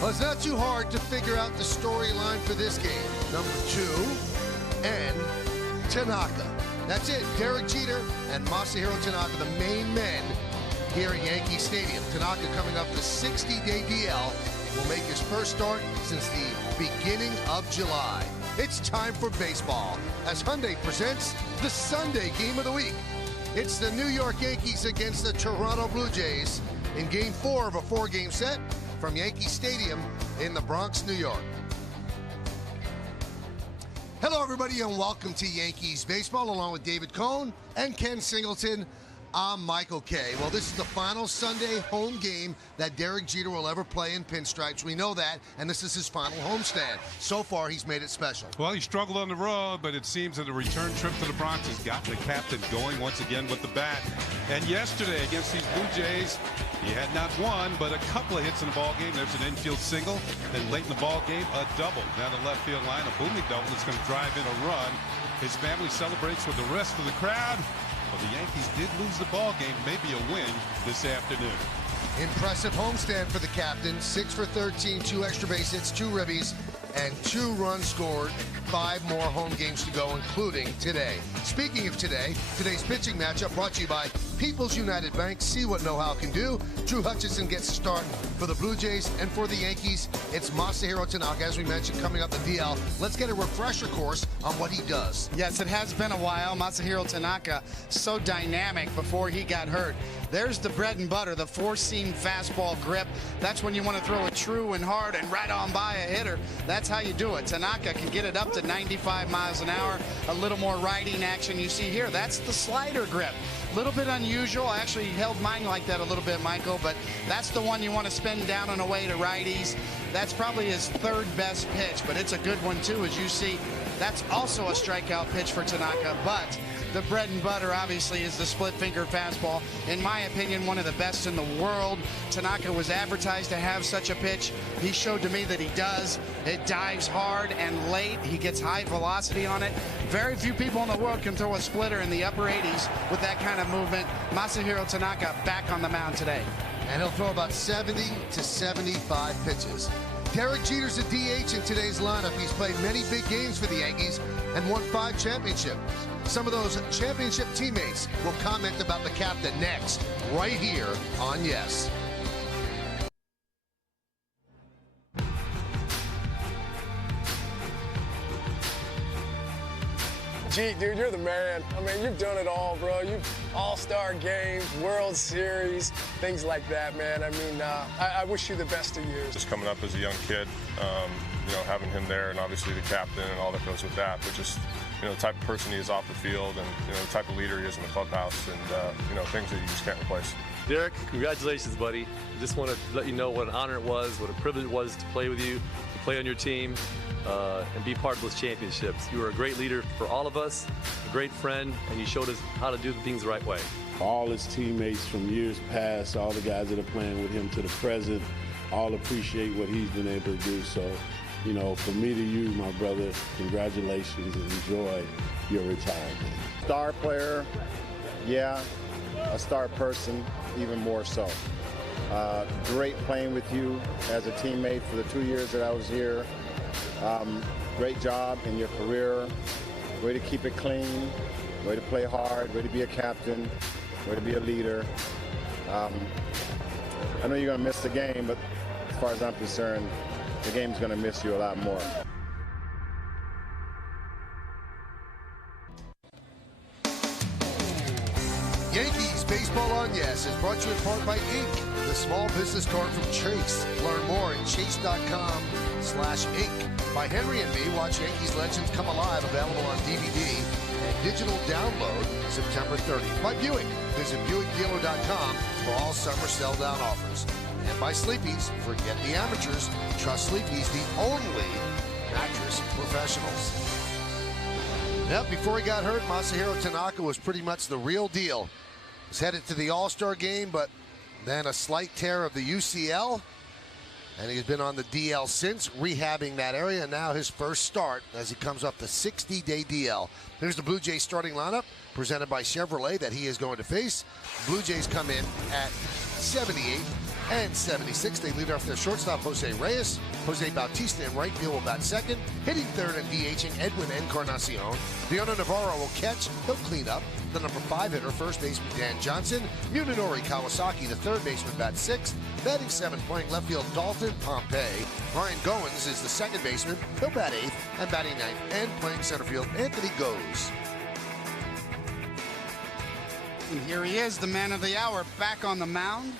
Well, it's not too hard to figure out the storyline for this game. Number 2 and Tanaka. That's it. Derek Jeter and Masahiro Tanaka, the main men here at Yankee Stadium. Tanaka coming up the 60-day DL will make his first start since the beginning of July. It's time for baseball as Hyundai presents the Sunday game of the week. It's the New York Yankees against the Toronto Blue Jays in Game 4 of a 4-game set from Yankee Stadium in the Bronx, New York. Hello, everybody, and welcome to Yankees Baseball, along with David Cohn and Ken Singleton. I'm Michael Kay. Well, this is the final Sunday home game that Derek Jeter will ever play in pinstripes. We know that, and this is his final homestand. So far, he's made it special. Well, he struggled on the road, but it seems that the return trip to the Bronx has gotten the captain going once again with the bat. And yesterday, against these Blue Jays, he had not one, but a couple of hits in the ball game. There's an infield single, and late in the ball game, a double down the left field line, a booming double that's going to drive in a run. His family celebrates with the rest of the crowd. Well, the Yankees did lose the ball game, maybe a win this afternoon. Impressive homestand for the captain. 6 for 13, 2 extra base hits, 2 ribbies, and 2 runs scored. 5 more home games to go, including today. Speaking of today, today's pitching matchup brought to you by People's United Bank. See what know-how can do. Drew Hutchison gets a start for the Blue Jays, and for the Yankees, it's Masahiro Tanaka, as we mentioned, coming up the DL. Let's get a refresher course on what he does. Yes, it has been a while. Masahiro Tanaka, so dynamic before he got hurt. There's the bread and butter, the 4-seam fastball grip. That's when you want to throw it true and hard and right on by a hitter. That's how you do it. Tanaka can get it up to 95 miles an hour. A little more riding action you see here. That's the slider grip. A little bit unusual. I actually held mine like that a little bit, Michael, but that's the one you want to spin down and away to righties. That's probably his 3rd best pitch, but it's a good one too, as you see. That's also a strikeout pitch for Tanaka, but the bread and butter, obviously, is the split finger fastball. In my opinion, one of the best in the world. Tanaka was advertised to have such a pitch. He showed to me that he does. It dives hard and late. He gets high velocity on it. Very few people in the world can throw a splitter in the upper 80s with that kind of movement. Masahiro Tanaka back on the mound today. And he'll throw about 70 to 75 pitches. Derek Jeter's a DH in today's lineup. He's played many big games for the Yankees and won 5 championships. Some of those championship teammates will comment about the captain next, right here on Yes. Gee, dude, you're the man. I mean, you've done it all, bro. You've all-star games, World Series, things like that, man. I mean, I wish you the best of years. Just coming up as a young kid, you know, having him there, and obviously the captain and all that goes with that, but just, you know, the type of person he is off the field, and, you know, the type of leader he is in the clubhouse, and, you know, things that you just can't replace. Derek, congratulations, buddy. Just want to let you know what an honor it was, what a privilege it was to play with you, to play on your team, and be part of those championships. You were a great leader for all of us, a great friend, and you showed us how to do things the right way. All his teammates from years past, all the guys that are playing with him to the present, all appreciate what he's been able to do. So, you know, from me to you, my brother, congratulations and enjoy your retirement. Star player, yeah. A star person, even more so. Great playing with you as a teammate for the 2 years that I was here. Great job in your career. Way to keep it clean. Way to play hard. Way to be a captain. Way to be a leader. I know you're going to miss the game, but as far as I'm concerned, the game's going to miss you a lot more. Yankees Baseball on Yes is brought to you in part by Ink, the small business card from Chase. Learn more at chase.com/ink. By Henry and Me, watch Yankees Legends Come Alive, available on DVD and digital download September 30th. By Buick, visit BuickDealer.com for all summer sell-down offers. And by Sleepy's, forget the amateurs, trust Sleepy's, the only mattress professionals. Yep, before he got hurt, Masahiro Tanaka was pretty much the real deal. Was headed to the All-Star game, but then a slight tear of the UCL, and he's been on the DL since, rehabbing that area, and now his first start as he comes up the 60-day DL. Here's the Blue Jays starting lineup, presented by Chevrolet, that he is going to face. Blue Jays come in at 78, And 76, they lead off their shortstop, Jose Reyes. Jose Bautista in right field will bat second. Hitting third and DHing, Edwin Encarnacion. Leona Navarro will catch. He'll clean up. The number 5 hitter, first baseman Dan Johnson. Munenori Kawasaki, the third baseman, bats sixth. Batting seventh, playing left field, Dalton Pompey. Ryan Goins is the second baseman. He'll bat eighth. And batting ninth and playing center field, Anthony Goes. And here he is, the man of the hour, back on the mound.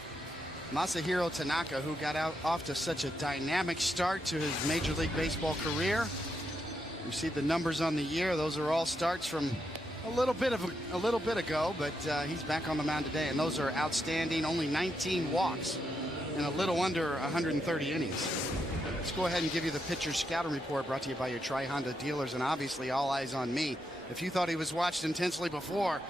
Masahiro Tanaka, who got off to such a dynamic start to his Major League Baseball career. You see the numbers on the year; those are all starts from a little bit ago. But he's back on the mound today, and those are outstanding. Only 19 walks in a little under 130 innings. Let's go ahead and give you the pitcher scouting report, brought to you by your Tri-Honda dealers, and obviously all eyes on me. If you thought he was watched intensely before,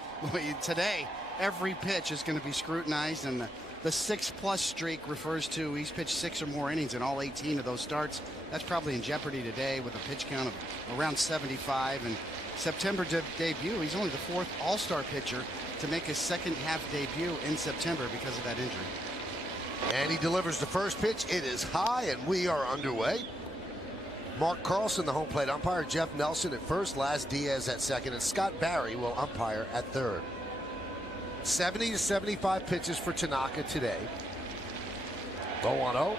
today every pitch is going to be scrutinized, and the 6+ streak refers to he's pitched 6 or more innings in all 18 of those starts. That's probably in jeopardy today with a pitch count of around 75. And September debut, he's only the 4th All-Star pitcher to make his second half debut in September because of that injury. And he delivers the first pitch. It is high, and we are underway. Mark Carlson, the home plate umpire. Jeff Nelson at first. Laz Diaz at second. And Scott Barry will umpire at third. 70 to 75 pitches for Tanaka today. 0-1-0.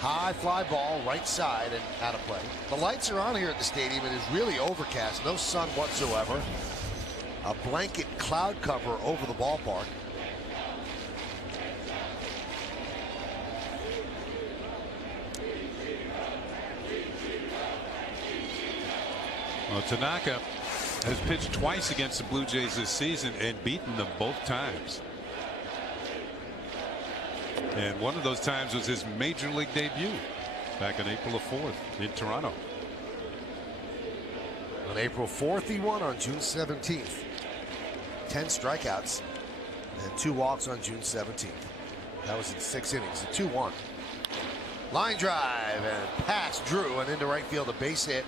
High fly ball, right side, and out of play. The lights are on here at the stadium. It is really overcast. No sun whatsoever. A blanket cloud cover over the ballpark. Well, Tanaka has pitched twice against the Blue Jays this season and beaten them both times. And one of those times was his Major League debut back on April 4th in Toronto. On April 4th, he won. On June 17th. 10 strikeouts and 2 walks on June 17th. That was in 6 innings. A 2-1. Line drive and pass Drew, and into right field, a base hit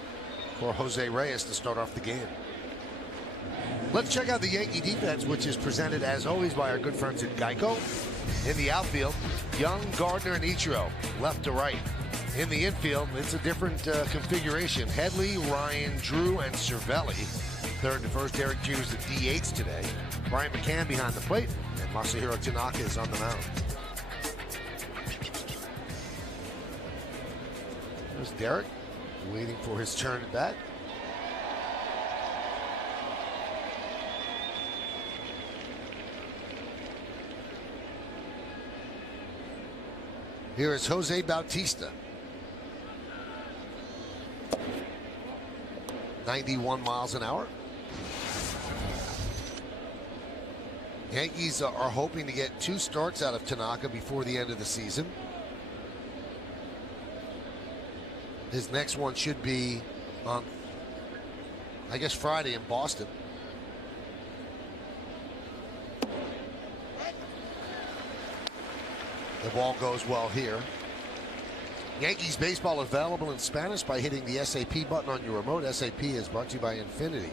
for Jose Reyes to start off the game. Let's check out the Yankee defense, which is presented as always by our good friends at Geico. In the outfield, Young, Gardner, and Ichiro, left to right. In the infield, it's a different configuration. Headley, Ryan, Drew, and Cervelli. Third to first, Derek Jeter's the DH today. Brian McCann behind the plate, and Masahiro Tanaka is on the mound. There's Derek, waiting for his turn at bat. Here is Jose Bautista. 91 miles an hour. Yankees are hoping to get 2 starts out of Tanaka before the end of the season. His next one should be on, I guess, Friday in Boston. The ball goes well here. Yankees baseball available in Spanish by hitting the SAP button on your remote. SAP is brought to you by Infinity.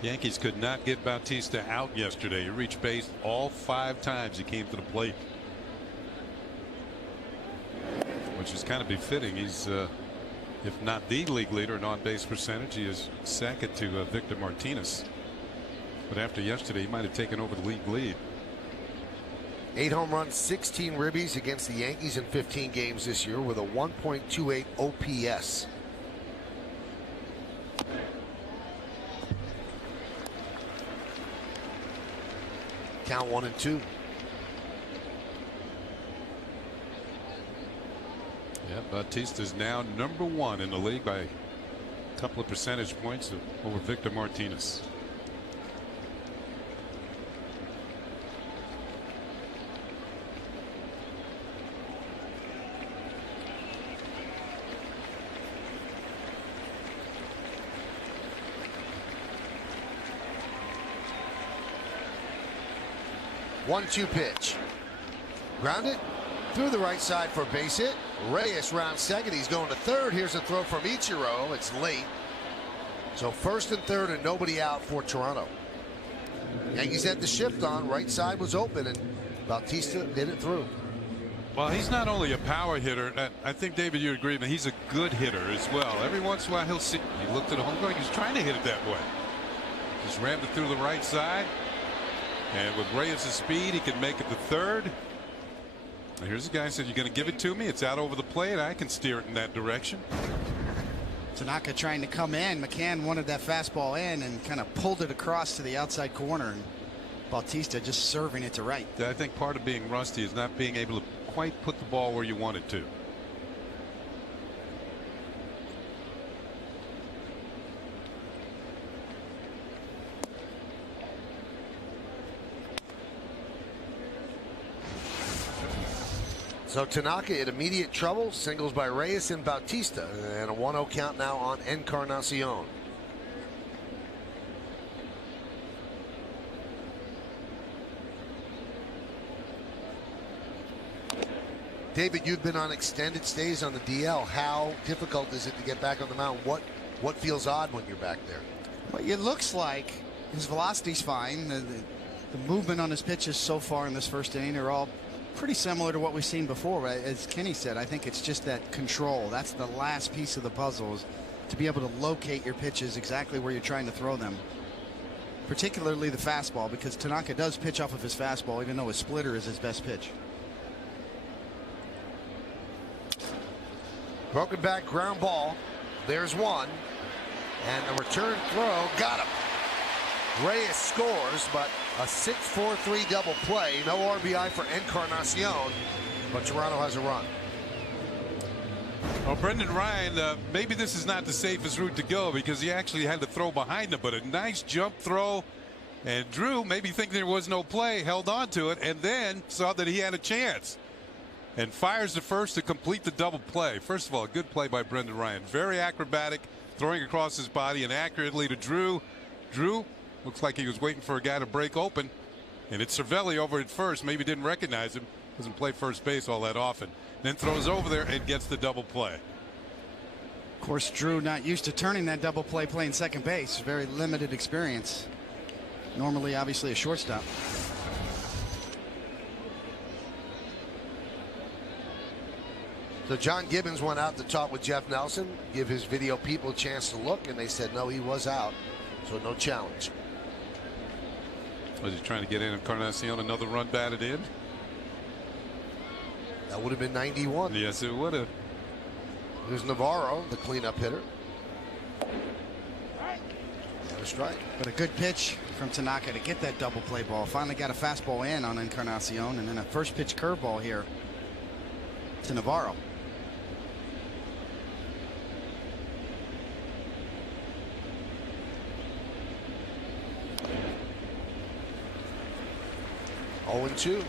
Yankees could not get Bautista out yesterday. He reached base all 5 times he came to the plate, which is kind of befitting. He's if not the league leader in on-base percentage, he is second to Victor Martinez. But after yesterday, he might have taken over the league lead. 8 home runs, 16 ribbies against the Yankees in 15 games this year with a 1.28 OPS. Count 1-2. Yeah, Bautista's now number 1 in the league by a couple of percentage points over Victor Martinez. One-two pitch. Grounded through the right side for a base hit. Reyes rounds second. He's going to third. Here's a throw from Ichiro. It's late. So first and third and nobody out for Toronto. Yankees had the shift on. Right side was open, and Bautista hit it through. Well, he's not only a power hitter. I think, David, you agree, but he's a good hitter as well. Every once in a while, he'll see. He looked at the home run. He was trying to hit it that way. Just rammed it through the right side. And with Reyes' speed, he can make it to third. And here's a guy who said, "You're going to give it to me? It's out over the plate. I can steer it in that direction." Tanaka trying to come in. McCann wanted that fastball in and kind of pulled it across to the outside corner. And Bautista just serving it to right. I think part of being rusty is not being able to quite put the ball where you want it to. So Tanaka in immediate trouble. Singles by Reyes and Bautista. And a 1-0 count now on Encarnacion. David, you've been on extended stays on the DL. How difficult is it to get back on the mound? What feels odd when you're back there? Well, it looks like his velocity's fine. The movement on his pitches so far in this first inning are all pretty similar to what we've seen before. As Kenny said, I think it's just that control. That's the last piece of the puzzle, is to be able to locate your pitches exactly where you're trying to throw them. Particularly the fastball, because Tanaka does pitch off of his fastball, even though his splitter is his best pitch. Broken back ground ball. There's one. And the return throw got him. Reyes scores, but a 6-4-3 double play. No RBI for Encarnacion, but Toronto has a run. Well, Brendan Ryan, maybe this is not the safest route to go because he actually had to throw behind him, but a nice jump throw. And Drew, maybe thinking there was no play, held on to it and then saw that he had a chance and fires the first to complete the double play. First of all, a good play by Brendan Ryan. Very acrobatic, throwing across his body and accurately to Drew. Drew looks like he was waiting for a guy to break open, and it's Cervelli over at first. Maybe didn't recognize him. Doesn't play first base all that often. Then throws over there and gets the double play. Of course, Drew not used to turning that double play playing second base. Very limited experience. Normally, obviously, a shortstop. So John Gibbons went out to talk with Jeff Nelson, give his video people a chance to look, and they said no, he was out, so no challenge. Was he trying to get in Encarnacion? Another run batted in? That would have been 91. Yes, it would have. There's Navarro, the cleanup hitter. And a strike. But a good pitch from Tanaka to get that double play ball. Finally got a fastball in on Encarnacion, and then a first pitch curveball here to Navarro. Oh, 0-2.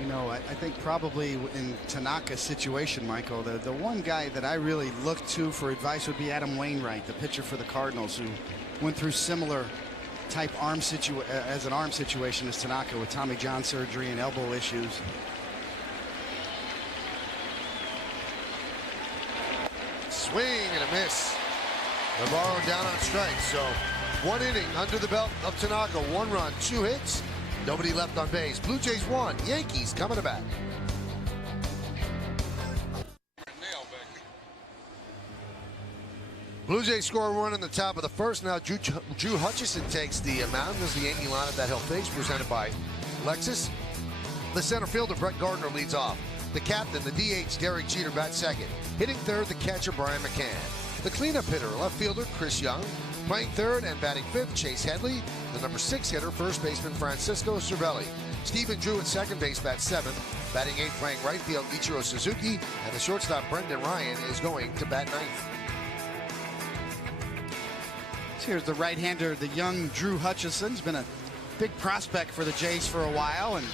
You know, I think probably in Tanaka's situation, Michael, the one guy that I really look to for advice would be Adam Wainwright, the pitcher for the Cardinals, who went through similar type arm situation as Tanaka with Tommy John surgery and elbow issues. Swing and a miss. Navarro down on strikes. So 1 inning under the belt of Tanaka. 1 run, 2 hits. Nobody left on base. Blue Jays 1. Yankees coming to bat. Blue Jays score a run in the top of the first. Now Drew Hutchison takes the mound as the Yankee lineup that he'll face, presented by Lexus. The center fielder, Brett Gardner, leads off. The captain, the DH, Derek Jeter, bats second. Hitting third, the catcher, Brian McCann. The cleanup hitter, left fielder, Chris Young. Playing third and batting fifth, Chase Headley. The number 6 hitter, first baseman, Francisco Cervelli. Stephen Drew at second base, bats seventh. Batting eighth, playing right field, Ichiro Suzuki. And the shortstop, Brendan Ryan, is going to bat ninth. Here's the right-hander, the young Drew Hutchison. He's been a big prospect for the Jays for a while, and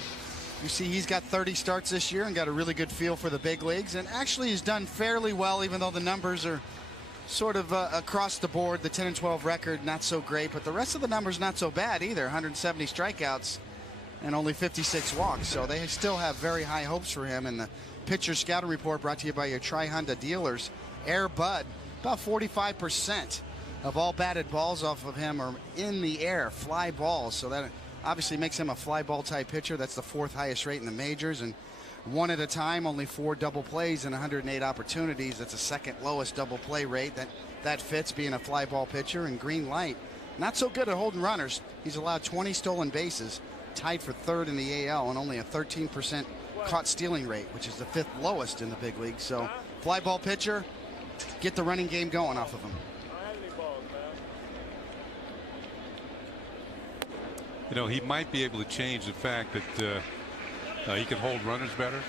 you see he's got 30 starts this year and got a really good feel for the big leagues, and actually he's done fairly well, even though the numbers are sort of across the board. The 10-12 record not so great, but the rest of the numbers not so bad either. 170 strikeouts and only 56 walks, so they still have very high hopes for him. And the pitcher scouting report brought to you by your Tri-Honda dealers. Air Bud, about 45% of all batted balls off of him are in the air, fly balls. So that obviously makes him a fly ball type pitcher. That's the 4th highest rate in the majors, and one at a time, only 4 double plays in 108 opportunities. That's the 2nd lowest double play rate. That fits being a fly ball pitcher. And green light, not so good at holding runners. He's allowed 20 stolen bases, tied for 3rd in the AL, and only a 13% caught stealing rate, which is the 5th lowest in the big league. So fly ball pitcher, get the running game going off of him. You know, he might be able to change the fact that he can hold runners better,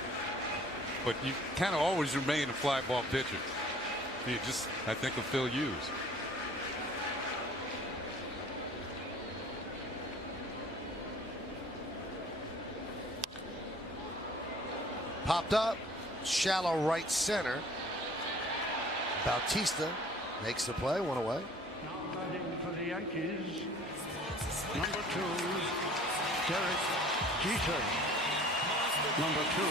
but you kind of always remain a fly ball pitcher. You just, I think, of Phil Hughes. Popped up, shallow right center. Bautista makes the play, 1 away. Now batting for the Yankees, number 2, Derek Jeter. Number 2.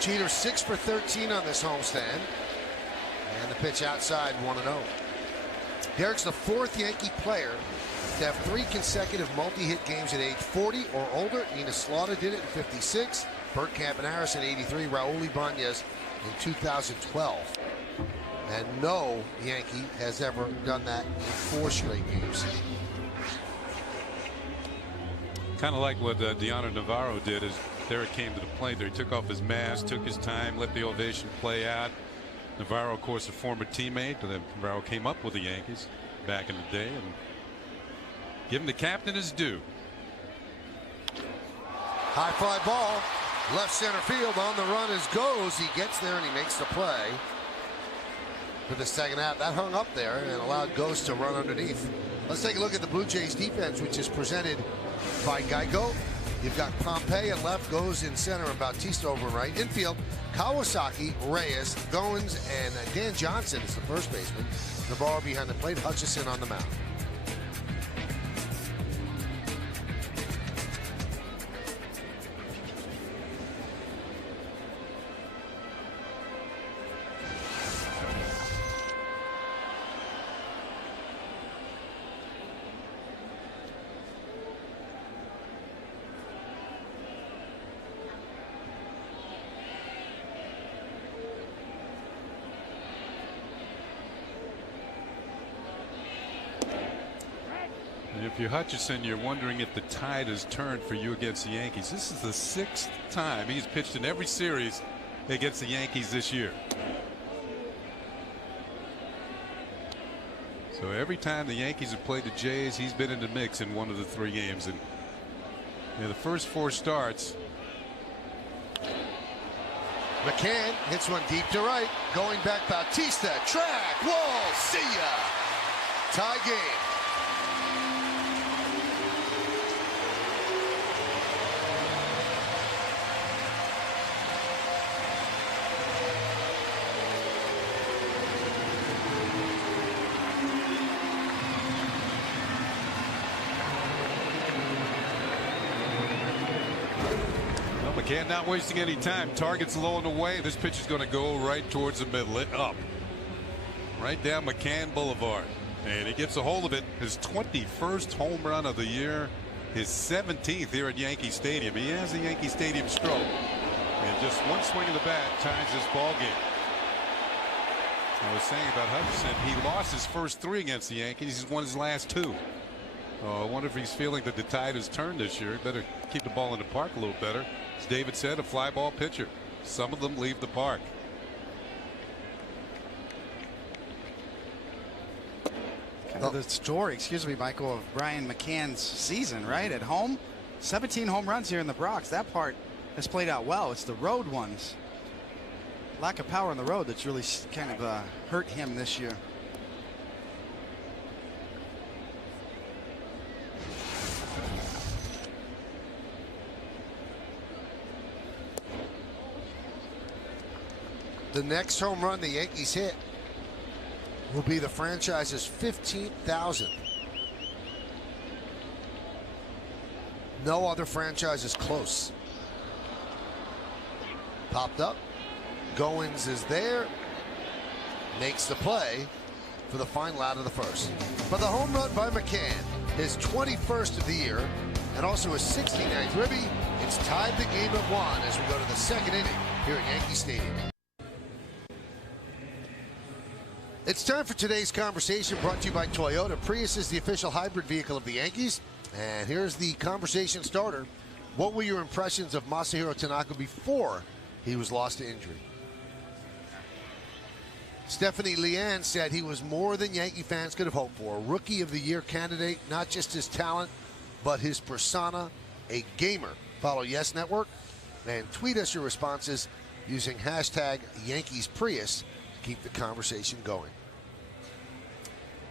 Jeter 6 for 13 on this homestand. And the pitch outside, 1-0. Derek's the 4th Yankee player to have 3 consecutive multi-hit games at age 40 or older. Nina Slaughter did it in 56. Bert Campaneris in 83. Raul Ibanez in 2012. And no Yankee has ever done that in 4 straight games. Kind of like what Deanna Navarro did as Derek came to the plate there. He took off his mask, took his time, let the ovation play out. Navarro, of course, a former teammate. Navarro came up with the Yankees back in the day, and give him the captain his due. High fly ball, left center field, on the run as Goes. He gets there and he makes the play for the second out. That hung up there and allowed Goes to run underneath. Let's take a look at the Blue Jays defense, which is presented by Geico. You've got Pompey at left, Goes in center, and Bautista over right. Infield, Kawasaki, Reyes, Goins, and Dan Johnson is the first baseman. Navarro behind the plate, Hutchison on the mound. If you're Hutchison, you're wondering if the tide has turned for you against the Yankees. This is the 6th time he's pitched in every series against the Yankees this year. So every time the Yankees have played the Jays, he's been in the mix in one of the 3 games. And the first 4 starts. McCann hits one deep to right. Going back, Bautista, track, wall, see ya. Tie game. McCann not wasting any time. Target's low and away. This pitch is going to go right towards the middle. It up. Right down McCann Boulevard. And he gets a hold of it. His 21st home run of the year. His 17th here at Yankee Stadium. He has the Yankee Stadium stroke. And just one swing of the bat ties this ball game. I was saying about Hutchison, he lost his first 3 against the Yankees. He's won his last 2. I wonder if he's feeling that the tide has turned this year. Better keep the ball in the park a little better. As David said, a fly ball pitcher. Some of them leave the park. Kind of the story, excuse me, Michael, of Brian McCann's season, right? At home, 17 home runs here in the Bronx. That part has played out well. It's the road ones lack of power on the road that's really kind of hurt him this year. The next home run the Yankees hit will be the franchise's 15,000th. No other franchise is close. Popped up. Goins is there. Makes the play for the final out of the first. But the home run by McCann, his 21st of the year, and also his 69th ribby. It's tied the game at 1 as we go to the second inning here at Yankee Stadium. It's time for today's conversation, brought to you by Toyota. Prius is the official hybrid vehicle of the Yankees. And here's the conversation starter. What were your impressions of Masahiro Tanaka before he was lost to injury? Stephanie Leanne said he was more than Yankee fans could have hoped for. Rookie of the Year candidate, not just his talent, but his persona, a gamer. Follow Yes Network and tweet us your responses using hashtag #YankeesPrius to keep the conversation going.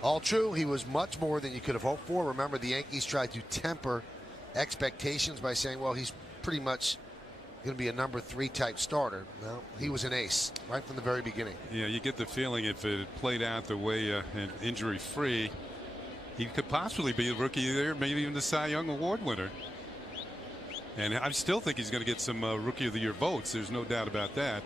All true, he was much more than you could have hoped for. Remember, the Yankees tried to temper expectations by saying, well, he's pretty much going to be a number 3 type starter. Well, he was an ace right from the very beginning. Yeah, you get the feeling if it had played out the way injury free, he could possibly be the Rookie of the Year, maybe even the Cy Young Award winner. And I still think he's going to get some Rookie of the Year votes. There's no doubt about that.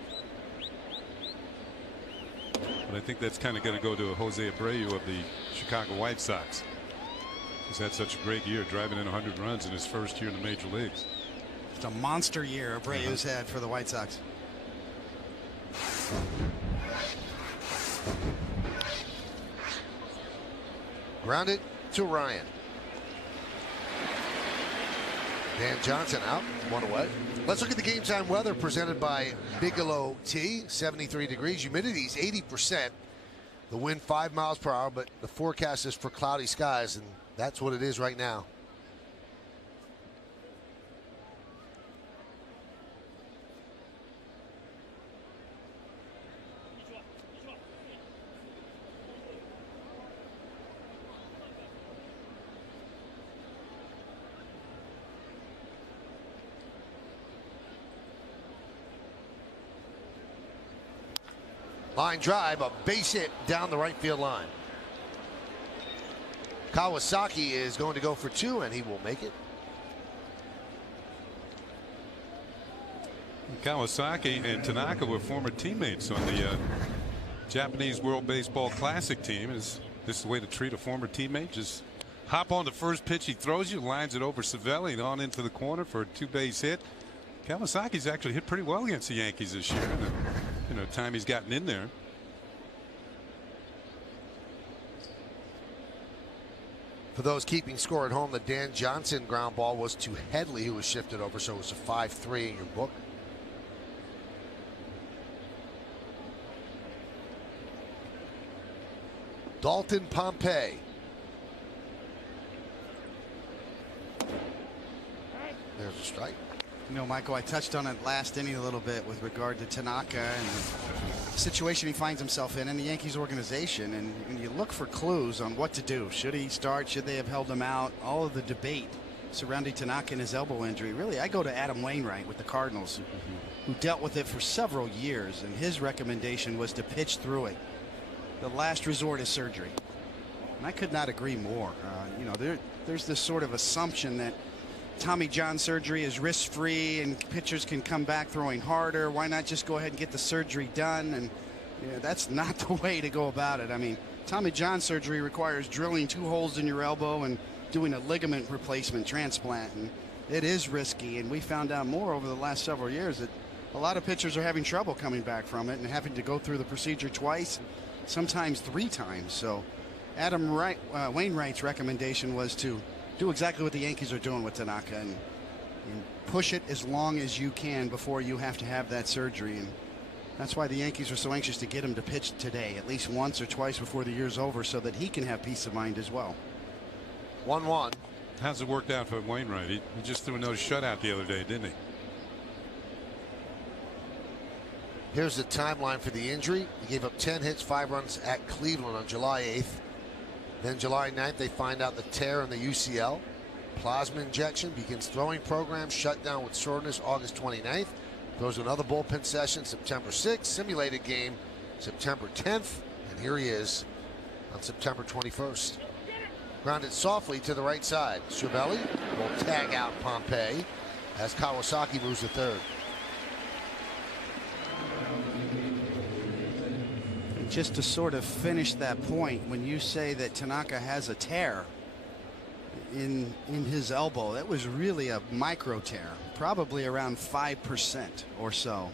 But I think that's kind of going to go to Jose Abreu of the Chicago White Sox. He's had such a great year, driving in 100 runs in his first year in the major leagues. It's a monster year Abreu's had for the White Sox. Grounded to Ryan. Dan Johnson out, 1 away. Let's look at the game time weather presented by Bigelow Tea. 73 degrees, humidity is 80%. The wind 5 miles per hour, but the forecast is for cloudy skies, and that's what it is right now. Line drive, a base hit down the right field line. Kawasaki is going to go for 2, and he will make it. Kawasaki and Tanaka were former teammates on the Japanese World Baseball Classic team. Is this the way to treat a former teammate? Just hop on the first pitch he throws you, lines it over Savelli and on into the corner for a 2-base hit. Kawasaki's actually hit pretty well against the Yankees this year. Time he's gotten in there. For those keeping score at home, the Dan Johnson ground ball was to Headley, who was shifted over, so it was a 5-3 in your book. Dalton Pompey. There's a strike. You know, Michael, I touched on it last inning a little bit with regard to Tanaka and the situation he finds himself in the Yankees organization. And when you look for clues on what to do, should he start, should they have held him out, all of the debate surrounding Tanaka and his elbow injury, really, I go to Adam Wainwright with the Cardinals, who dealt with it for several years, and his recommendation was to pitch through it. The last resort is surgery. And I could not agree more. There's this sort of assumption that Tommy John surgery is risk-free and pitchers can come back throwing harder. Why not just go ahead and get the surgery done? And that's not the way to go about it. I mean, Tommy John surgery requires drilling 2 holes in your elbow and doing a ligament replacement transplant, and it is risky. And we found out more over the last several years that a lot of pitchers are having trouble coming back from it and having to go through the procedure twice, sometimes 3 times. So Adam Wainwright's recommendation was to do exactly what the Yankees are doing with Tanaka and push it as long as you can before you have to have that surgery. And that's why the Yankees are so anxious to get him to pitch today, at least once or twice before the year's over, so that he can have peace of mind as well. 1-1. How's it worked out for Wainwright? He just threw another shutout the other day, didn't he? Here's the timeline for the injury. He gave up 10 hits, 5 runs at Cleveland on July 8th. Then July 9th, they find out the tear in the UCL. Plasma injection, begins throwing program, shut down with soreness August 29th. Throws another bullpen session September 6th. Simulated game September 10th. And here he is on September 21st. Grounded softly to the right side. Cervelli will tag out Pompey as Kawasaki moves to third. Just to sort of finish that point, when you say that Tanaka has a tear in his elbow, that was really a micro tear, probably around 5% or so,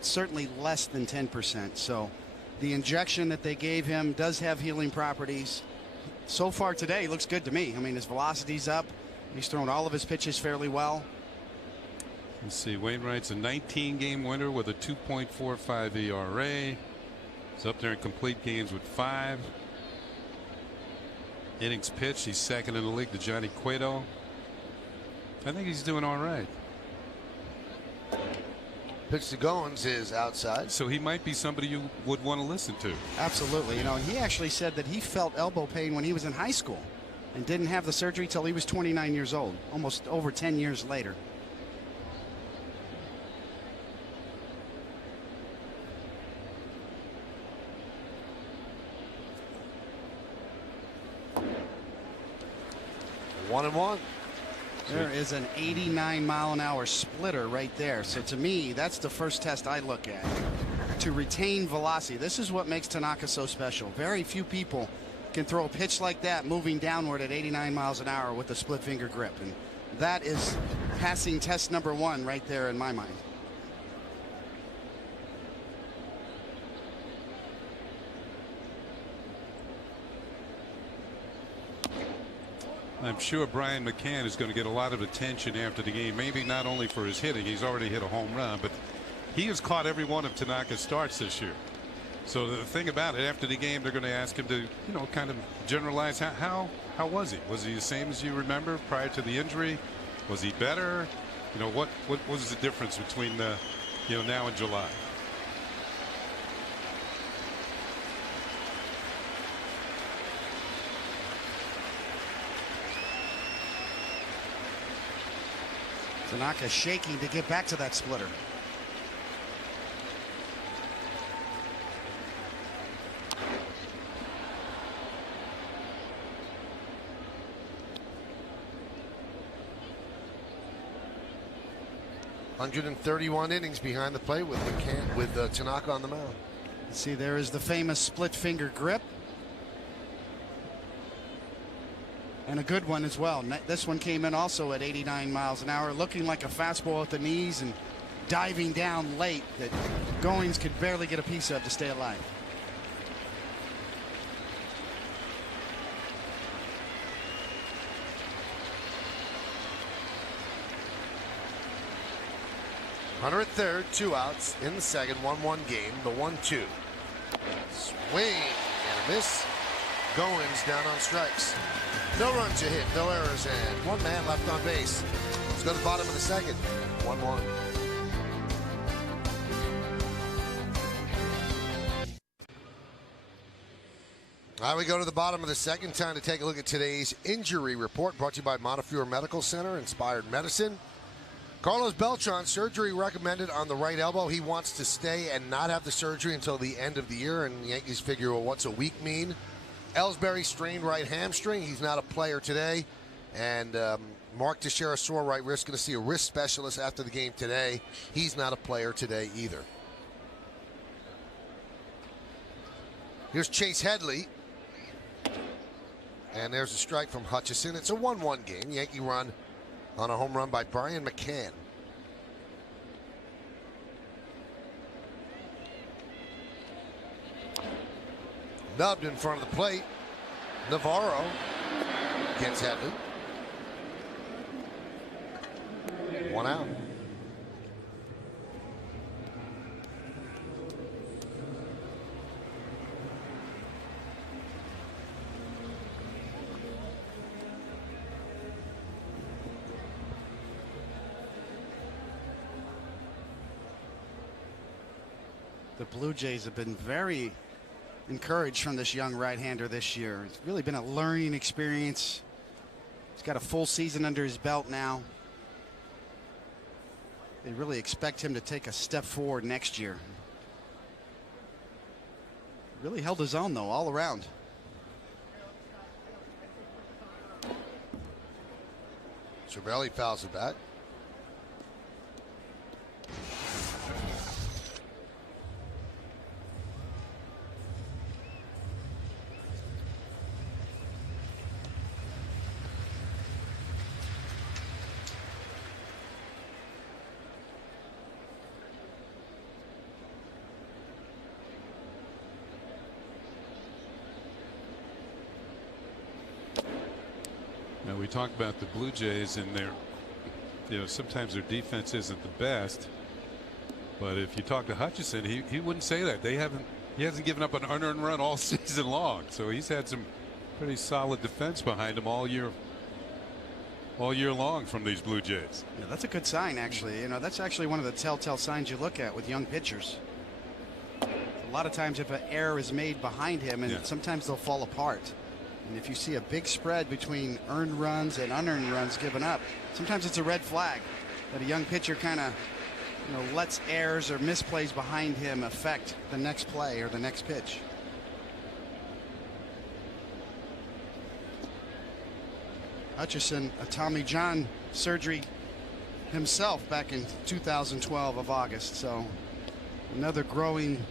certainly less than 10%. So the injection that they gave him does have healing properties. So far today, looks good to me. I mean, his velocity's up. He's thrown all of his pitches fairly well. Let's see, Wainwright's a 19-game winner with a 2.45 ERA. He's up there in complete games with 5 innings pitched. He's second in the league to Johnny Cueto. I think he's doing all right. Pitch to Goins is outside. So he might be somebody you would want to listen to. Absolutely. You know, he actually said that he felt elbow pain when he was in high school and didn't have the surgery till he was 29 years old, almost over 10 years later. One and one. There is an 89-mile-an-hour splitter right there. So to me, that's the first test I look at, to retain velocity. This is what makes Tanaka so special. Very few people can throw a pitch like that moving downward at 89 miles an hour with a split finger grip. And that is passing test number 1 right there in my mind. I'm sure Brian McCann is going to get a lot of attention after the game, maybe not only for his hitting. He's already hit a home run, but he has caught every one of Tanaka's starts this year. So the thing about it, after the game, they're going to ask him to, you know, kind of generalize how was he? Was he the same as you remember prior to the injury? Was he better? You know, what was the difference between the, you know, now and July? Tanaka shaking to get back to that splitter. .131 innings behind the plate with McCann, with Tanaka on the mound. See, there is the famous split finger grip. And a good one as well. This one came in also at 89 miles an hour, looking like a fastball at the knees and diving down late that Goins could barely get a piece of to stay alive. Runner at third, 2 outs in the second, 1-1 game. The 1-2. Swing and a miss. Goins down on strikes. No runs to hit, no errors, and 1 man left on base. Let's go to the bottom of the second. 1-1. Now we go to the bottom of the second. Time to take a look at today's injury report, brought to you by Montefiore Medical Center, Inspired Medicine. Carlos Beltran, surgery recommended on the right elbow. He wants to stay and not have the surgery until the end of the year, and the Yankees figure, well, what's a week mean? Ellsbury strained right hamstring. He's not a player today. And Mark Teixeira sore right wrist. Going to see a wrist specialist after the game today. He's not a player today either. Here's Chase Headley. And there's a strike from Hutchison. It's a 1-1 game. Yankee run on a home run by Brian McCann. Nubbed in front of the plate. Navarro gets Headley. 1 out. The Blue Jays have been very encouraged from this young right-hander this year. It's really been a learning experience. He's got a full season under his belt now. They really expect him to take a step forward next year. Really held his own, though, all around. Cervelli fouls it back. Now we talk about the Blue Jays and sometimes their defense isn't the best, but if you talk to Hutchison, he wouldn't say that. He hasn't given up an unearned run all season long, so he's had some pretty solid defense behind him all year long from these Blue Jays. Yeah, that's a good sign, actually. That's actually one of the telltale signs you look at with young pitchers. A lot of times if an error is made behind him, and sometimes they'll fall apart. And if you see a big spread between earned runs and unearned runs given up, sometimes it's a red flag that a young pitcher kind of lets errors or misplays behind him affect the next play or the next pitch. Hutchison, a Tommy John surgery himself back in 2012 of August. So another growing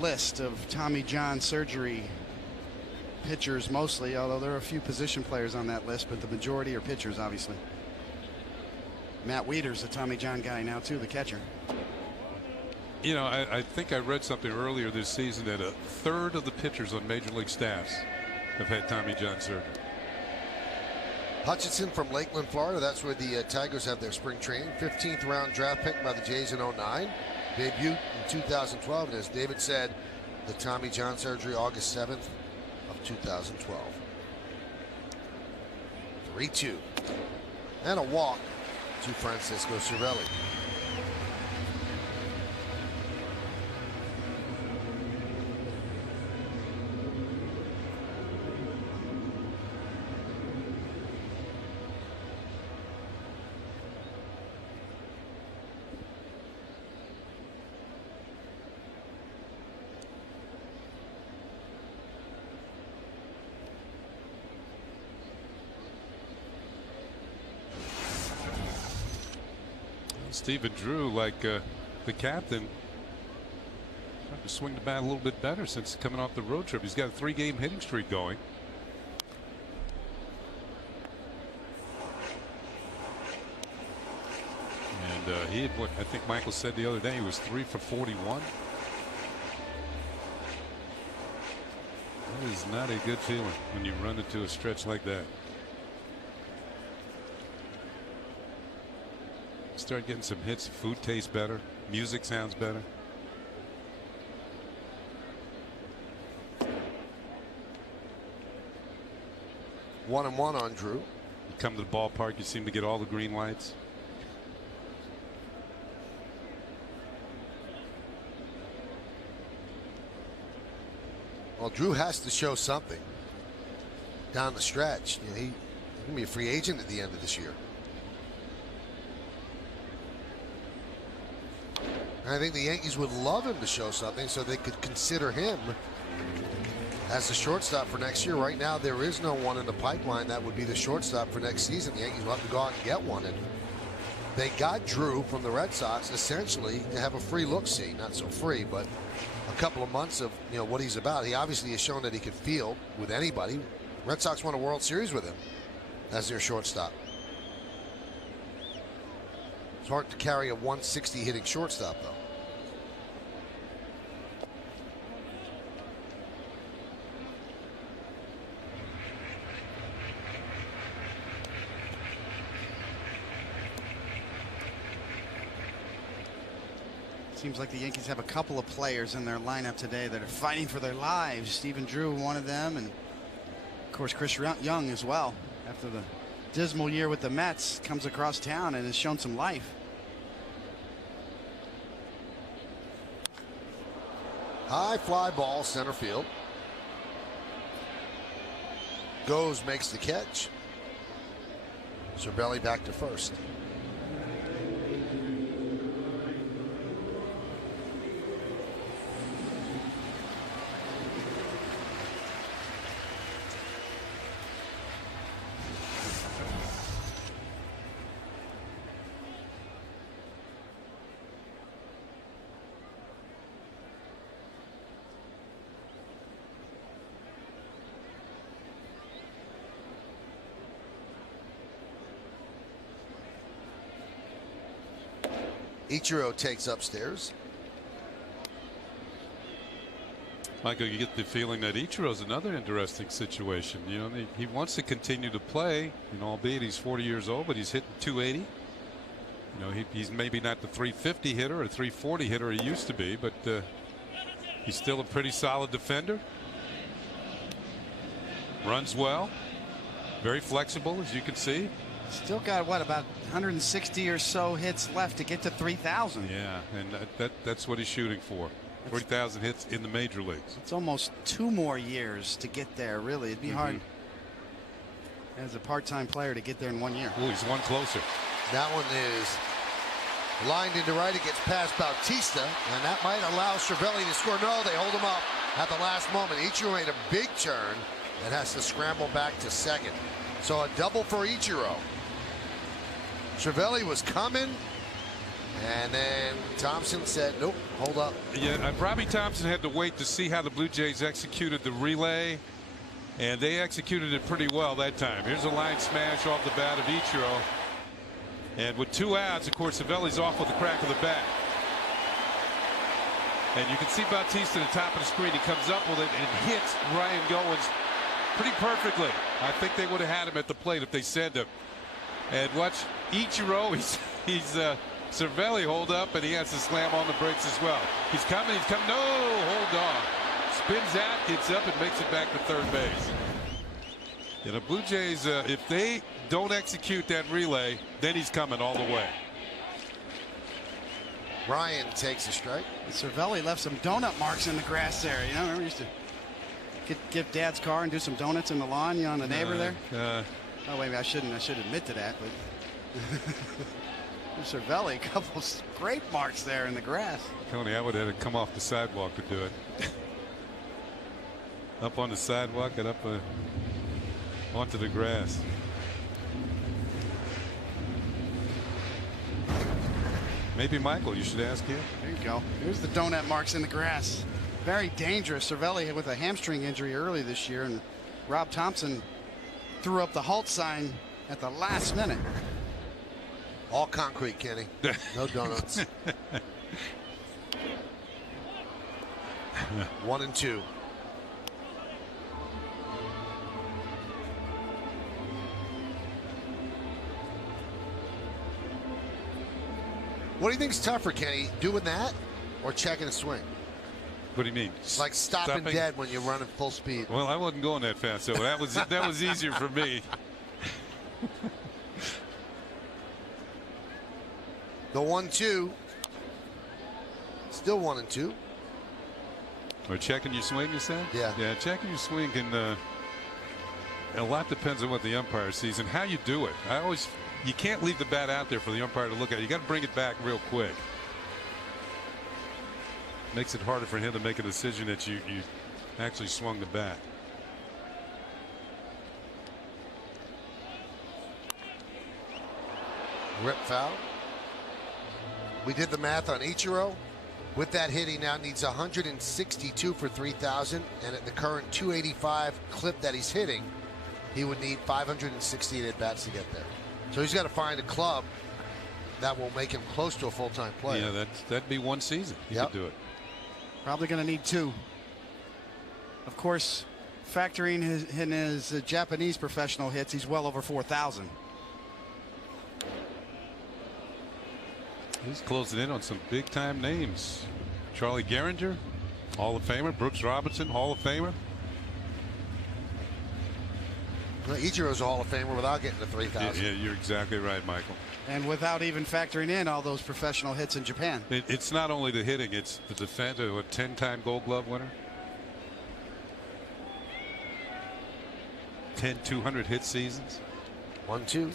list of Tommy John surgery pitchers mostly, although there are a few position players on that list, but the majority are pitchers, obviously. Matt Wieters, a Tommy John guy now too, the catcher. I think I read something earlier this season that a third of the pitchers on major league staffs have had Tommy John surgery. Hutchinson from Lakeland, Florida. That's where the Tigers have their spring training. 15th round draft pick by the Jays in 09. Debut in 2012. And as David said, the Tommy John surgery August 7th of 2012. 3-2. And a walk to Francisco Cervelli. Stephen Drew, like the captain, trying to swing the bat a little bit better since coming off the road trip. He's got a 3-game hitting streak going. And he had what I think Michael said the other day, he was 3 for 41. That is not a good feeling when you run into a stretch like that. Start getting some hits. Food tastes better. Music sounds better. One and one on Drew. You come to the ballpark, you seem to get all the green lights. Well, Drew has to show something down the stretch. He's going to be a free agent at the end of this year. And I think the Yankees would love him to show something so they could consider him as the shortstop for next year. Right now, there is no one in the pipeline that would be the shortstop for next season. The Yankees will have to go out and get one. And they got Drew from the Red Sox essentially to have a free look-see. Not so free, but a couple of months of what he's about. He obviously has shown that he can field with anybody. Red Sox won a World Series with him as their shortstop. It's hard to carry a 160 hitting shortstop, though. Seems like the Yankees have a couple of players in their lineup today that are fighting for their lives. Stephen Drew, one of them, and of course Chris Young as well. After the dismal year with the Mets, comes across town and has shown some life. High fly ball, center field. Goes, makes the catch. Cervelli back to first. Ichiro takes upstairs. Michael, you get the feeling that Ichiro's another interesting situation. You know, he wants to continue to play, you know, albeit he's 40 years old, but he's hitting 280. You know, he's maybe not the 350 hitter or 340 hitter he used to be, but he's still a pretty solid defender. Runs well, very flexible, as you can see. Still got, what, about 160 or so hits left to get to 3,000. Yeah, and that's what he's shooting for. 3,000 hits in the major leagues. It's almost 2 more years to get there, really. It'd be hard as a part-time player to get there in 1 year. Oh, he's one closer. That one is lined into right. It gets past Bautista, and that might allow Cervelli to score. No, they hold him up at the last moment. Ichiro made a big turn and has to scramble back to second. So a double for Ichiro. Cervelli was coming, and then Thompson said, nope, hold up. Yeah, Robbie Thompson had to wait to see how the Blue Jays executed the relay, and they executed it pretty well that time. Here's a line smash off the bat of Ichiro, and with 2 outs, of course, Cervelli's off with the crack of the bat. And you can see Bautista at the top of the screen. He comes up with it and hits Ryan Goins pretty perfectly. I think they would have had him at the plate if they sent him. And watch Ichiro, he's Cervelli hold up, and he has to slam on the brakes as well. He's coming, no, hold on. Spins out, gets up, and makes it back to third base. You know, Blue Jays, if they don't execute that relay, then he's coming all the way. Ryan takes a strike. Cervelli left some donut marks in the grass there. You know, remember, used to give Dad's car and do some donuts in the lawn, you know, on the neighbor there. Oh, wait, I shouldn't admit to that, but Cervelli, a couple great marks there in the grass. Tony, I would have had to come off the sidewalk to do it. Up on the sidewalk and up onto the grass. Maybe Michael, you should ask him. There you go. Here's the donut marks in the grass. Very dangerous. Cervelli with a hamstring injury early this year, and Rob Thompson threw up the halt sign at the last minute. All concrete, Kenny. No donuts. 1-2. What do you think is tougher, Kenny? Doing that or checking a swing? What do you mean? Like stopping dead when you're running full speed. Well, I wasn't going that fast, so that was easier for me. The 1-2. Still 1-2. Or checking your swing, you said? Yeah. Yeah, checking your swing can. A lot depends on what the umpire sees and how you do it. You can't leave the bat out there for the umpire to look at. You got to bring it back real quick. Makes it harder for him to make a decision that you actually swung the bat. Rip foul. We did the math on Ichiro. With that hit, he now needs 162 for 3,000, and at the current 285 clip that he's hitting, he would need 568 at bats to get there. So he's got to find a club that will make him close to a full-time player. Yeah, that'd be one season. He could do it. Probably going to need 2. Of course, factoring his Japanese professional hits, he's well over 4,000. He's closing in on some big-time names. Charlie Gehringer, Hall of Famer. Brooks Robinson, Hall of Famer. Well, Ichiro's a Hall of Famer without getting to 3,000. Yeah, you're exactly right, Michael. And without even factoring in all those professional hits in Japan. It's not only the hitting, it's the defense. A 10-time Gold Glove winner. 10 200 hit seasons. 1-2.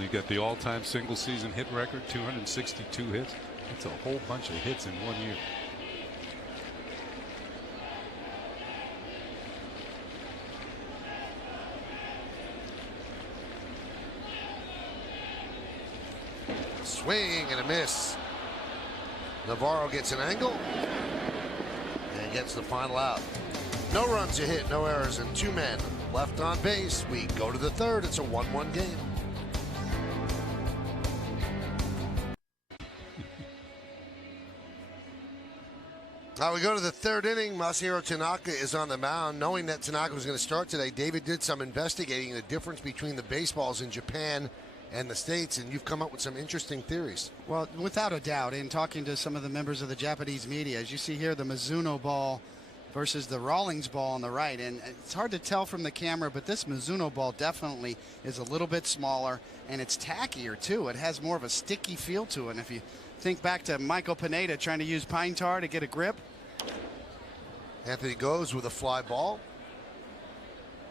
You got the all-time single season hit record, 262 hits. That's a whole bunch of hits in 1 year. Swing and a miss. Navarro gets an angle and gets the final out. No runs a hit, no errors, and 2 men left on base. We go to the third. It's a 1-1 game. We go to the third inning. Masahiro Tanaka is on the mound. Knowing that Tanaka was going to start today, David did some investigating the difference between the baseballs in Japan and the States, and you've come up with some interesting theories. Well, without a doubt, in talking to some of the members of the Japanese media, as you see here, the Mizuno ball versus the Rawlings ball on the right, and it's hard to tell from the camera, but this Mizuno ball definitely is a little bit smaller, and it's tackier too. It has more of a sticky feel to it. And if you think back to Michael Pineda trying to use pine tar to get a grip. Anthony goes with a fly ball,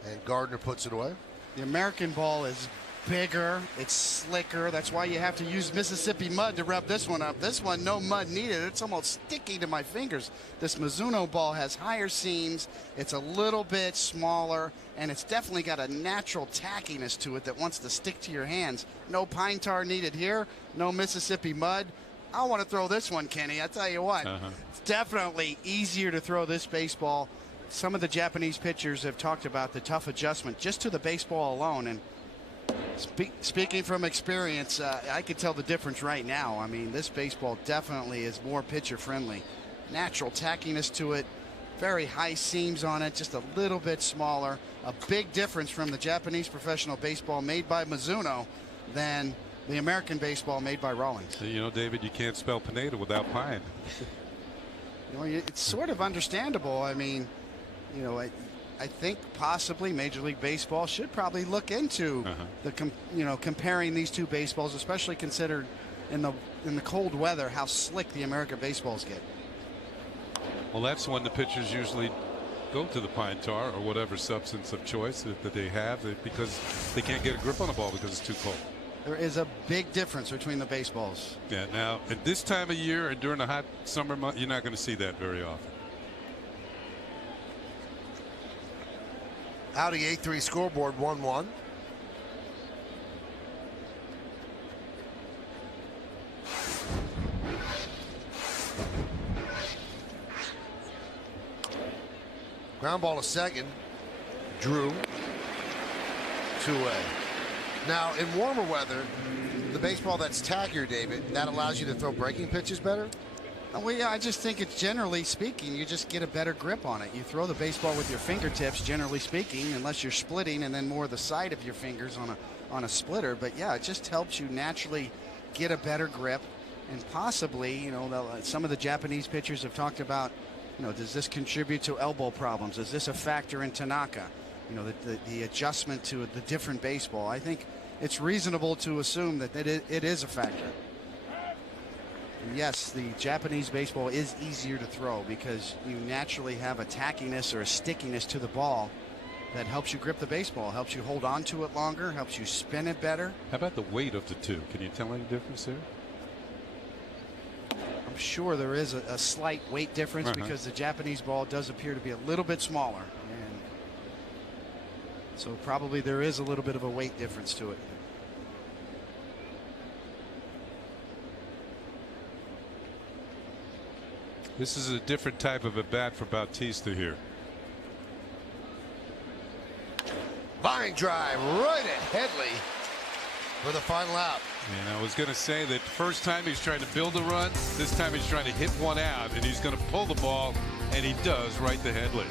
and Gardner puts it away. The American ball is bigger, it's slicker. That's why you have to use Mississippi mud to rub this one up. This one, no mud needed. It's almost sticky to my fingers. This Mizuno ball has higher seams. It's a little bit smaller, and it's definitely got a natural tackiness to it that wants to stick to your hands. No pine tar needed here. No Mississippi mud. I want to throw this one, Kenny. I tell you what, it's definitely easier to throw this baseball. Some of the Japanese pitchers have talked about the tough adjustment just to the baseball alone. And speaking from experience, I could tell the difference right now. I mean, this baseball definitely is more pitcher friendly. Natural tackiness to it, very high seams on it, just a little bit smaller. A big difference from the Japanese professional baseball made by Mizuno than the American baseball made by Rawlings. You know, David, you can't spell Pineda without pine. You know, it's sort of understandable. I mean, you know, I think possibly Major League Baseball should probably look into comparing these two baseballs, especially considered in the cold weather how slick the American baseballs get. Well, that's when the pitchers usually go to the pine tar or whatever substance of choice that they have, because they can't get a grip on the ball because it's too cold. There is a big difference between the baseballs. Yeah, now at this time of year and during the hot summer month, you're not going to see that very often. Audi 8-3 scoreboard, 1-1. Ground ball to second. Drew. 2-away. Now, in warmer weather, the baseball that's tackier, David, that allows you to throw breaking pitches better? Well, yeah, I just think it's generally speaking, you just get a better grip on it. You throw the baseball with your fingertips, generally speaking, unless you're splitting, and then more the side of your fingers on a splitter. But yeah, it just helps you naturally get a better grip, and possibly, you know, some of the Japanese pitchers have talked about, you know, does this contribute to elbow problems? Is this a factor in Tanaka? You know, the adjustment to the different baseball. I think it's reasonable to assume that it is a factor. Yes, the Japanese baseball is easier to throw because you naturally have a tackiness or a stickiness to the ball that helps you grip the baseball, helps you hold on to it longer, helps you spin it better. How about the weight of the two? Can you tell any difference there? I'm sure there is a slight weight difference because the Japanese ball does appear to be a little bit smaller. And so probably there is a little bit of a weight difference to it. This is a different type of a bat for Bautista here. Line drive right at Headley for the final out. And I was going to say that first time he's trying to build a run, this time he's trying to hit one out, and he's going to pull the ball, and he does right to Headley.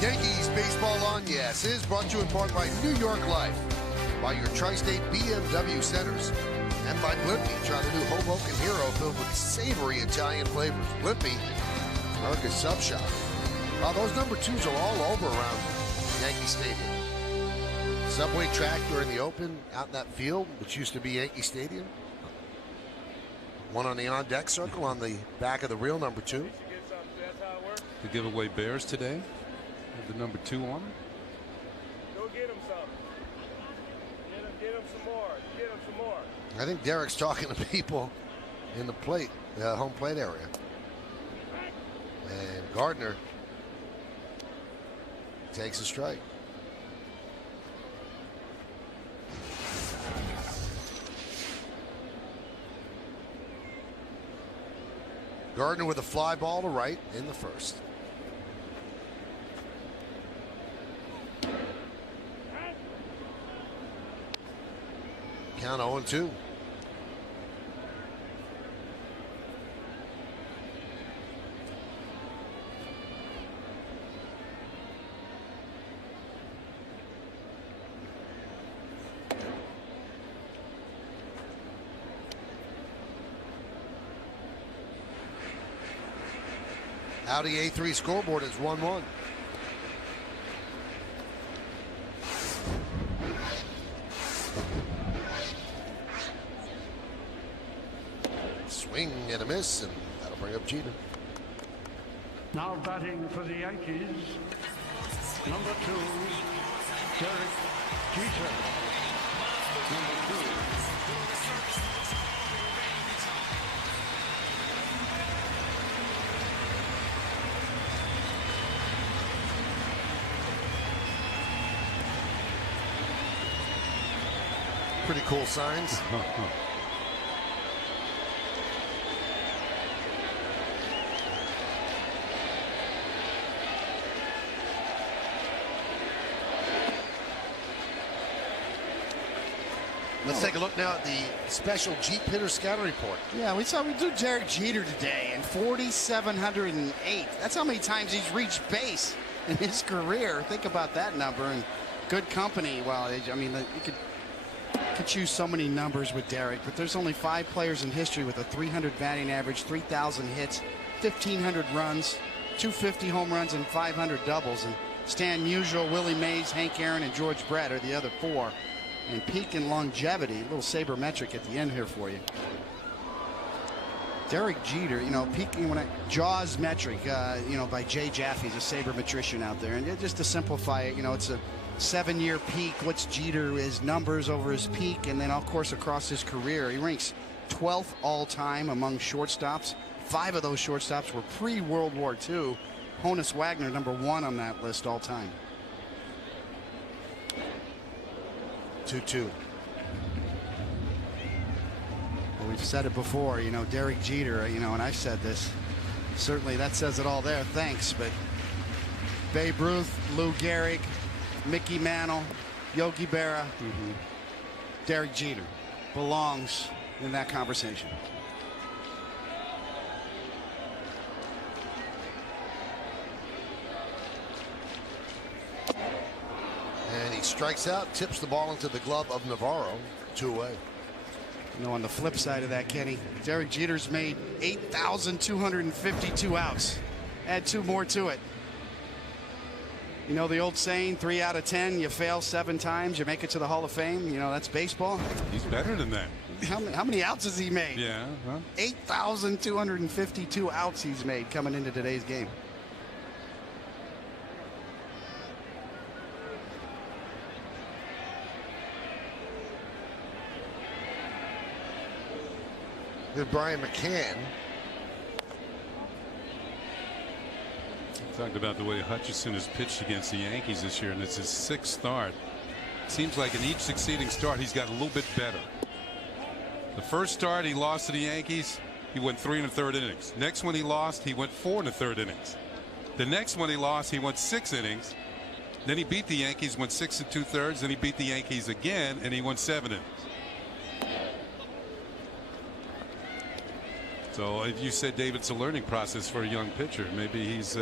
Yankees baseball on Yes is brought to you in part by New York Life. by your Tri-State BMW centers. And by Blimpie, try the new Hoboken Hero filled with savory Italian flavors. Blimpie, America's Sub Shop. Wow, those number 2s are all over around Yankee Stadium. Subway track during the open out in that field, which used to be Yankee Stadium. One on the on-deck circle on the back of the real number 2. The giveaway Bears today with the number 2 on it. Go get him some. Get him some more. Get him some more. I think Derek's talking to people in the home plate area. And Gardner takes a strike. Gardner with a fly ball to right in the first. Count 0-2. Audi A3 scoreboard is 1-1. Swing and a miss, and that'll bring up Jeter. Now batting for the Yankees, number 2, Derek Jeter. Number 2. Pretty cool signs. Let's take a look now at the special Jeep hitter scouting report. Yeah, we do Derek Jeter today, and 4,708. That's how many times he's reached base in his career. Think about that number, and good company. Well, I mean, you could choose so many numbers with Derek, but there's only 5 players in history with a 300 batting average, 3,000 hits, 1,500 runs, 250 home runs, and 500 doubles. And Stan Musial, Willie Mays, Hank Aaron, and George Brett are the other 4. And peak in longevity, a little sabermetric at the end here for you. Derek Jeter, peaking when Jaws metric, by Jay Jaffe's a sabermetrician out there. And just to simplify it, it's a 7-year peak. What's Jeter, his numbers over his peak, and then of course across his career. He ranks 12th all-time among shortstops. 5 of those shortstops were pre-World War II. Honus Wagner, number 1 on that list all-time. 2-2. Well, we've said it before, Derek Jeter, and I've said this. Certainly that says it all there. Thanks, but Babe Ruth, Lou Gehrig, Mickey Mantle, Yogi Berra, Derek Jeter belongs in that conversation. And he strikes out, tips the ball into the glove of Navarro. 2 away. On the flip side of that, Kenny, Derek Jeter's made 8,252 outs. Add 2 more to it. The old saying, 3 out of 10, you fail 7 times, you make it to the Hall of Fame. That's baseball. He's better than that. How many outs has he made? Yeah. Huh? 8,252 outs he's made coming into today's game. With Brian McCann. Talked about the way Hutchison has pitched against the Yankees this year, and it's his 6th start. Seems like in each succeeding start he's gotten a little bit better. The first start he lost to the Yankees, he went 3 1/3 innings. Next one he lost, he went 4 1/3 innings. The next one he lost, he went 6 innings. Then he beat the Yankees, went 6 2/3. Then he beat the Yankees again, and he won 7 innings. So if you said, David, it's a learning process for a young pitcher, maybe he's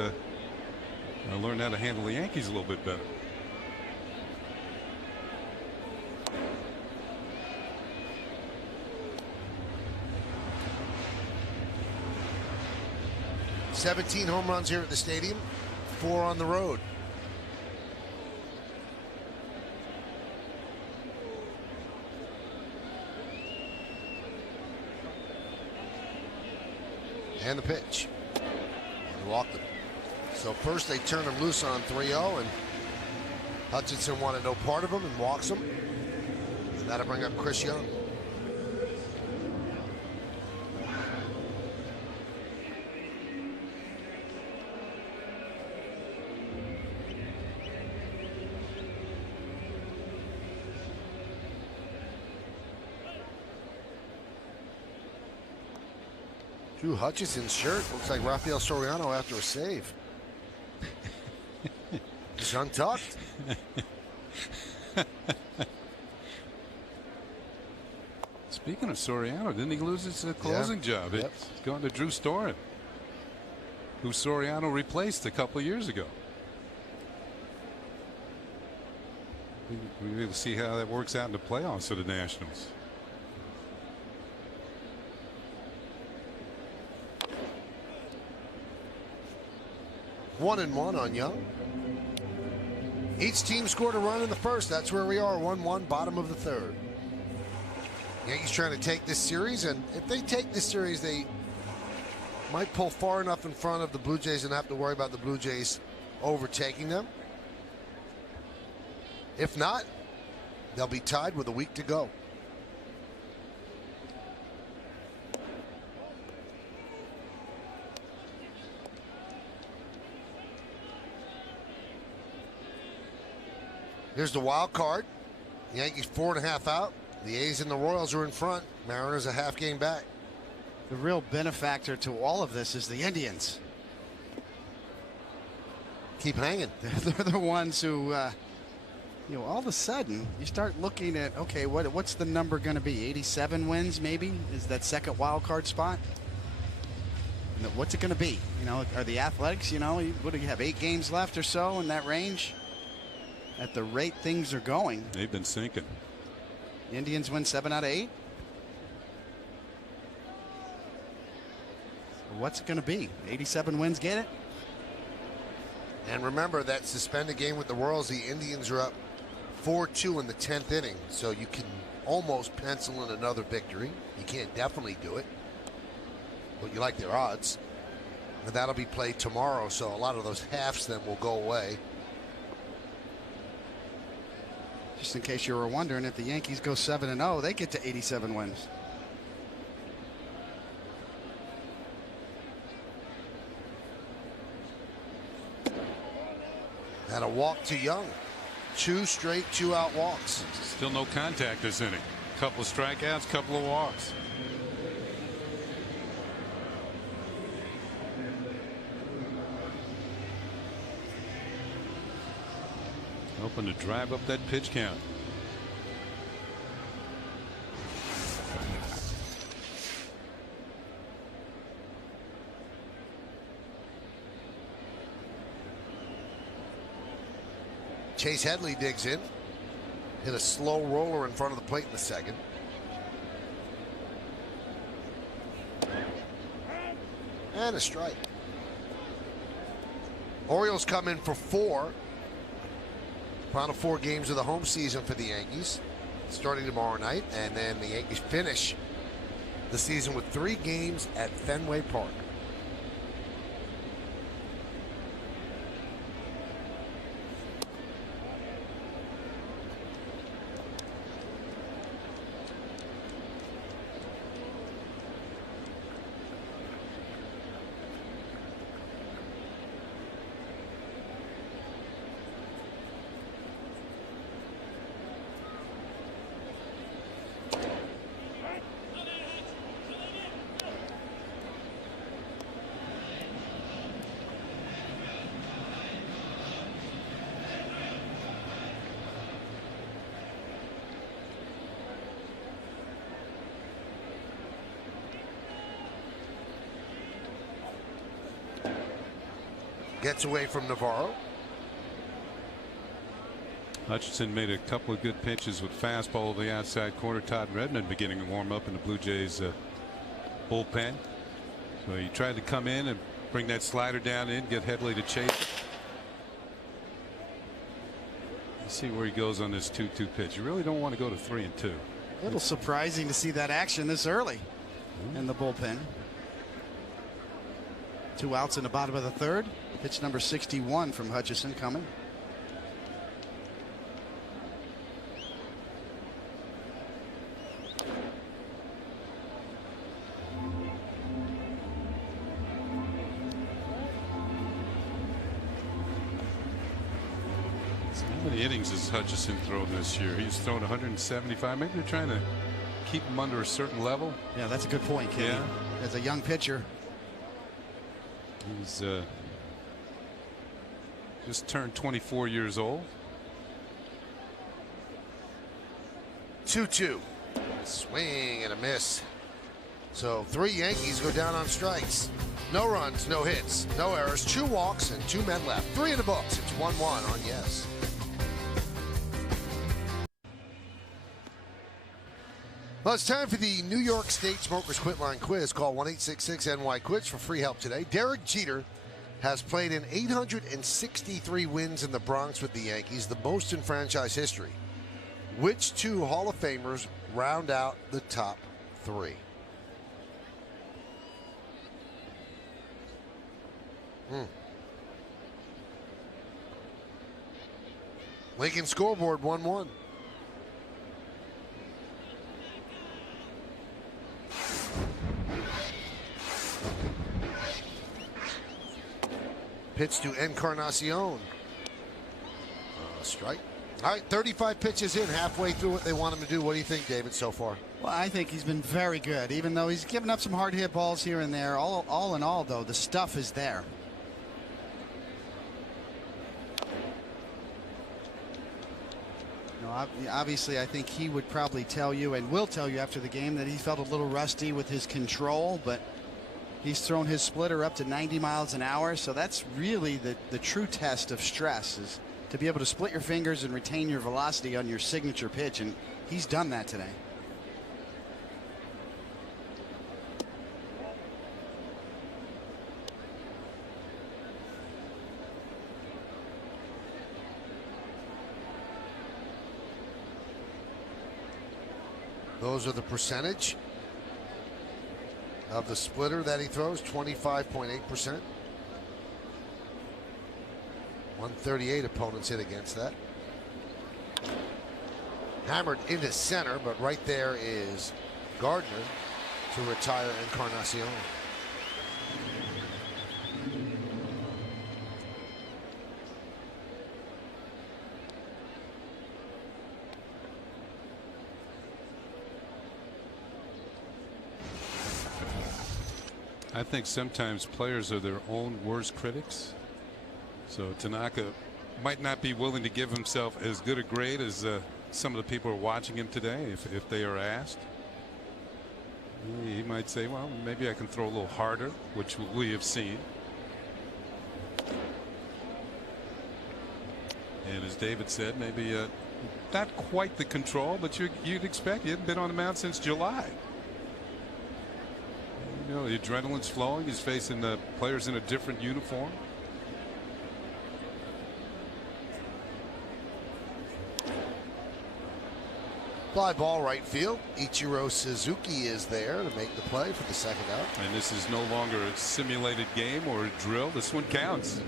learned how to handle the Yankees a little bit better. 17 home runs here at the stadium, 4 on the road. And the pitch. He walked him. So first they turn him loose on 3-0, and Hutchinson wanted no part of him and walks him. And that'll bring up Chris Young. Drew Hutchinson's shirt looks like Rafael Soriano after a save. Just untucked. Speaking of Soriano, didn't he lose his closing job? Yep. It's going to Drew Storen, who Soriano replaced a couple of years ago. We will see how that works out in the playoffs for the Nationals. 1-1 on Young. Each team scored a run in the first. That's where we are, 1-1, bottom of the third. Yankees trying to take this series, and if they take this series, they might pull far enough in front of the Blue Jays and have to worry about the Blue Jays overtaking them. If not, they'll be tied with a week to go. Here's the wild card. Yankees 4.5 out. The A's and the Royals are in front. Mariners a half game back. The real benefactor to all of this is the Indians. Keep hanging. They're the ones who, you know, all of a sudden you start looking at, okay, what's the number going to be? 87 wins, maybe, is that second wild card spot. What's it going to be? You know, are the Athletics? You know, what do you have? 8 games left or so in that range. At the rate things are going, they've been sinking. The Indians win 7 out of 8. What's it going to be? 87 wins, get it? And remember that suspended game with the Royals, the Indians are up 4-2 in the 10th inning. So you can almost pencil in another victory. You can't definitely do it, but you like their odds. And that'll be played tomorrow, so a lot of those halves then will go away. Just in case you were wondering, if the Yankees go 7-0, they get to 87 wins. And a walk to Young. 2 straight 2-out walks. Still no contact this inning. Couple of strikeouts, couple of walks. Hoping to drive up that pitch count. Chase Headley digs in. Hit a slow roller in front of the plate in the second. And a strike. Orioles come in for 4. Final 4 games of the home season for the Yankees, starting tomorrow night, and then the Yankees finish the season with 3 games at Fenway Park. Gets away from Navarro. Hutchinson made a couple of good pitches with fastball to the outside corner. Todd Redmond beginning to warm up in the Blue Jays bullpen. So he tried to come in and Bring that slider down in, get Headley to chase. Let's see where he goes on this 2-2 pitch. You really don't want to go to 3-2. A little surprising to see that action this early in the bullpen. 2 outs in the bottom of the third. Pitch number 61 from Hutchison coming. How many innings has Hutchison thrown this year? He's thrown 175. Maybe they're trying to keep him under a certain level. Yeah, that's a good point, Kenny. Yeah. As a young pitcher. He's just turned 24 years old. 2-2. Swing and a miss. So 3 Yankees go down on strikes. No runs, no hits, no errors, 2 walks, and 2 men left. 3 in the books. It's 1-1 on Yes. Well, it's time for the New York State Smokers Quit Line quiz. Call 1-866-NY-QUITS for free help today. Derek Jeter has played in 863 wins in the Bronx with the Yankees, the most in franchise history. Which 2 Hall of Famers round out the top 3? Lincoln scoreboard 1-1. Pitch to Encarnacion. Strike. All right, 35 pitches in, halfway through what they want him to do. What do you think, David, so far? Well, I think he's been very good, even though he's given up some hard hit balls here and there. All in all, though, the stuff is there. Obviously, I think he would probably tell you and will tell you after the game that he felt a little rusty with his control, but he's thrown his splitter up to 90 miles an hour. So that's really the true test of stress, is to be able to split your fingers and retain your velocity on your signature pitch. And he's done that today. Those are the percentage of the splitter that he throws, 25.8%. 138 opponents hit against that. Hammered into center, but right there is Gardner to retire Encarnacion. I think sometimes players are their own worst critics. So Tanaka might not be willing to give himself as good a grade as some of the people who are watching him today, if they are asked. He might say, well, maybe I can throw a little harder, which we have seen. And as David said, maybe not quite the control, but you'd expect. He hadn't been on the mound since July. You know, the adrenaline's flowing. He's facing the players in a different uniform. Fly ball right field. Ichiro Suzuki is there to make the play for the second out. And this is no longer a simulated game or a drill. This one counts.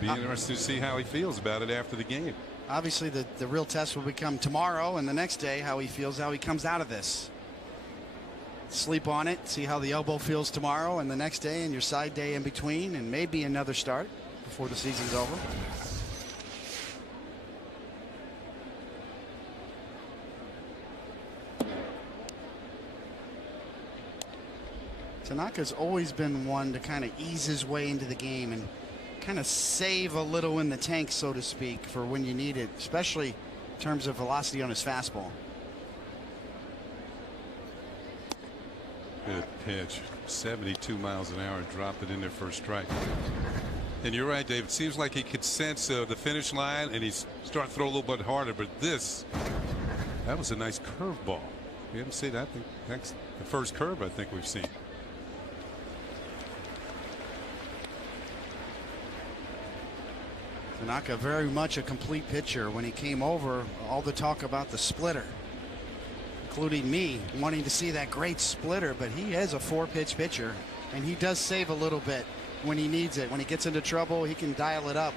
It'll be interesting to see how he feels about it after the game. Obviously, the real test will become tomorrow and the next day, how he feels, how he comes out of this. Sleep on it, see how the elbow feels tomorrow and the next day and your side day in between, and maybe another start before the season's over. Tanaka's always been one to kind of ease his way into the game and kind of save a little in the tank, so to speak, for when you need it, especially in terms of velocity on his fastball. Good pitch. 72 miles an hour. Dropped it in there for a strike. And you're right, Dave. It seems like he could sense the finish line and he's starting to throw a little bit harder. But that was a nice curveball. We haven't seen that. I think that's the first curve I think we've seen. Tanaka very much a complete pitcher. When he came over, all the talk about the splitter, including me wanting to see that great splitter, but he is a 4-pitch pitcher, and he does save a little bit when he needs it. When he gets into trouble, he can dial it up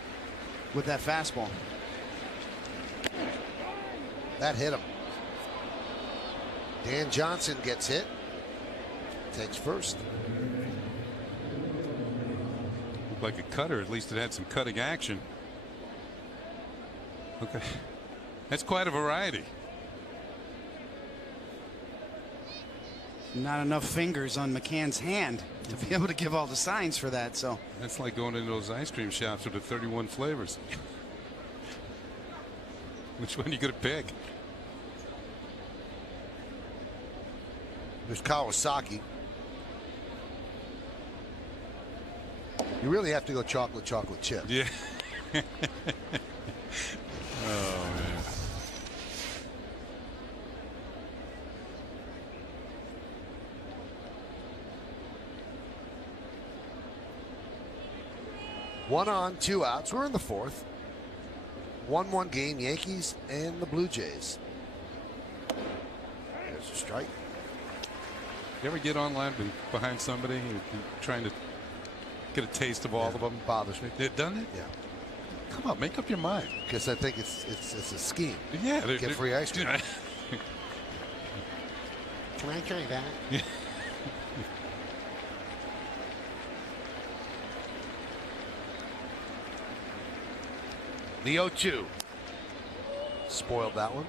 with that fastball. That hit him. Dan Johnson gets hit. Takes first. Looked like a cutter. At least it had some cutting action. Okay. That's quite a variety. Not enough fingers on McCann's hand to be able to give all the signs for that. So that's like going into those ice cream shops with the 31 flavors. Which one are you going to pick? There's Kawasaki. You really have to go chocolate chip. Yeah. Oh, man. One on, 2 outs. We're in the 4th. 1-1 game, Yankees and the Blue Jays. There's a strike. You ever get online behind somebody and trying to get a taste of all of them? Bothers me. It doesn't it? Yeah. Come on, make up your mind. Because I think it's a scheme. Yeah. Get free ice cream. Can I try that? Yeah. The 0-2. Spoiled that one.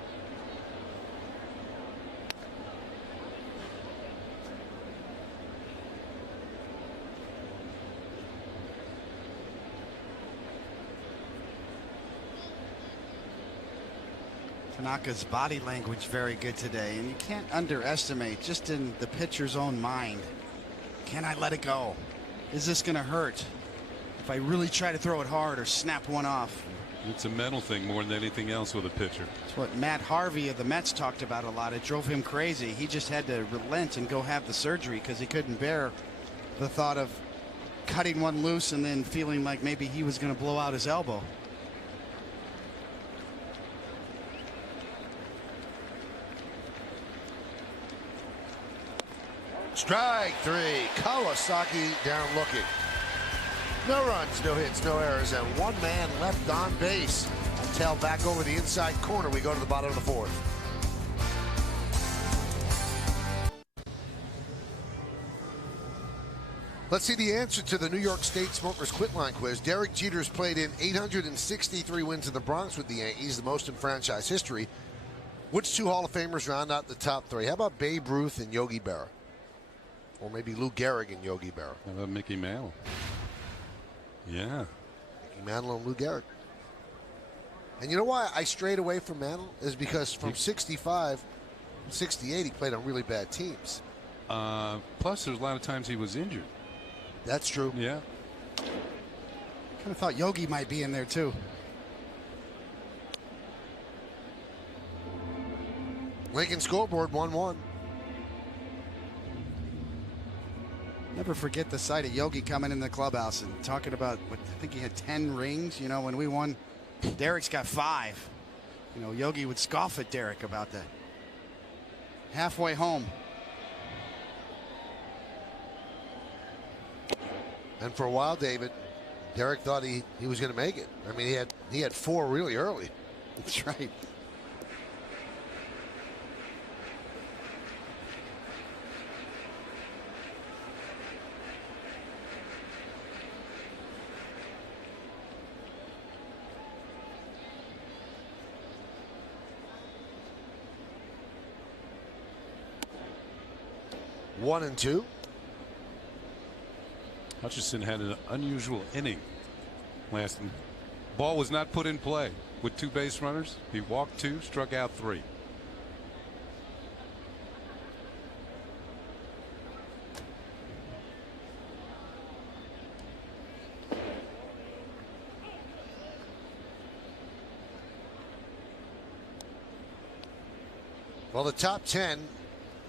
Tanaka's body language very good today, and you can't underestimate just in the pitcher's own mind. Can I let it go? Is this going to hurt if I really try to throw it hard or snap one off? It's a mental thing more than anything else with a pitcher. It's what Matt Harvey of the Mets talked about a lot. It drove him crazy. He just had to relent and go have the surgery because he couldn't bear the thought of cutting one loose and then feeling like maybe he was going to blow out his elbow. Strike 3. Kawasaki down looking. No runs, no hits, no errors, and one man left on base. Until back over the inside corner, we go to the bottom of the 4th. Let's see the answer to the New York State Smokers Quit Line quiz. Derek Jeter's played in 863 wins in the Bronx with the Yankees, the most in franchise history. Which 2 Hall of Famers round out the top 3? How about Babe Ruth and Yogi Berra? Or maybe Lou Gehrig and Yogi Berra? How about Mickey Mantle? Yeah. Mickey Mantle and Lou Gehrig. And you know why I strayed away from Mantle? Is because from 65, 68, he played on really bad teams. Plus, there's a lot of times he was injured. That's true. Yeah. Kind of thought Yogi might be in there too. Lincoln scoreboard 1-1. Never forget the sight of Yogi coming in the clubhouse and talking about what I think he had 10 rings. You know, when we won, Derek's got 5. You know, Yogi would scoff at Derek about that. Halfway home. And for a while, David, Derek thought he was going to make it. I mean, he had 4 really early. That's right. One and 2. Hutchison had an unusual inning last. Ball was not put in play with 2 base runners. He walked 2, struck out 3. Well, the top 10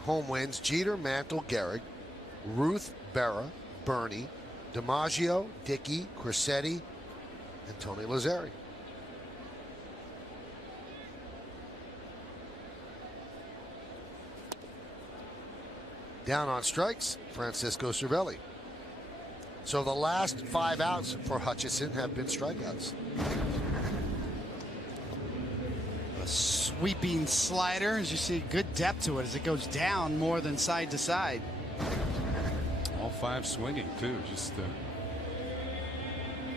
home wins: Jeter, Mantle, Gehrig, Ruth, Berra, Bernie, DiMaggio, Dickey, Crissetti, and Tony Lazzeri. Down on strikes, Francisco Cervelli. So the last 5 outs for Hutchison have been strikeouts. A sweeping slider, as you see, good depth to it as it goes down more than side to side. All 5 swinging too, just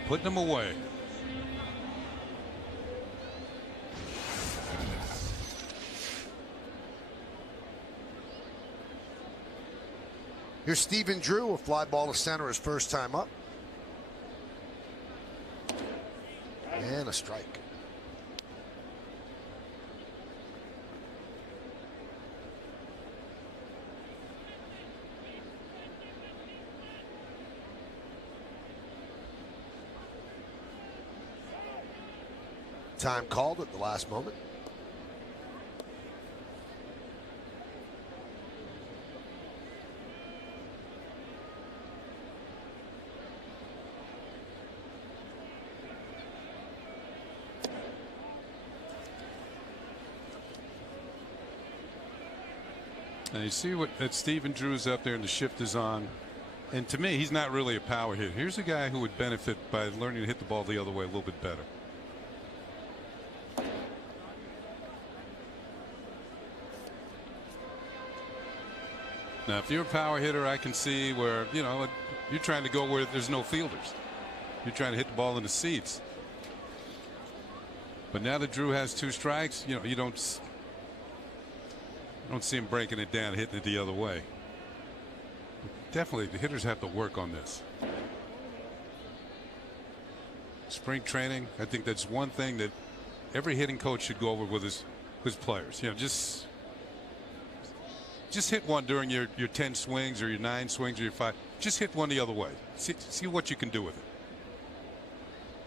putting them away. Here's Stephen Drew, a fly ball to center his first time up. And a strike. Time called at the last moment. Now you see what that Stephen Drew's up there and the shift is on. And to me, he's not really a power hitter. Here's a guy who would benefit by learning to hit the ball the other way a little bit better. Now, if you're a power hitter, I can see where, you know, you're trying to go where there's no fielders. You're trying to hit the ball in the seats. But now that Drew has 2 strikes, you know, you don't see him breaking it down, hitting it the other way. Definitely, the hitters have to work on this. Spring training, I think that's one thing that every hitting coach should go over with his players. You know, just hit one during your 10 swings or your 9 swings or your 5. Just hit one the other way. See what you can do with it.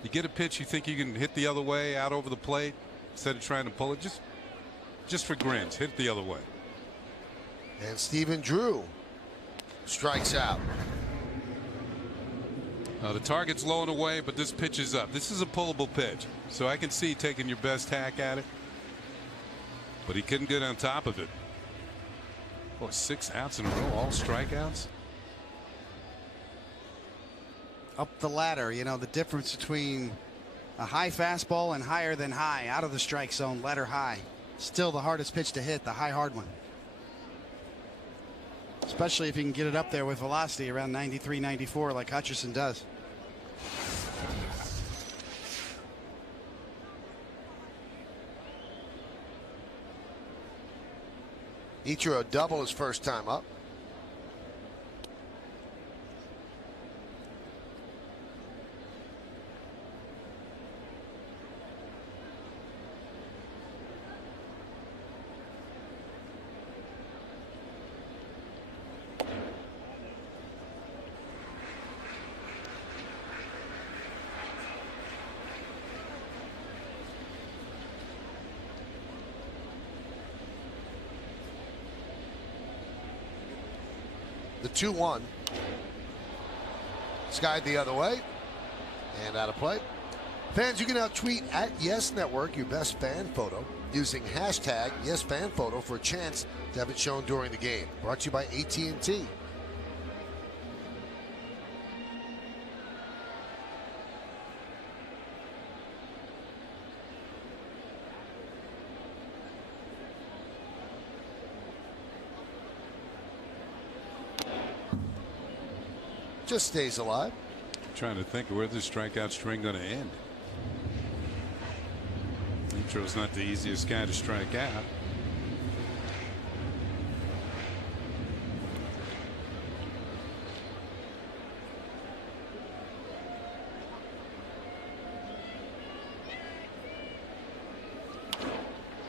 You get a pitch you think you can hit the other way out over the plate instead of trying to pull it. Just for grins, hit it the other way. And Stephen Drew strikes out. The target's low and away, but this pitch is up. This is a pullable pitch, so I can see taking your best hack at it. But he couldn't get on top of it. Boy, 6 outs in a row, all strikeouts. Up the ladder, you know, the difference between a high fastball and higher than high, out of the strike zone, ladder high. Still the hardest pitch to hit, the high hard one. Especially if you can get it up there with velocity around 93, 94 like Hutchison does. Ichiro double his first time up. The 2-1. Skied the other way. And out of play. Fans, you can now tweet at Yes Network your best fan photo using hashtag YesFanPhoto for a chance to have it shown during the game. Brought to you by AT&T. Just stays alive. Trying to think of where this strikeout string going to end. Intro's not the easiest guy to strike out.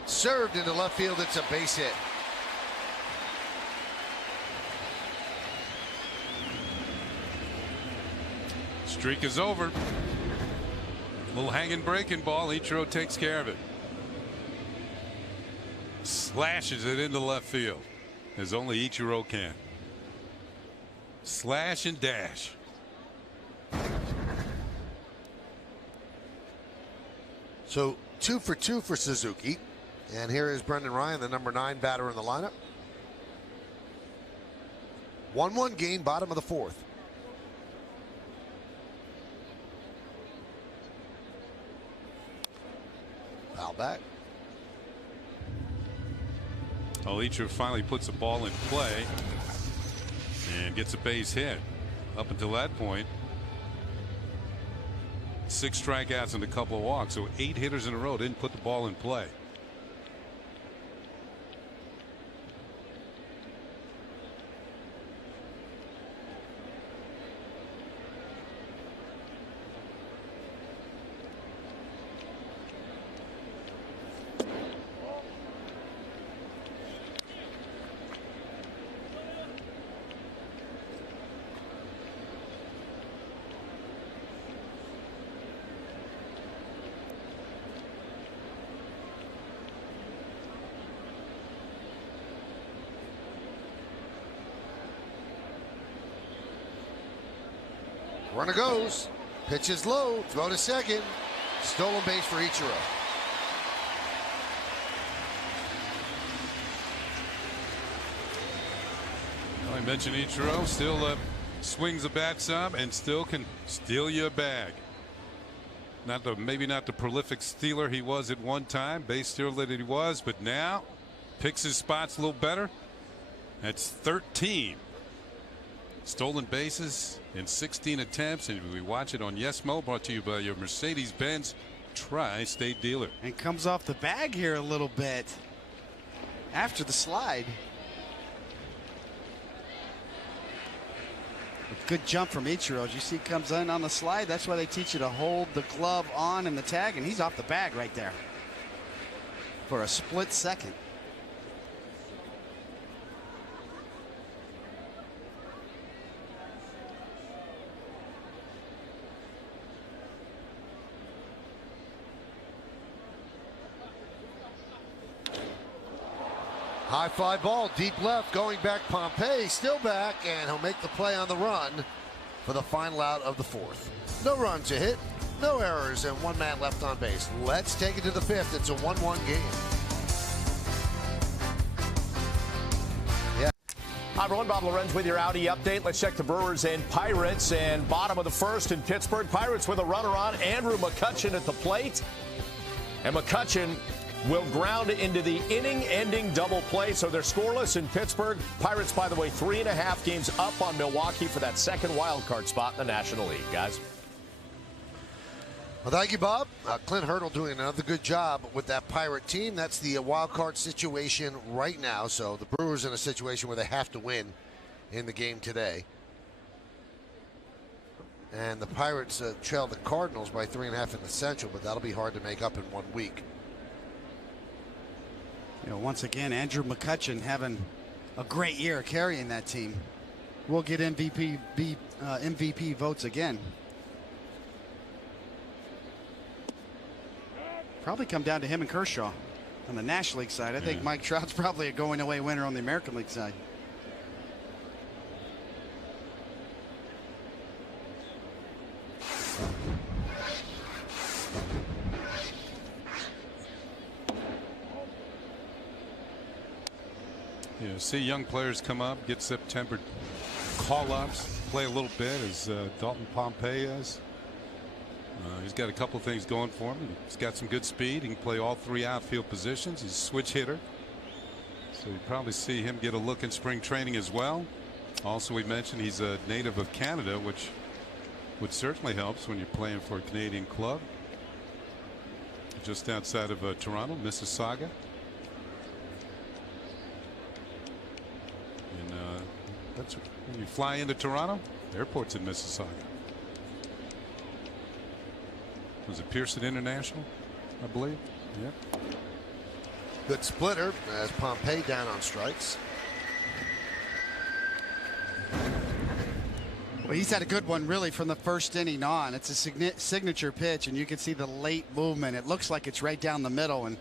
Served into left field. It's a base hit. Streak is over. Little hanging breaking ball. Ichiro takes care of it. Slashes it into left field as only Ichiro can. Slash and dash. So 2 for 2 for Suzuki. And here is Brendan Ryan, the number 9 batter in the lineup. 1-1 game, bottom of the fourth. Foul back. Ichiro finally puts a ball in play and gets a base hit. Up until that point, 6 strikeouts and a couple of walks, so 8 hitters in a row didn't put the ball in play. Runner goes. Pitch is low. Throw to second. Stolen base for Ichiro. I mentioned Ichiro still swings the bat some and still can steal you a bag. Maybe not the prolific stealer he was at one time, base stealer that he was, but now picks his spots a little better. That's 13 stolen bases in 16 attempts, and we watch it on Yes Mo, brought to you by your Mercedes-Benz Tri-State dealer. And comes off the bag here a little bit after the slide. A good jump from Ichiro. As you see, comes in on the slide. That's why they teach you to hold the glove on in the tag, and he's off the bag right there for a split second. High fly ball, deep left, going back Pompey, still back, and he'll make the play on the run for the final out of the fourth. No run to hit, no errors, and 1 man left on base. Let's take it to the fifth. It's a 1-1 game. Hi everyone, Bob Lorenz with your Audi update. Let's check the Brewers and Pirates, and bottom of the first in Pittsburgh. Pirates with a runner on, Andrew McCutchen at the plate, and McCutchen will ground into the inning-ending double play, so they're scoreless in Pittsburgh. Pirates, by the way, 3.5 games up on Milwaukee for that second wild card spot in the National League, guys. Well, thank you, Bob. Clint Hurdle doing another good job with that Pirate team. That's the wild card situation right now, so the Brewers in a situation where they have to win in the game today. And the Pirates trail the Cardinals by 3.5 in the Central, but that'll be hard to make up in 1 week. You know, once again, Andrew McCutchen having a great year carrying that team. We'll get MVP votes again. Probably come down to him and Kershaw on the National League side. I think Mike Trout's probably a going away winner on the American League side. You know, see young players come up, get September call-ups, play a little bit, as Dalton Pompey has. He's got a couple things going for him. He's got some good speed. He can play all 3 outfield positions. He's a switch hitter, so you probably see him get a look in spring training as well. Also, we mentioned he's a native of Canada, which certainly helps when you're playing for a Canadian club. Just outside of Toronto, Mississauga. And that's when you fly into Toronto, the airport's in Mississauga. Was it Pearson International, I believe? Yep. Good splitter as Pompey down on strikes. Well, he's had a good one really from the first inning on. It's a signature pitch, and you can see the late movement. It looks like it's right down the middle, and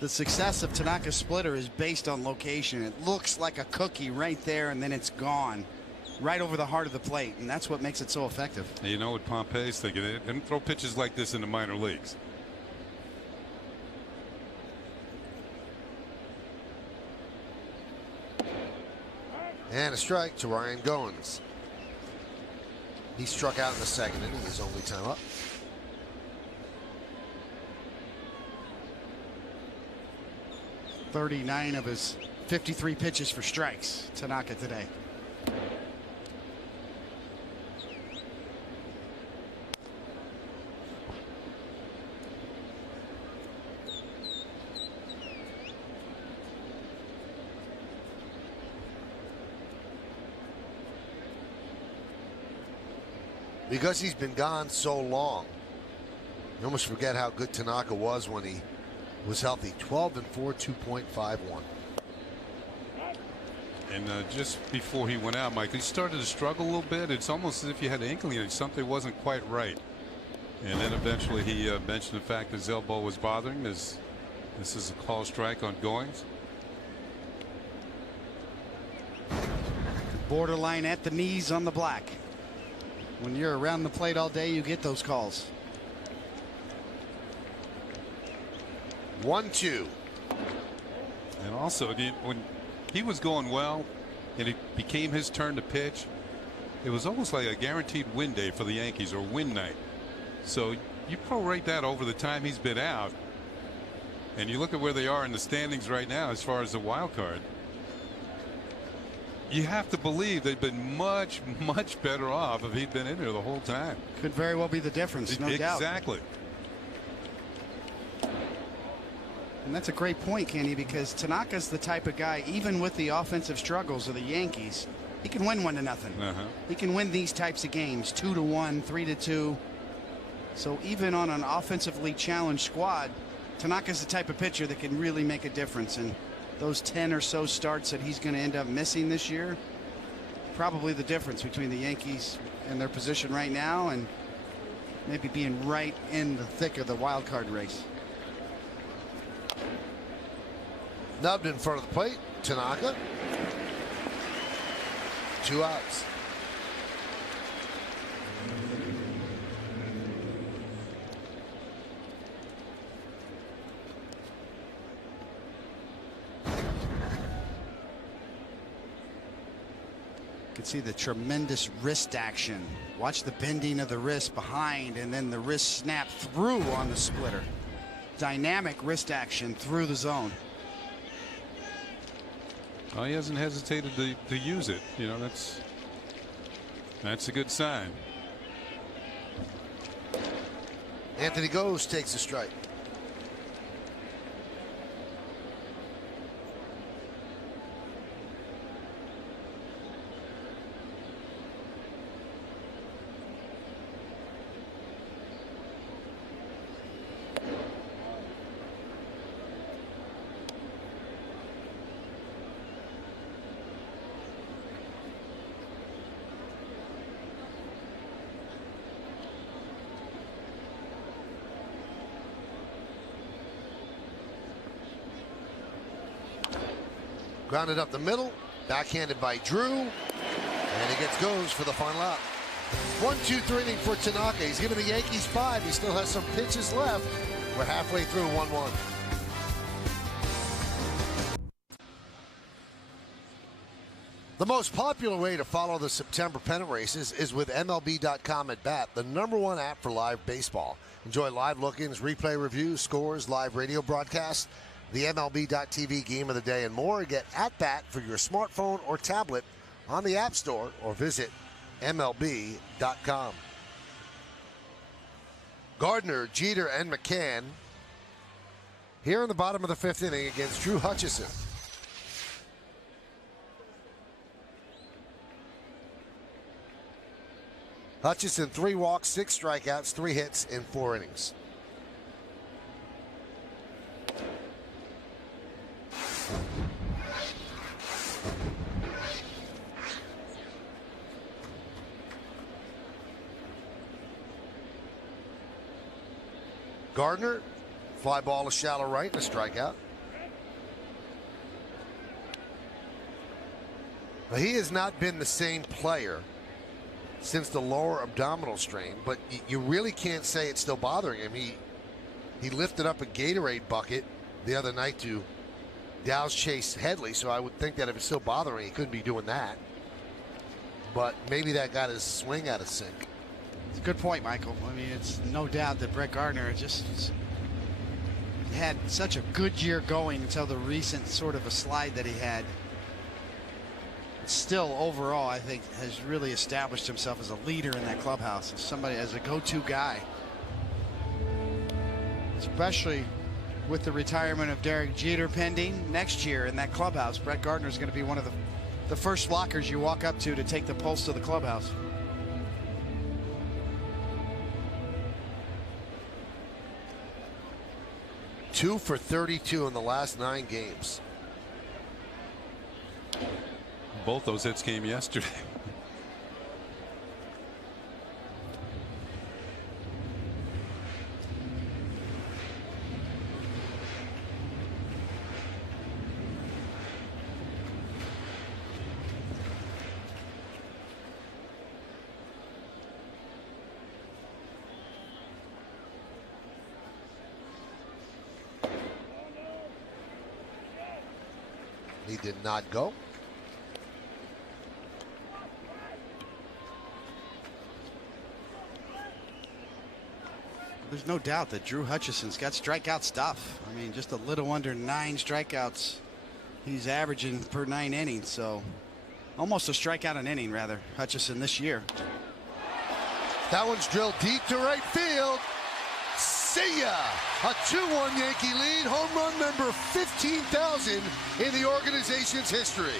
the success of Tanaka's splitter is based on location. It looks like a cookie right there, and then it's gone right over the heart of the plate, and that's what makes it so effective. You know what Pompey's thinking? They didn't throw pitches like this in the minor leagues. And a strike to Ryan Goins. He struck out in the second inning, his only time up. "39 of his 53 pitches for strikes, Tanaka today. Because he's been gone so long, you almost forget how good Tanaka was when he was healthy. 12-4, 2.51. And just before he went out, Mike, he started to struggle a little bit. It's almost as if you had an inkling that something wasn't quite right. And then eventually he mentioned the fact that his elbow was bothering him. This is a call strike on Goins. Borderline at the knees on the black. When you're around the plate all day, you get those calls. 1-2. And also, when he was going well and it became his turn to pitch, it was almost like a guaranteed win day for the Yankees, or win night. So you prorate that over the time he's been out, and you look at where they are in the standings right now as far as the wild card. You have to believe they've been much, much better off if he'd been in there the whole time. Could very well be the difference, no doubt. Exactly. And that's a great point, Kenny, because Tanaka's the type of guy, even with the offensive struggles of the Yankees, he can win 1-0. He can win these types of games, 2-1, 3-2. So even on an offensively challenged squad, Tanaka's the type of pitcher that can really make a difference. And those 10 or so starts that he's going to end up missing this year, probably the difference between the Yankees and their position right now and maybe being right in the thick of the wild card race. Nubbed in front of the plate, Tanaka. 2 outs. You can see the tremendous wrist action. Watch the bending of the wrist behind, and then the wrist snap through on the splitter. Dynamic wrist action through the zone. Oh, he hasn't hesitated to use it. You know, that's a good sign. Anthony Goes takes a strike. Grounded up the middle, backhanded by Drew, and he gets Goes for the final out. 1-2-3 inning for Tanaka. He's given the Yankees 5. He still has some pitches left. We're halfway through, 1-1. The most popular way to follow the September pennant races is with MLB.com at Bat, the #1 app for live baseball. Enjoy live look-ins, replay reviews, scores, live radio broadcasts, the MLB.TV game of the day, and more. Get at Bat for your smartphone or tablet on the App Store or visit MLB.com. Gardner, Jeter, and McCann here in the bottom of the 5th inning against Drew Hutchison. Hutchison, 3 walks, 6 strikeouts, 3 hits in 4 innings. Gardner, fly ball to shallow right and a strikeout. Now, he has not been the same player since the lower abdominal strain, but you really can't say it's still bothering him. He lifted up a Gatorade bucket the other night to douse Chase Headley, so I would think that if it's still bothering, he couldn't be doing that. But maybe that got his swing out of sync. It's a good point, Michael. I mean, it's no doubt that Brett Gardner just had such a good year going until the recent sort of a slide that he had. Still, overall, I think has really established himself as a leader in that clubhouse, as somebody, as a go-to guy. Especially with the retirement of Derek Jeter pending next year in that clubhouse. Brett Gardner is going to be one of the first lockers you walk up to take the pulse to the clubhouse. Two for 32 in the last 9 games. Both those hits came yesterday. He did not go. There's no doubt that Drew Hutchison's got strikeout stuff. I mean, just a little under 9 strikeouts he's averaging per 9 innings, so almost a strikeout an inning, rather, Hutchison this year. That one's drilled deep to right field. See ya! A 2-1 Yankee lead, home run number 15,000 in the organization's history.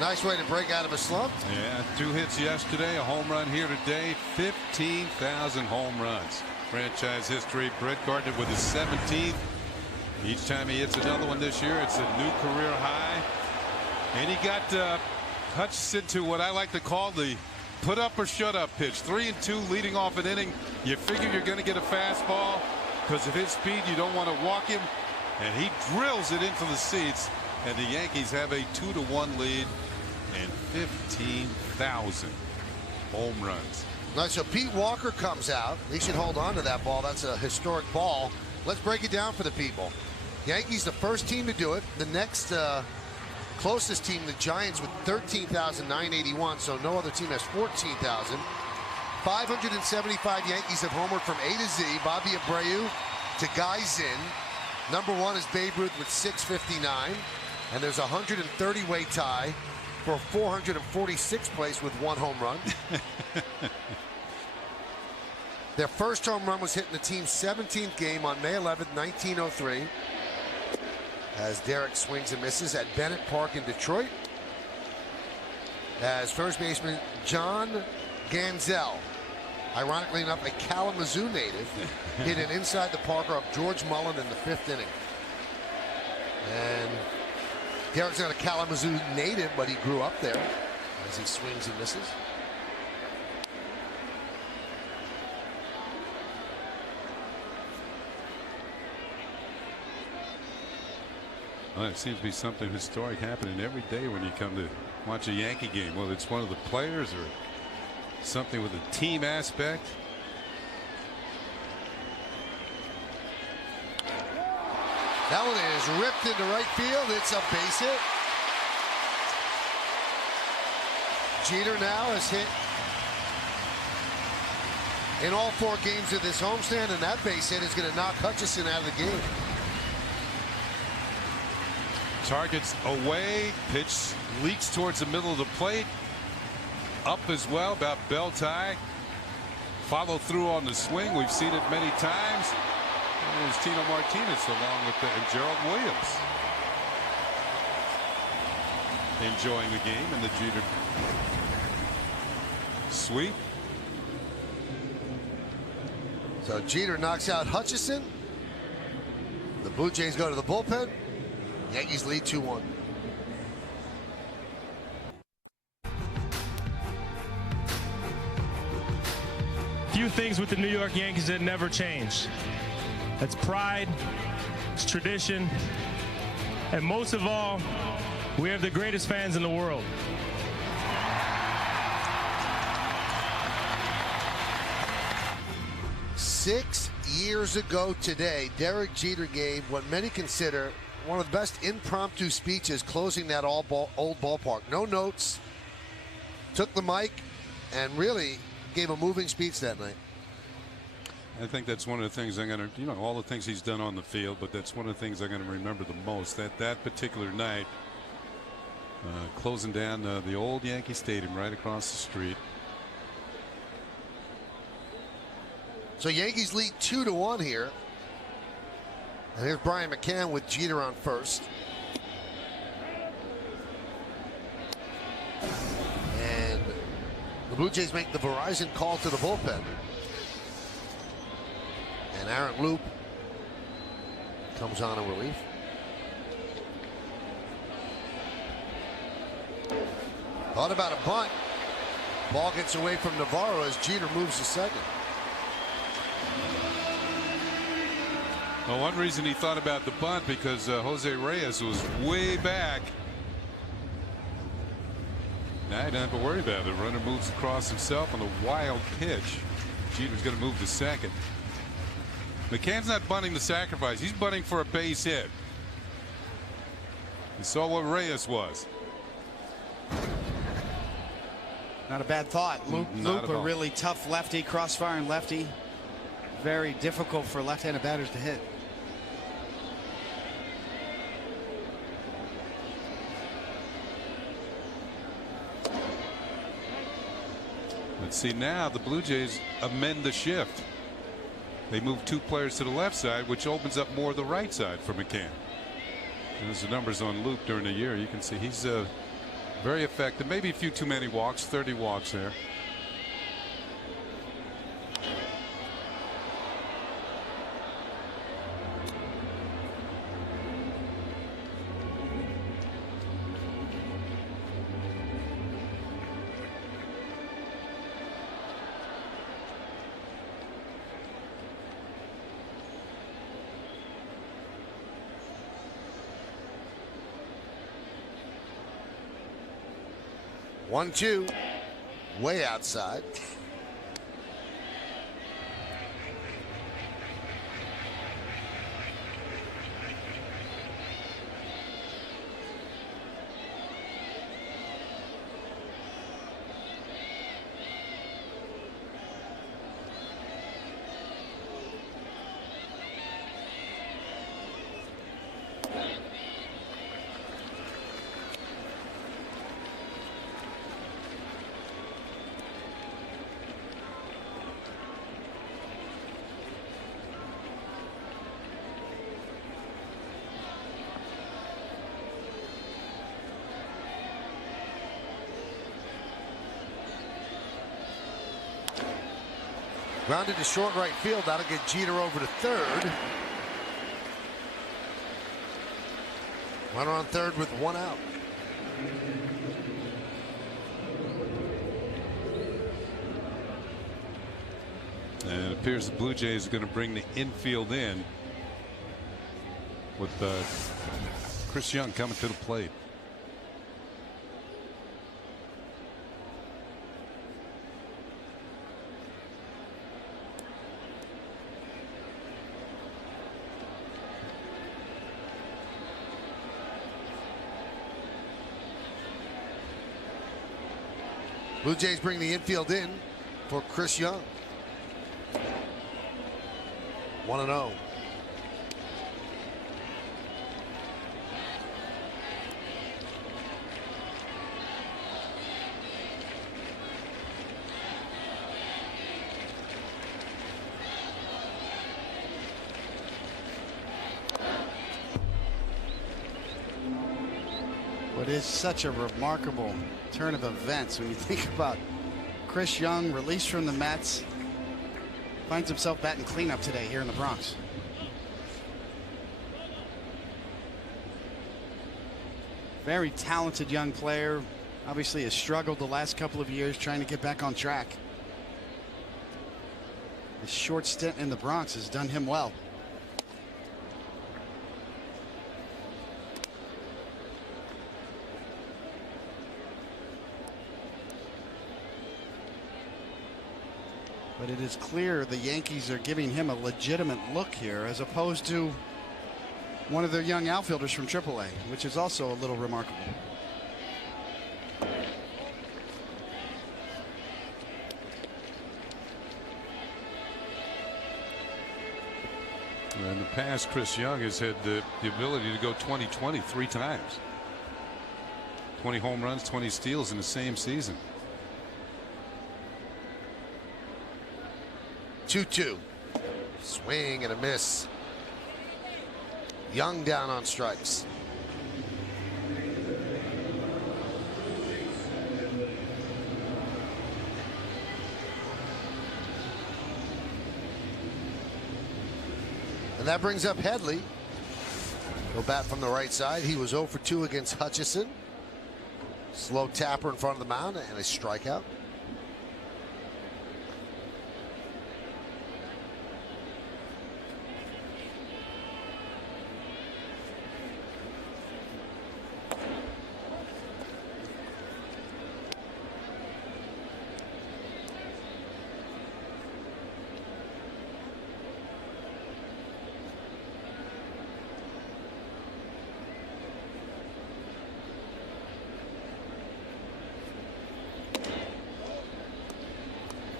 Nice way to break out of a slump. Yeah, 2 hits yesterday, a home run here today, 15,000 home runs. Franchise history, Brett Gardner with his 17th. Each time he hits another one this year, it's a new career high. And he got Hutchison to what I like to call the put up or shut up pitch. 3-2 leading off an inning. You figure you're going to get a fastball because of his speed. You don't want to walk him. And he drills it into the seats. And the Yankees have a 2-1 lead and 15,000 home runs. All right, so Pete Walker comes out. He should hold on to that ball. That's a historic ball. Let's break it down for the people. Yankees, the first team to do it. The next closest team, the Giants, with 13,981. So no other team has 14,000. 575 Yankees have homered from A to Z. Bobby Abreu to Guy Zinn. Number 1 is Babe Ruth with 659. And there's a 130-way tie for 446th place with 1 home run. Their first home run was hit in the team's 17th game on May 11th, 1903. As Derek swings and misses at Bennett Park in Detroit. As first baseman John Ganzel, ironically enough a Kalamazoo native, hit an inside the Parker of George Mullen in the 5th inning. And Derek's not a Kalamazoo native, but he grew up there as he swings and misses. Well, it seems to be something historic happening every day when you come to watch a Yankee game, whether it's one of the players or something with a team aspect. That one is ripped into right field. It's a base hit. Jeter now has hit in all 4 games of this homestand, and that base hit is going to knock Hutchison out of the game. Targets away, pitch leaks towards the middle of the plate. Up as well, about bell tie. Follow through on the swing. We've seen it many times. And there's Tino Martinez along with and Gerald Williams enjoying the game in the Jeter sweep. So Jeter knocks out Hutchison. The Blue Jays go to the bullpen. Yankees lead 2-1. Few things with the New York Yankees that never change. It's pride, it's tradition, and most of all, we have the greatest fans in the world. 6 years ago today, Derek Jeter gave what many consider one of the best impromptu speeches closing that old ballpark. No notes, took the mic, and really gave a moving speech that night. I think that's one of the things I'm going to, all the things he's done on the field, but that's one of the things I'm going to remember the most. That particular night, closing down the old Yankee Stadium right across the street. So Yankees lead 2-1 here. And here's Brian McCann with Jeter on first. And the Blue Jays make the Verizon call to the bullpen. And Aaron Loop comes on in relief. Thought about a bunt. Ball gets away from Navarro as Jeter moves to second. Well, one reason he thought about the bunt because Jose Reyes was way back. Now he doesn't have to worry about it. The runner moves across himself on a wild pitch. Jeter's going to move to second. McCann's not bunting the sacrifice. He's bunting for a base hit. You saw what Reyes was. Not a bad thought. Loop a really tough lefty, cross-firing lefty. Very difficult for left-handed batters to hit. Let's see now the Blue Jays amend the shift. They move 2 players to the left side, which opens up more of the right side for McCann. And as the numbers on Luke during the year, you can see he's very effective. Maybe a few too many walks, 30 walks there. One, two, way outside. Grounded to short right field. That'll get Jeter over to third. Runner on third with 1 out. And it appears the Blue Jays are going to bring the infield in with Chris Young coming to the plate. Blue Jays bring the infield in for Chris Young. 1-0. What is such a remarkable turn of events when you think about Chris Young, released from the Mets, finds himself batting cleanup today here in the Bronx. Very talented young player. Obviously has struggled the last couple of years trying to get back on track. His short stint in the Bronx has done him well. But But it is clear the Yankees are giving him a legitimate look here, as opposed to one of their young outfielders from AAA, which is also a little remarkable. In the past, Chris Young has had the ability to go 20-20 3 times. 20 home runs, 20 steals in the same season. 2-2. Swing and a miss. Young down on strikes. And that brings up Headley. He'll bat from the right side. He was 0 for 2 against Hutchison. Slow tapper in front of the mound and a strikeout.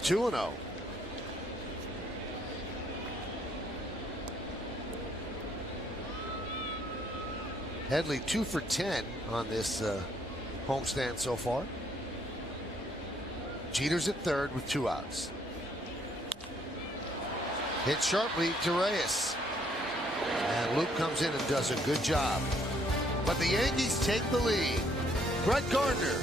Two and 0. Headley 2 for 10 on this homestand so far. Jeter's at third with 2 outs. Hit sharply to Reyes. And Luke comes in and does a good job. But the Yankees take the lead. Brett Gardner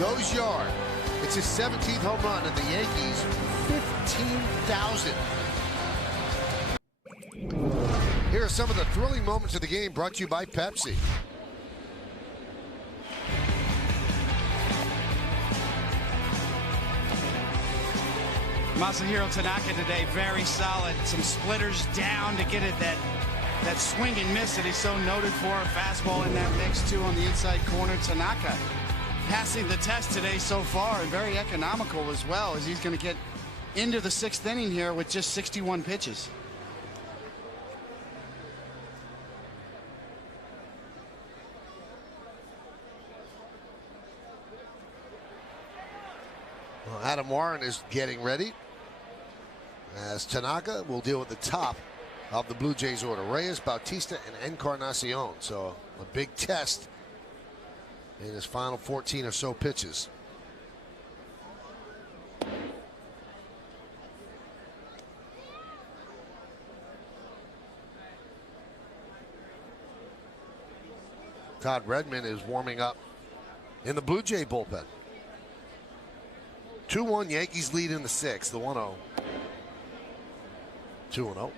goes yard. It's his 17th home run, and the Yankees 15,000. Here are some of the thrilling moments of the game, brought to you by Pepsi. Masahiro Tanaka today, very solid. Some splitters down to get it that swing and miss that he's so noted for. A fastball in that mix, too, on the inside corner. Tanaka passing the test today so far, and very economical as well, as he's going to get into the 6th inning here with just 61 pitches. Well, Adam Warren is getting ready, as Tanaka will deal with the top of the Blue Jays order. Reyes, Bautista, and Encarnacion. So a big test in his final 14 or so pitches. Todd Redmond is warming up in the Blue Jay bullpen. 2-1 Yankees lead in the 6th, the 1-0. 2-0.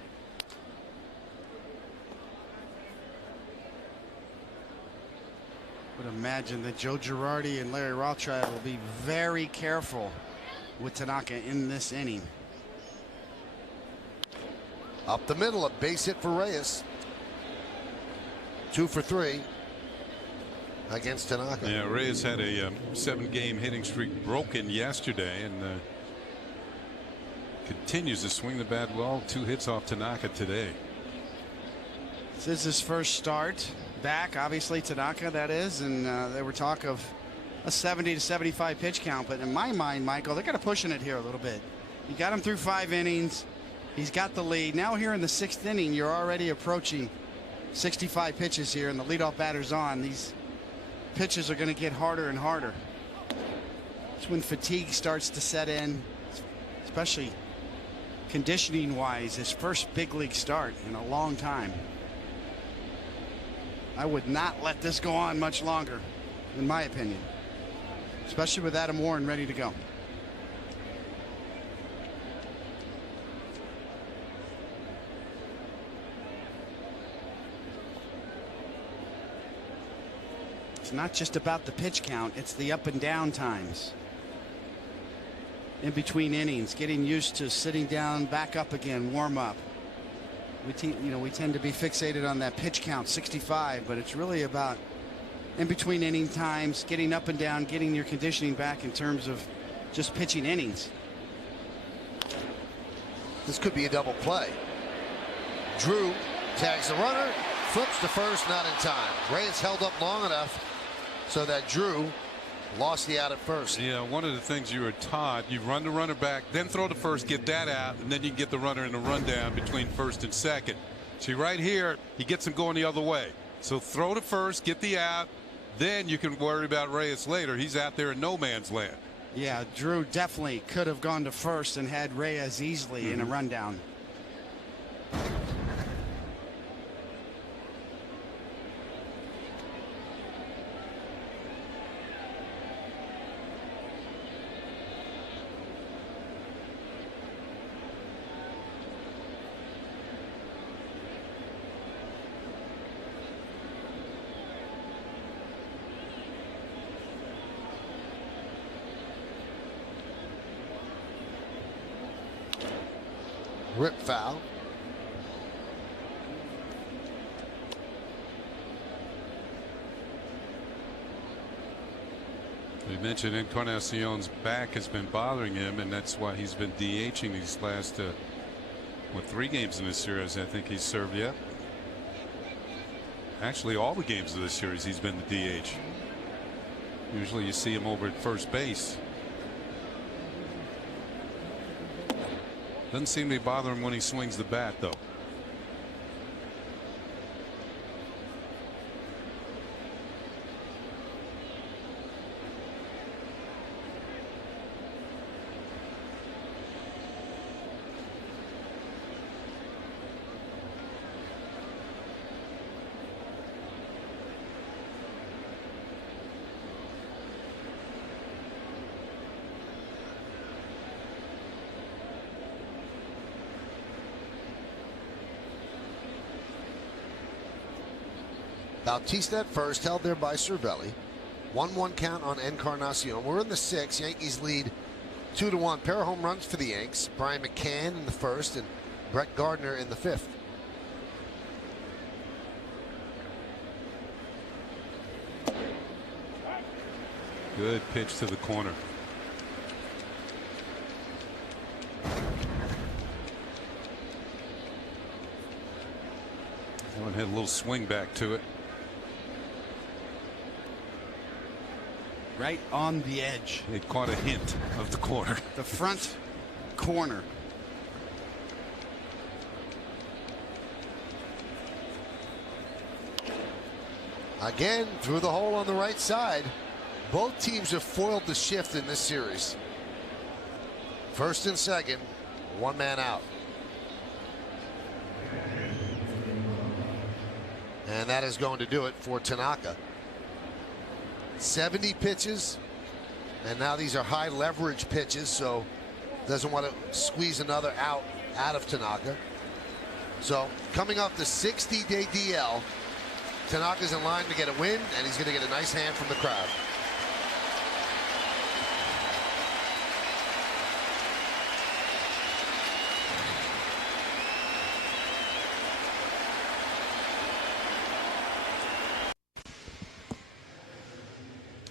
Would imagine that Joe Girardi and Larry Rothschild will be very careful with Tanaka in this inning. Up the middle, a base hit for Reyes. 2 for 3 against Tanaka. Yeah, Reyes had a 7-game hitting streak broken yesterday, and continues to swing the bat well. 2 hits off Tanaka today. This is his first start back, obviously, Tanaka, that is, and there were talk of a 70 to 75 pitch count, but in my mind, Michael, they're going to pushing it here a little bit. You got him through 5 innings. He's got the lead. Now here in the 6th inning, you're already approaching 65 pitches here, and the leadoff batter's on. These pitches are going to get harder and harder. It's when fatigue starts to set in, especially conditioning-wise. His first big league start in a long time. I would not let this go on much longer, in my opinion, especially with Adam Warren ready to go. It's not just about the pitch count, it's the up and down times in between innings, getting used to sitting down, back up again, warm up. We tend to be fixated on that pitch count, 65, but it's really about in between inning times, getting up and down, getting your conditioning back in terms of just pitching innings. This could be a double play. Drew tags the runner, flips to first, not in time. Reyes held up long enough so that Drew lost the out at first. Yeah, one of the things you were taught, you run the runner back, then throw to first, get that out, and then you can get the runner in a rundown between first and second. See, right here, he gets him going the other way. So throw to first, get the out, then you can worry about Reyes later. He's out there in no man's land. Yeah, Drew definitely could have gone to first and had Reyes easily in a rundown. Rip foul. We mentioned Encarnacion's back has been bothering him, and that's why he's been DHing these last 3 games in this series. I think he's served yet. Actually, all the games of this series he's been the DH. Usually you see him over at first base. Doesn't seem to be bothering him when he swings the bat, though. Bautista at first, held there by Cervelli. 1-1 count on Encarnacion. We're in the 6th. Yankees lead 2-1. Pair of home runs for the Yanks. Brian McCann in the 1st and Brett Gardner in the 5th. Good pitch to the corner. That one had a little swing back to it. Right on the edge. It caught a hint of the corner. The front corner. Again, through the hole on the right side. Both teams have foiled the shift in this series. First and second, 1 man out. And that is going to do it for Tanaka. 70 pitches, and now these are high leverage pitches, so doesn't want to squeeze another out of Tanaka. So coming off the 60-day DL, Tanaka's in line to get a win, and he's going to get a nice hand from the crowd.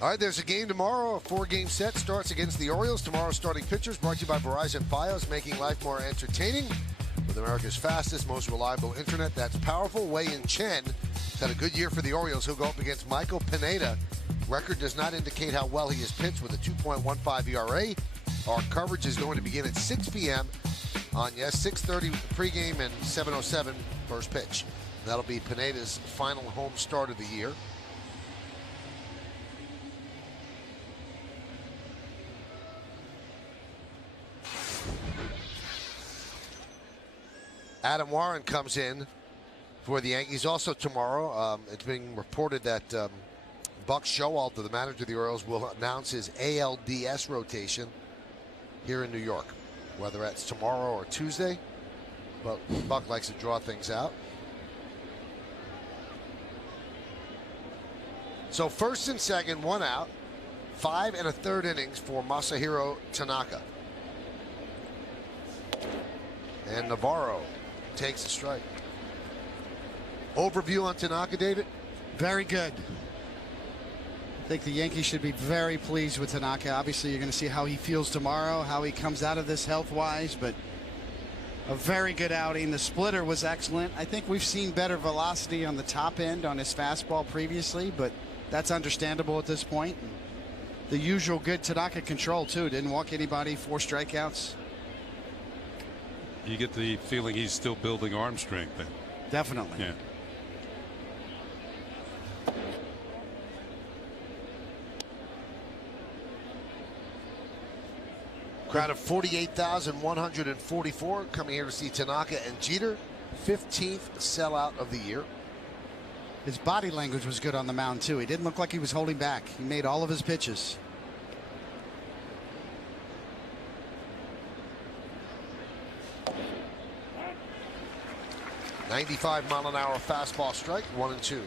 All right, there's a game tomorrow. A 4-game set starts against the Orioles. Tomorrow's starting pitchers brought to you by Verizon Fios, making life more entertaining with America's fastest, most reliable internet that's powerful. Wei-Yin Chen had a good year for the Orioles. He'll go up against Michael Pineda. Record does not indicate how well he has pitched with a 2.15 ERA. Our coverage is going to begin at 6 p.m. on, 6:30 pregame and 7:07 first pitch. That'll be Pineda's final home start of the year. Adam Warren comes in for the Yankees also tomorrow. It's being reported that Buck Showalter, the manager of the Orioles, will announce his ALDS rotation here in New York, whether that's tomorrow or Tuesday. But Buck likes to draw things out. So first and second, 1 out, 5 1/3 innings for Masahiro Tanaka. And Navarro takes a strike. Overview on Tanaka, David? Very good. I think the Yankees should be very pleased with Tanaka. Obviously, you're going to see how he feels tomorrow, how he comes out of this health-wise, but A very good outing. The splitter was excellent. I think we've seen better velocity on the top end on his fastball previously, but that's understandable at this point. The usual good Tanaka control, too. Didn't walk anybody, 4 strikeouts. You get the feeling he's still building arm strength then. Definitely. Yeah. Crowd of 48,144 coming here to see Tanaka and Jeter. 15th sellout of the year. His body language was good on the mound, too. He didn't look like he was holding back. He made all of his pitches. .95-mile-an-hour fastball strike, 1-2.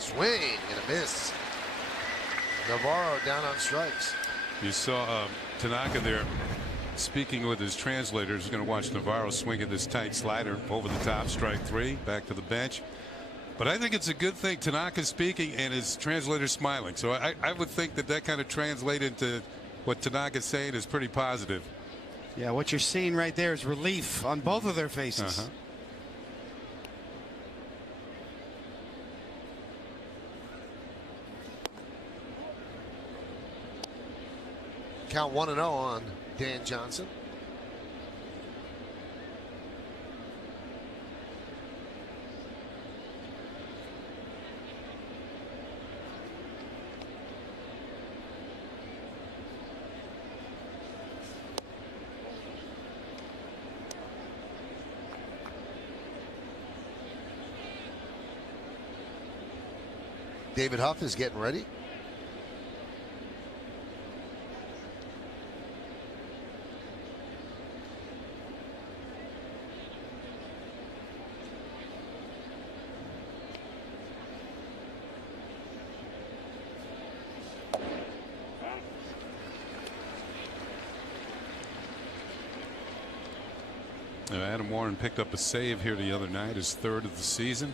Swing and a miss. Navarro down on strikes. You saw Tanaka there speaking with his translator. He's going to watch Navarro swing at this tight slider over the top. Strike 3, back to the bench. But I think it's a good thing Tanaka's speaking and his translator smiling. So I would think that kind of translates into what Tanaka's saying is pretty positive. Yeah, what you're seeing right there is relief on both of their faces. Count 1-0 on Dan Johnson. David Huff is getting ready. Adam Warren picked up a save here the other night, his 3rd of the season.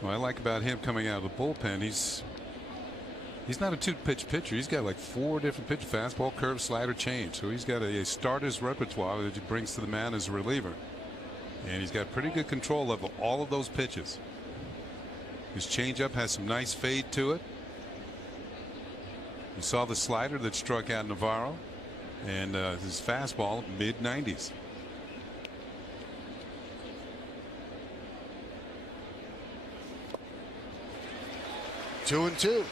What I like about him coming out of the bullpen, he's not a 2-pitch pitcher. He's got like 4 different pitches: fastball, curve, slider, change. So he's got a starter's repertoire that he brings to the mound as a reliever, and he's got pretty good control of all of those pitches. His changeup has some nice fade to it. You saw the slider that struck out Navarro, and his fastball mid-90s. Two and two.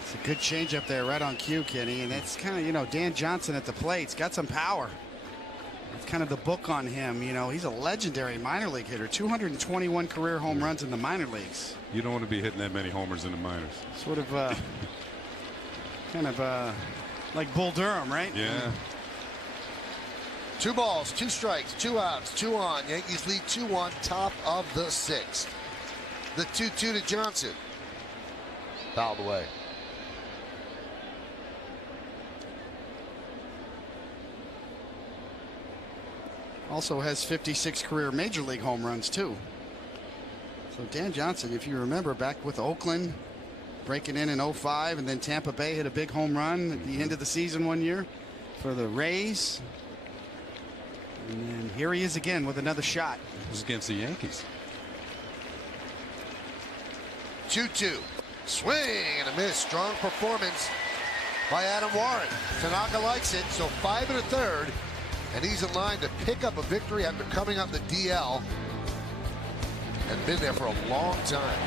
It's a good changeup there, right on cue, Kenny. And that's kind of, you know, Dan Johnson at the plate. He's got some power. That's kind of the book on him. You know, he's a legendary minor league hitter. 221 career home runs in the minor leagues. You don't want to be hitting that many homers in the minors. Sort of, kind of like Bull Durham, right? Yeah. 2 balls, 2 strikes, 2 outs, 2 on. Yankees lead 2-1, top of the 6th. The 2-2 to Johnson. Fouled away. Also has 56 career major league home runs too. So Dan Johnson, if you remember, back with Oakland, breaking in 05, and then Tampa Bay hit a big home run at the end of the season one year for the Rays. And then here he is again with another shot. It was against the Yankees. 2-2. Swing and a miss. Strong performance by Adam Warren. Tanaka likes it, so 5 1/3. And he's in line to pick up a victory after coming up the DL and been there for a long time.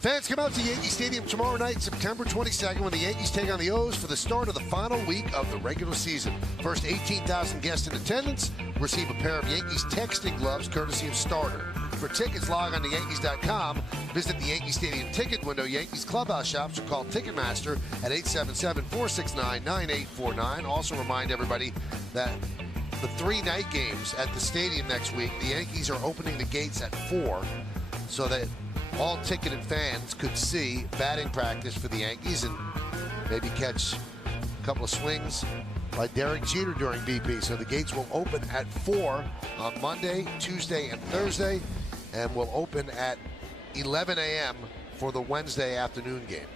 Fans, come out to Yankee Stadium tomorrow night, September 22nd, when the Yankees take on the O's for the start of the final week of the regular season. First 18,000 guests in attendance receive a pair of Yankees texting gloves courtesy of Starter. For tickets, log on to Yankees.com. Visit the Yankee Stadium ticket window, Yankees clubhouse shops, or call Ticketmaster at 877-469-9849. Also remind everybody that the 3 night games at the stadium next week. The Yankees are opening the gates at 4 so that all ticketed fans could see batting practice for the Yankees and maybe catch a couple of swings by Derek Jeter during BP. So the gates will open at 4 on Monday, Tuesday, and Thursday, and will open at 11 a.m. for the Wednesday afternoon game.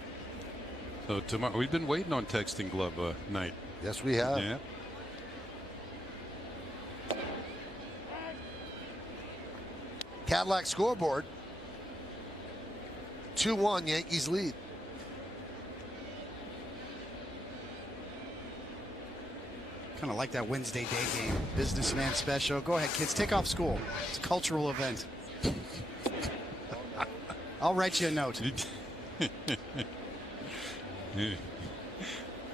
So tomorrow, we've been waiting on texting glove night. Yes, we have. Yeah. Cadillac scoreboard. 2-1 Yankees lead. Kind of like that Wednesday day game. Businessman special. Go ahead, kids. Take off school. It's a cultural event. I'll write you a note.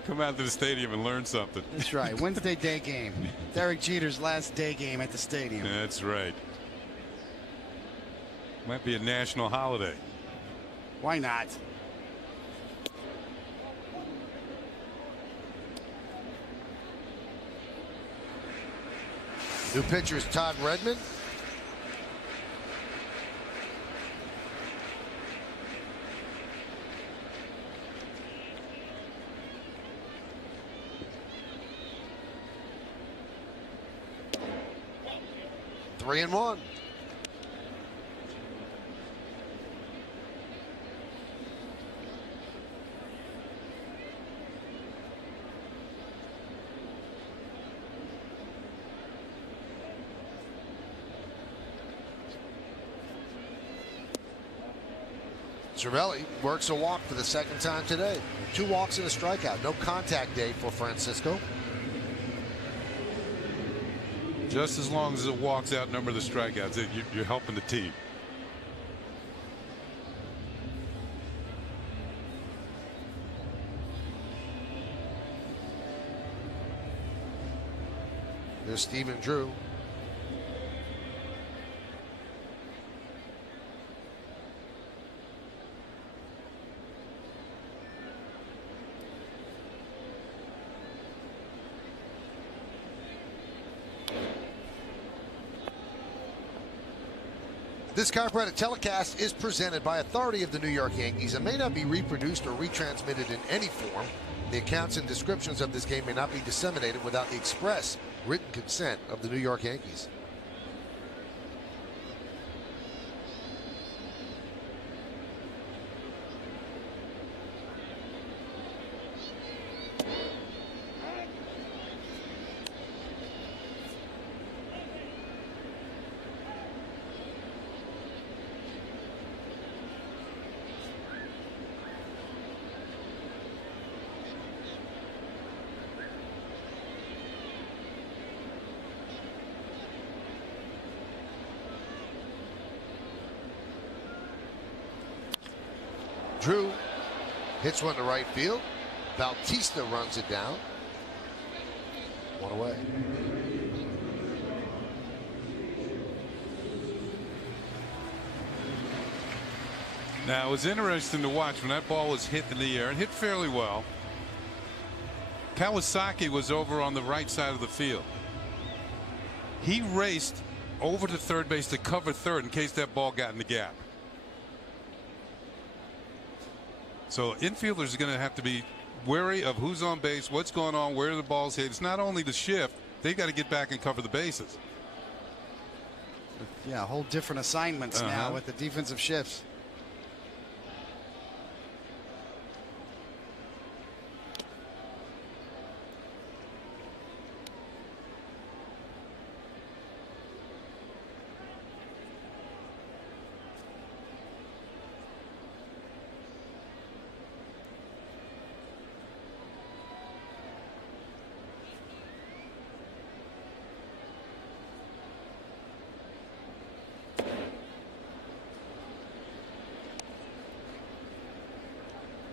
Come out to the stadium and learn something. That's right. Wednesday day game. Derek Jeter's last day game at the stadium. That's right. Might be a national holiday. Why not? New pitcher is Todd Redmond. Three and one. Cervelli works a walk for the second time today. 2 walks and a strikeout. No contact day for Francisco. Just as long as it walks outnumber the strikeouts, you're helping the team. There's Stephen Drew. This chiropractic telecast is presented by authority of the New York Yankees and may not be reproduced or retransmitted in any form. The accounts and descriptions of this game may not be disseminated without the express written consent of the New York Yankees. Drew hits one to right field. Bautista runs it down. 1 away. Now, it was interesting to watch when that ball was hit in the air and hit fairly well. Kawasaki was over on the right side of the field. He raced over to third base to cover third in case that ball got in the gap. So infielders are going to have to be wary of who's on base, what's going on, where the ball's hit. It's not only the shift, they've got to get back and cover the bases. Yeah, whole different assignments now with the defensive shifts.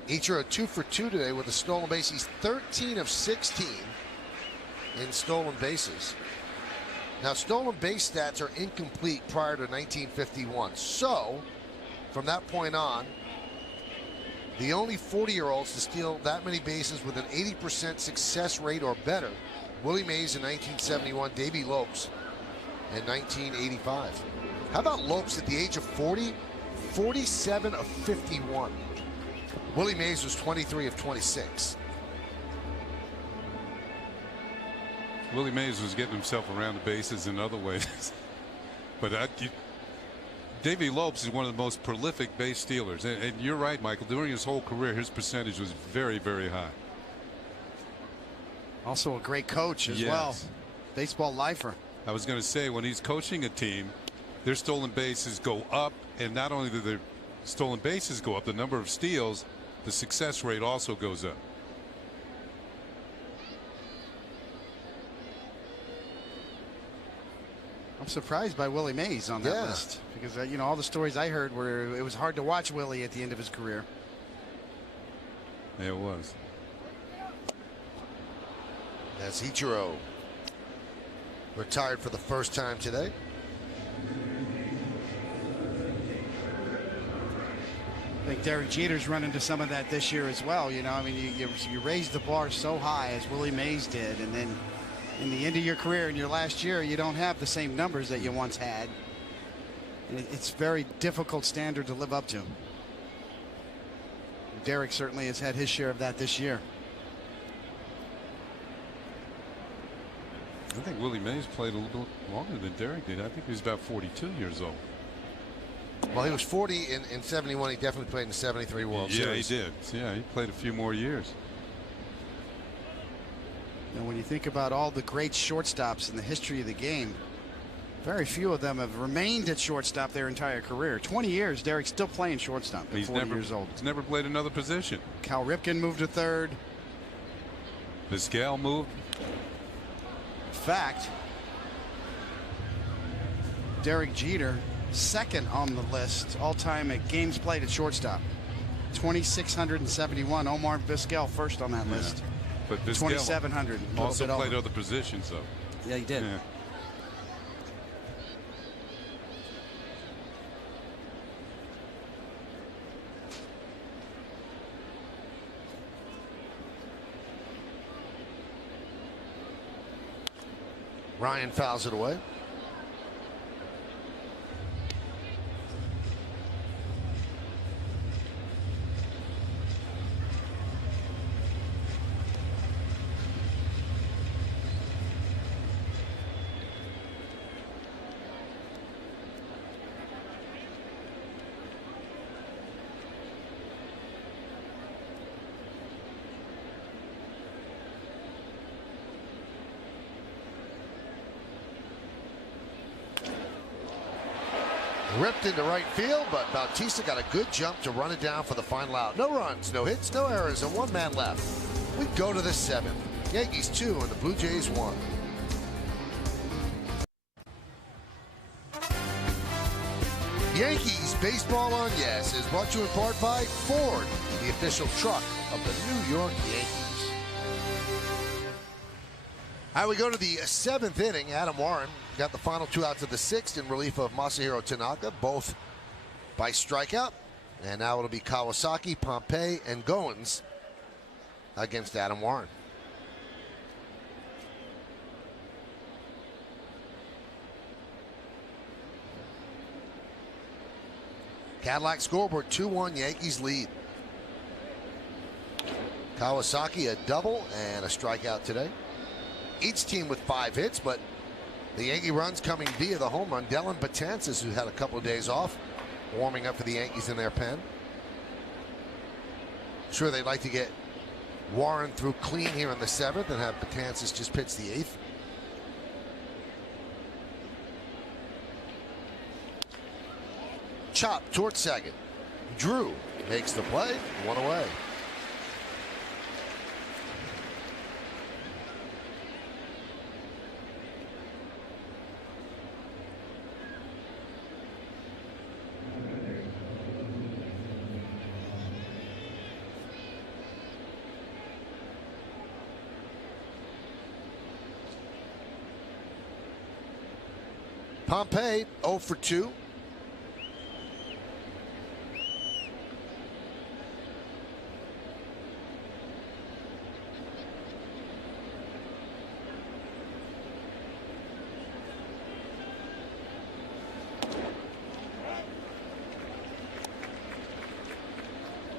Ichiro 2 for 2 today with a stolen base. He's 13 of 16 in stolen bases. Now, stolen base stats are incomplete prior to 1951. So, from that point on, the only 40-year-olds to steal that many bases with an 80% success rate or better Willie Mays in 1971, Davey Lopes in 1985. How about Lopes at the age of 40? 47 of 51. Willie Mays was 23 of 26. Willie Mays was getting himself around the bases in other ways. But Davey Lopes is one of the most prolific base stealers. And you're right, Michael. During his whole career, his percentage was very, very high. Also a great coach as well. Baseball lifer. I was going to say, when he's coaching a team, their stolen bases go up. And not only do their stolen bases go up, the number of steals, the success rate also goes up. I'm surprised by Willie Mays on that list because you know, all the stories I heard were it was hard to watch Willie at the end of his career. Yeah, it was. That's Ichiro, retired for the first time today. I think Derek Jeter's run into some of that this year as well. You know, I mean, you raised the bar so high as Willie Mays did, and then in the end of your career, in your last year, you don't have the same numbers that you once had. And it's a very difficult standard to live up to. Derek certainly has had his share of that this year. I think Willie Mays played a little bit longer than Derek did. I think he was about 42 years old. Well, he was 40 in 71. He definitely played in the 73 World Series. Yeah, he did. Yeah, he played a few more years. You know, when you think about all the great shortstops in the history of the game, very few of them have remained at shortstop their entire career. 20 years, Derek's still playing shortstop at 40 years old. He's never played another position. Cal Ripken moved to third. Vizquel moved. In fact, Derek Jeter, second on the list all-time at games played at shortstop. 2,671. Omar Vizquel first on that list. But Vizquel 2,700. Also played other positions, though. Yeah, he did. Yeah. Ryan fouls it away. Ripped into right field, but Bautista got a good jump to run it down for the final out. No runs, no hits, no errors, and one man left. We go to the seventh. Yankees 2 and the Blue Jays 1. Yankees Baseball on Yes is brought to you in part by Ford, the official truck of the New York Yankees. All right, we go to the seventh inning. Adam Warren got the final two outs of the sixth in relief of Masahiro Tanaka, both by strikeout. And now it'll be Kawasaki, Pompey, and Goins against Adam Warren. Cadillac scoreboard 2-1 Yankees lead. Kawasaki a double and a strikeout today. Each team with 5 hits, but the Yankee runs coming via the home run. Dellin Betances, who had a couple of days off, warming up for the Yankees in their pen. Sure, they'd like to get Warren through clean here in the seventh and have Betances just pitch the eighth. Chop towards second. Drew makes the play, one away. Pompey 0 for 2.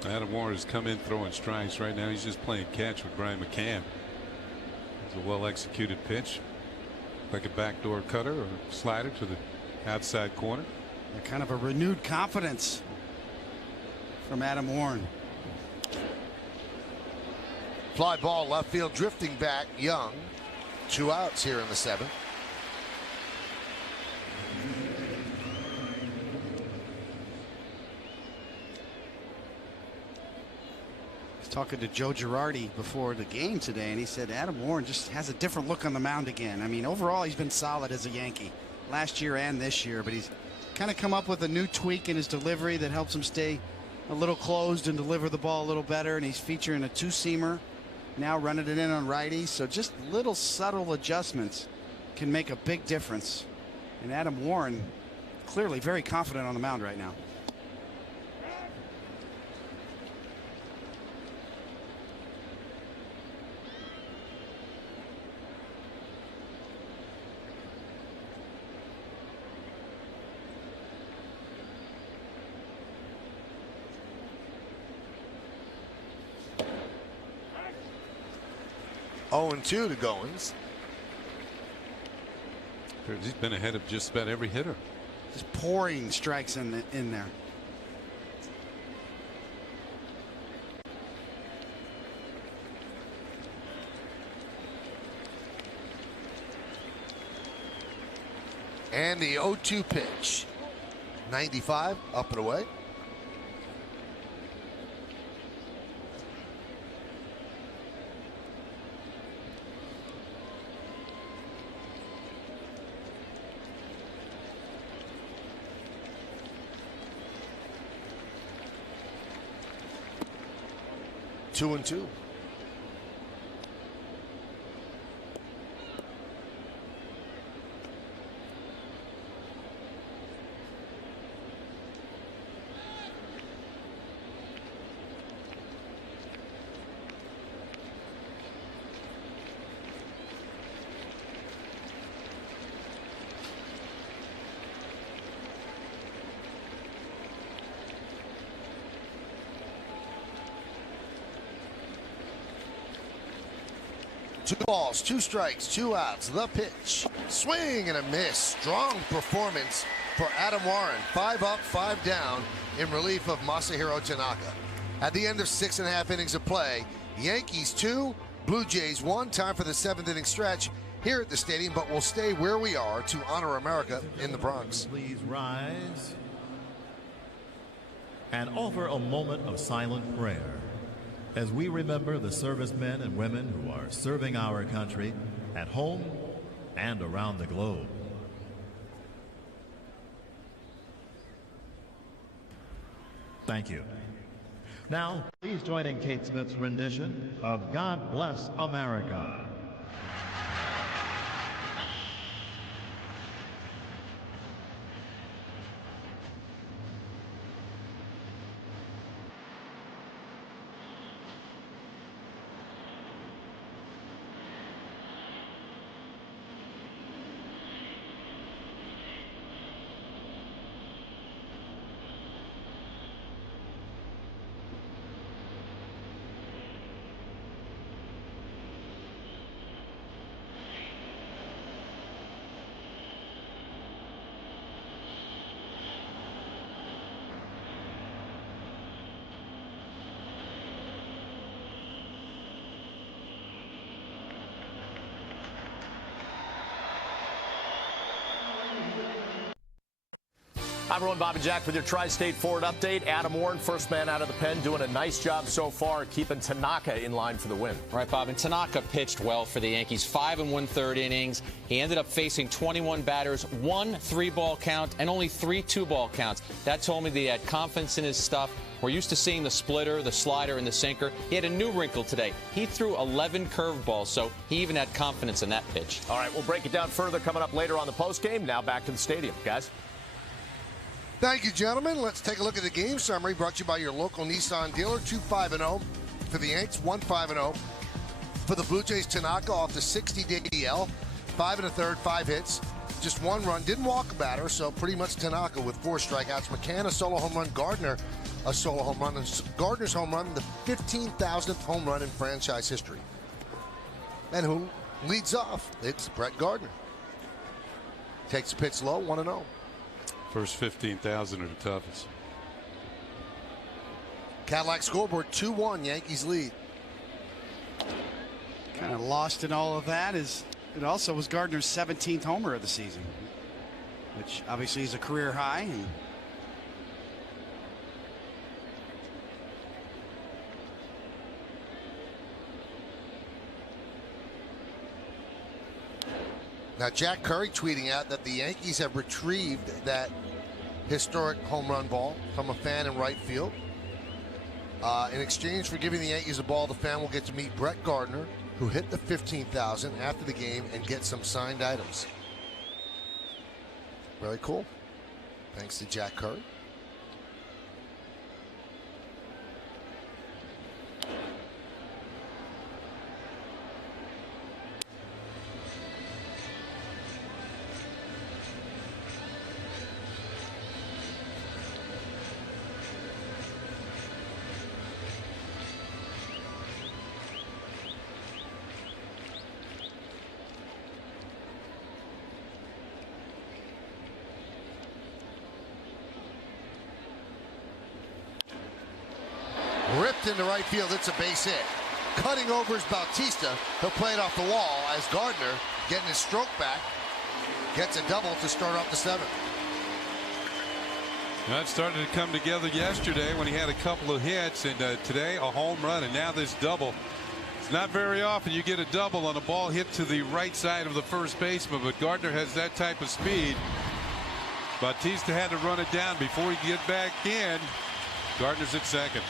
Adam Warren has come in throwing strikes right now. He's just playing catch with Brian McCann. It's a well-executed pitch, like a backdoor cutter or slider to the outside corner. Kind of a renewed confidence from Adam Warren. Fly ball left field, drifting back Young. 2 outs here in the 7th. Talking to Joe Girardi before the game today, and he said Adam Warren just has a different look on the mound again. I mean, overall, he's been solid as a Yankee last year and this year, but he's kind of come up with a new tweak in his delivery that helps him stay a little closed and deliver the ball a little better. And he's featuring a 2-seamer, now running it in on righties. So just little subtle adjustments can make a big difference. And Adam Warren clearly very confident on the mound right now. Oh, 0-2 to Goins. He's been ahead of just about every hitter. Just pouring strikes in there. And the 0-2 pitch. 95 up and away. Two and two. Two balls, 2 strikes, 2 outs. The pitch. Swing and a miss. Strong performance for Adam Warren. 5 up, 5 down in relief of Masahiro Tanaka. At the end of 6.5 innings of play, Yankees 2, Blue Jays 1. Time for the 7th inning stretch here at the stadium, but we'll stay where we are to honor America in the Bronx. Please rise and offer a moment of silent prayer as we remember the servicemen and women who are serving our country at home and around the globe. Thank you. Now, please join in Kate Smith's rendition of God Bless America. Hi, everyone. Bob and Jack with your Tri-State Ford update. Adam Warren, first man out of the pen, doing a nice job so far, keeping Tanaka in line for the win. All right, Bob. And Tanaka pitched well for the Yankees. 5 1/3 innings. He ended up facing 21 batters, 1 3-ball count, and only 3 2-ball counts. That told me that he had confidence in his stuff. We're used to seeing the splitter, the slider, and the sinker. He had a new wrinkle today. He threw 11 curveballs, so he even had confidence in that pitch. All right, we'll break it down further coming up later on the postgame. Now back to the stadium, guys. Thank you, gentlemen. Let's take a look at the game summary brought to you by your local Nissan dealer. 2-5-0 for the Yanks, 1-5-0 for the Blue Jays. Tanaka off the 60-day DL, 5 1/3, 5 hits, just 1 run, didn't walk a batter, so pretty much Tanaka with 4 strikeouts. McCann a solo home run, Gardner a solo home run, and Gardner's home run, the 15,000th home run in franchise history. And who leads off? It's Brett Gardner. Takes the pitch low, 1-0. First 15,000 are the toughest. Cadillac scoreboard 2-1, Yankees lead. Kind of lost in all of that is it also was Gardner's 17th homer of the season, which obviously is a career high. And now Jack Curry tweeting out that the Yankees have retrieved that historic home run ball from a fan in right field. In exchange for giving the Yankees a ball, the fan will get to meet Brett Gardner, who hit the 15,000 after the game, and get some signed items. Very cool. Thanks to Jack Curry. Ripped into right field. It's a base hit. Cutting over is Bautista. He'll play it off the wall as Gardner, getting his stroke back, gets a double to start off the 7th. That started to come together yesterday when he had a couple of hits, and today a home run, and now this double. It's not very often you get a double on a ball hit to the right side of the first baseman, but Gardner has that type of speed. Bautista had to run it down before he could get back in. Gardner's at second.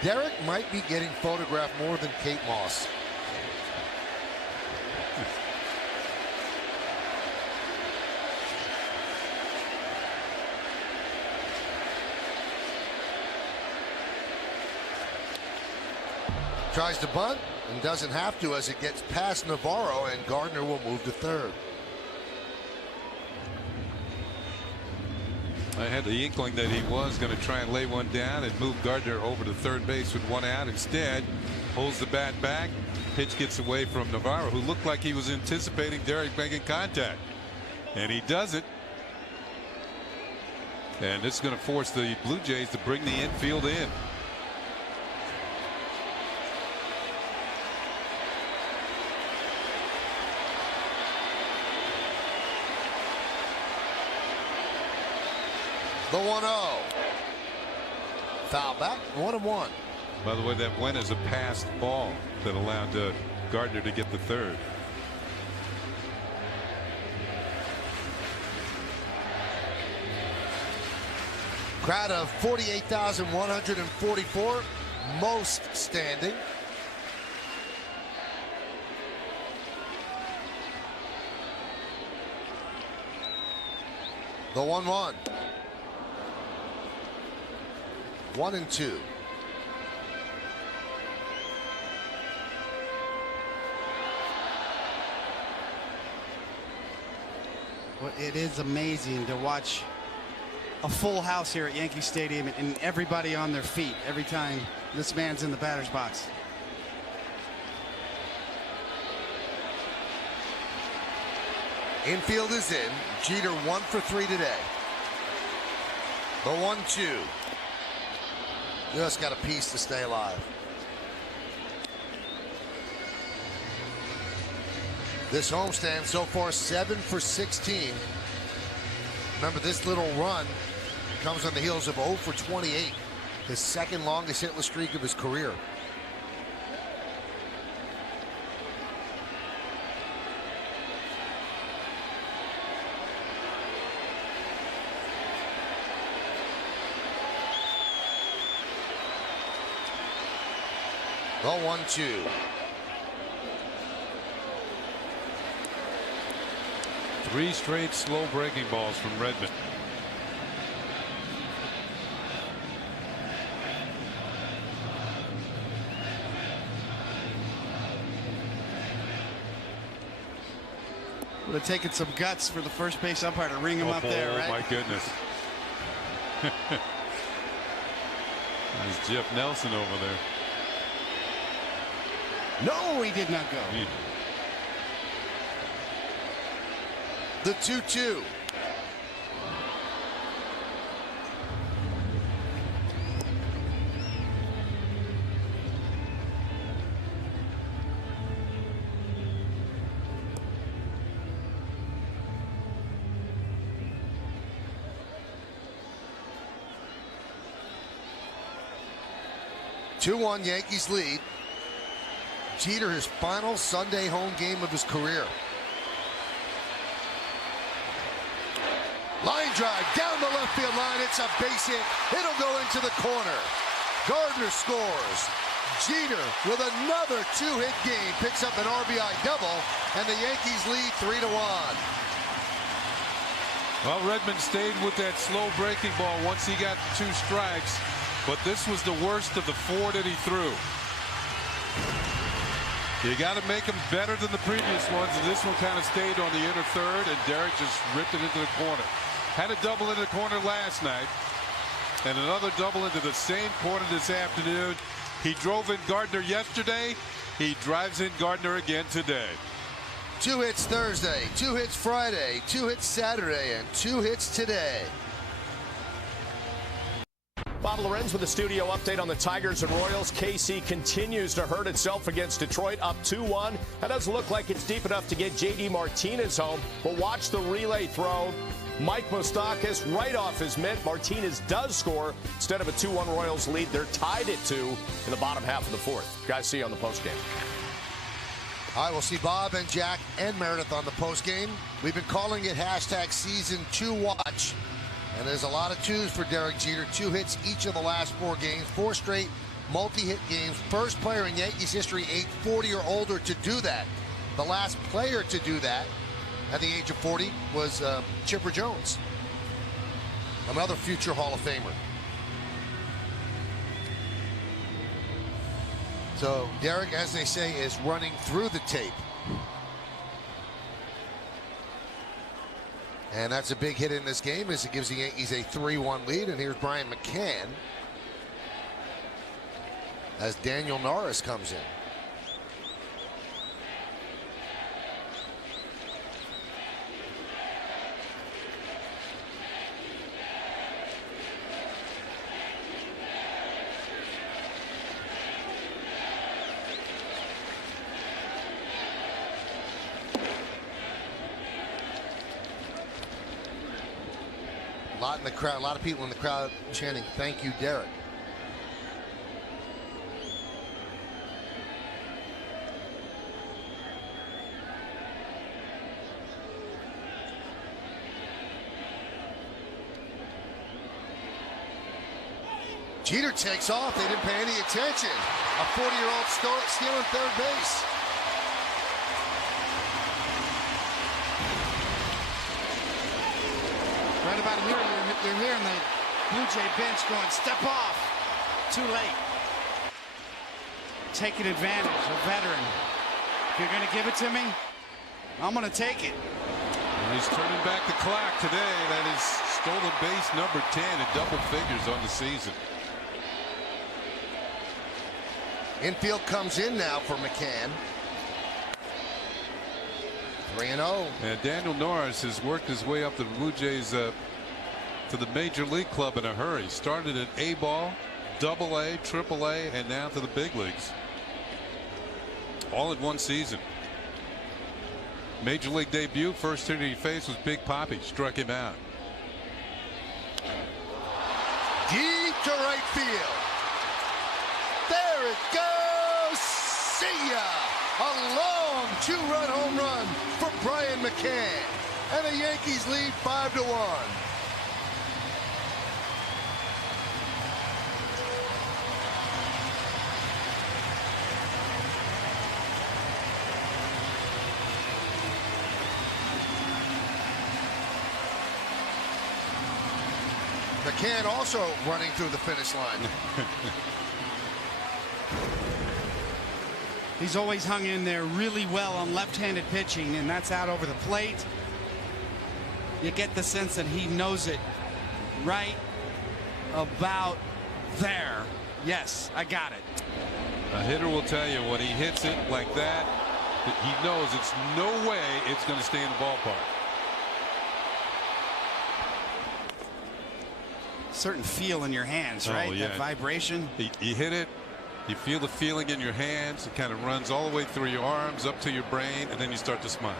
Derek might be getting photographed more than Kate Moss. Tries to bunt and doesn't have to as it gets past Navarro, and Gardner will move to third. I had the inkling that he was going to try and lay one down and move Gardner over to third base with 1 out. Instead, holds the bat back. Pitch gets away from Navarro, who looked like he was anticipating Derek making contact. And he doesn't. And this is going to force the Blue Jays to bring the infield in. The 1-0. Foul back, 1-1. By the way, that went as a passed ball that allowed Gardner to get the third. Crowd of 48,144, most standing. The 1-1. 1-2. Well, it is amazing to watch a full house here at Yankee Stadium and everybody on their feet every time this man's in the batter's box. Infield is in. Jeter 1 for 3 today. The 1-2. Just got a piece to stay alive. This homestand so far 7 for 16. Remember, this little run comes on the heels of 0 for 28, his second longest hitless streak of his career. The 1-2. 3 straight slow breaking balls from Redmond. Would have taken some guts for the first base umpire to ring him up there, right? Oh, my goodness. There's Jeff Nelson over there. No, he did not go. The 2-2. Two-1 Yankees lead. Jeter, his final Sunday home game of his career. Line drive down the left field line. It's a base hit. It'll go into the corner. Gardner scores. Jeter with another 2-hit game picks up an RBI double, and the Yankees lead 3-1. Well, Redmond stayed with that slow breaking ball once he got 2 strikes, but this was the worst of the 4 that he threw. You got to make them better than the previous ones, and this one kind of stayed on the inner third, and Derek just ripped it into the corner. Had a double in the corner last night, and another double into the same corner this afternoon. He drove in Gardner yesterday. He drives in Gardner again today. 2 hits Thursday, 2 hits Friday, 2 hits Saturday, and 2 hits today. Bob Lorenz with a studio update on the Tigers and Royals. KC continues to hurt itself against Detroit, up 2-1. That doesn't look like it's deep enough to get J.D. Martinez home, but watch the relay throw. Mike Moustakas right off his mitt. Martinez does score. Instead of a 2-1 Royals lead, they're tied at 2 in the bottom half of the 4th. Guys, see you on the postgame. All right, we'll see Bob and Jack and Meredith on the postgame. We've been calling it hashtag Season 2 Watch. And there's a lot of 2s for Derek Jeter. 2 hits each of the last 4 games. 4 straight multi-hit games. First player in Yankees history, age 40 or older, to do that. The last player to do that at the age of 40 was Chipper Jones, another future Hall of Famer. So Derek, as they say, is running through the tape. And that's a big hit in this game as it gives the Yankees a 3-1 lead. And here's Brian McCann as Daniel Norris comes in. A lot in the crowd, a lot of people in the crowd chanting, "Thank you, Derek." Jeter takes off. They didn't pay any attention. A 40-year-old stealing third base. Right about here, you're hearing the Blue Jay bench going, step off. Too late. Taking advantage, a veteran. If you're going to give it to me, I'm going to take it. And he's turning back the clock today. That is stolen base number 10 in double figures on the season. Infield comes in now for McCann. 3-0. And Daniel Norris has worked his way up the Blue Jays to the major league club in a hurry. Started at A-ball, AA, AAA, and now to the big leagues. All in one season. Major league debut, first hitter he faced was Big Papi. Struck him out. Deep to right field. There it goes. See ya. A long 2-run home run for Brian McCann. And the Yankees lead 5-1. McCann also running through the finish line. He's always hung in there really well on left-handed pitching, and that's out over the plate. You get the sense that he knows it right about there. Yes, I got it. A hitter will tell you when he hits it like that, he knows it's no way it's going to stay in the ballpark. Certain feel in your hands, right? Oh, yeah. That vibration. You hit it, you feel the feeling in your hands. It kind of runs all the way through your arms up to your brain, and then you start to smile.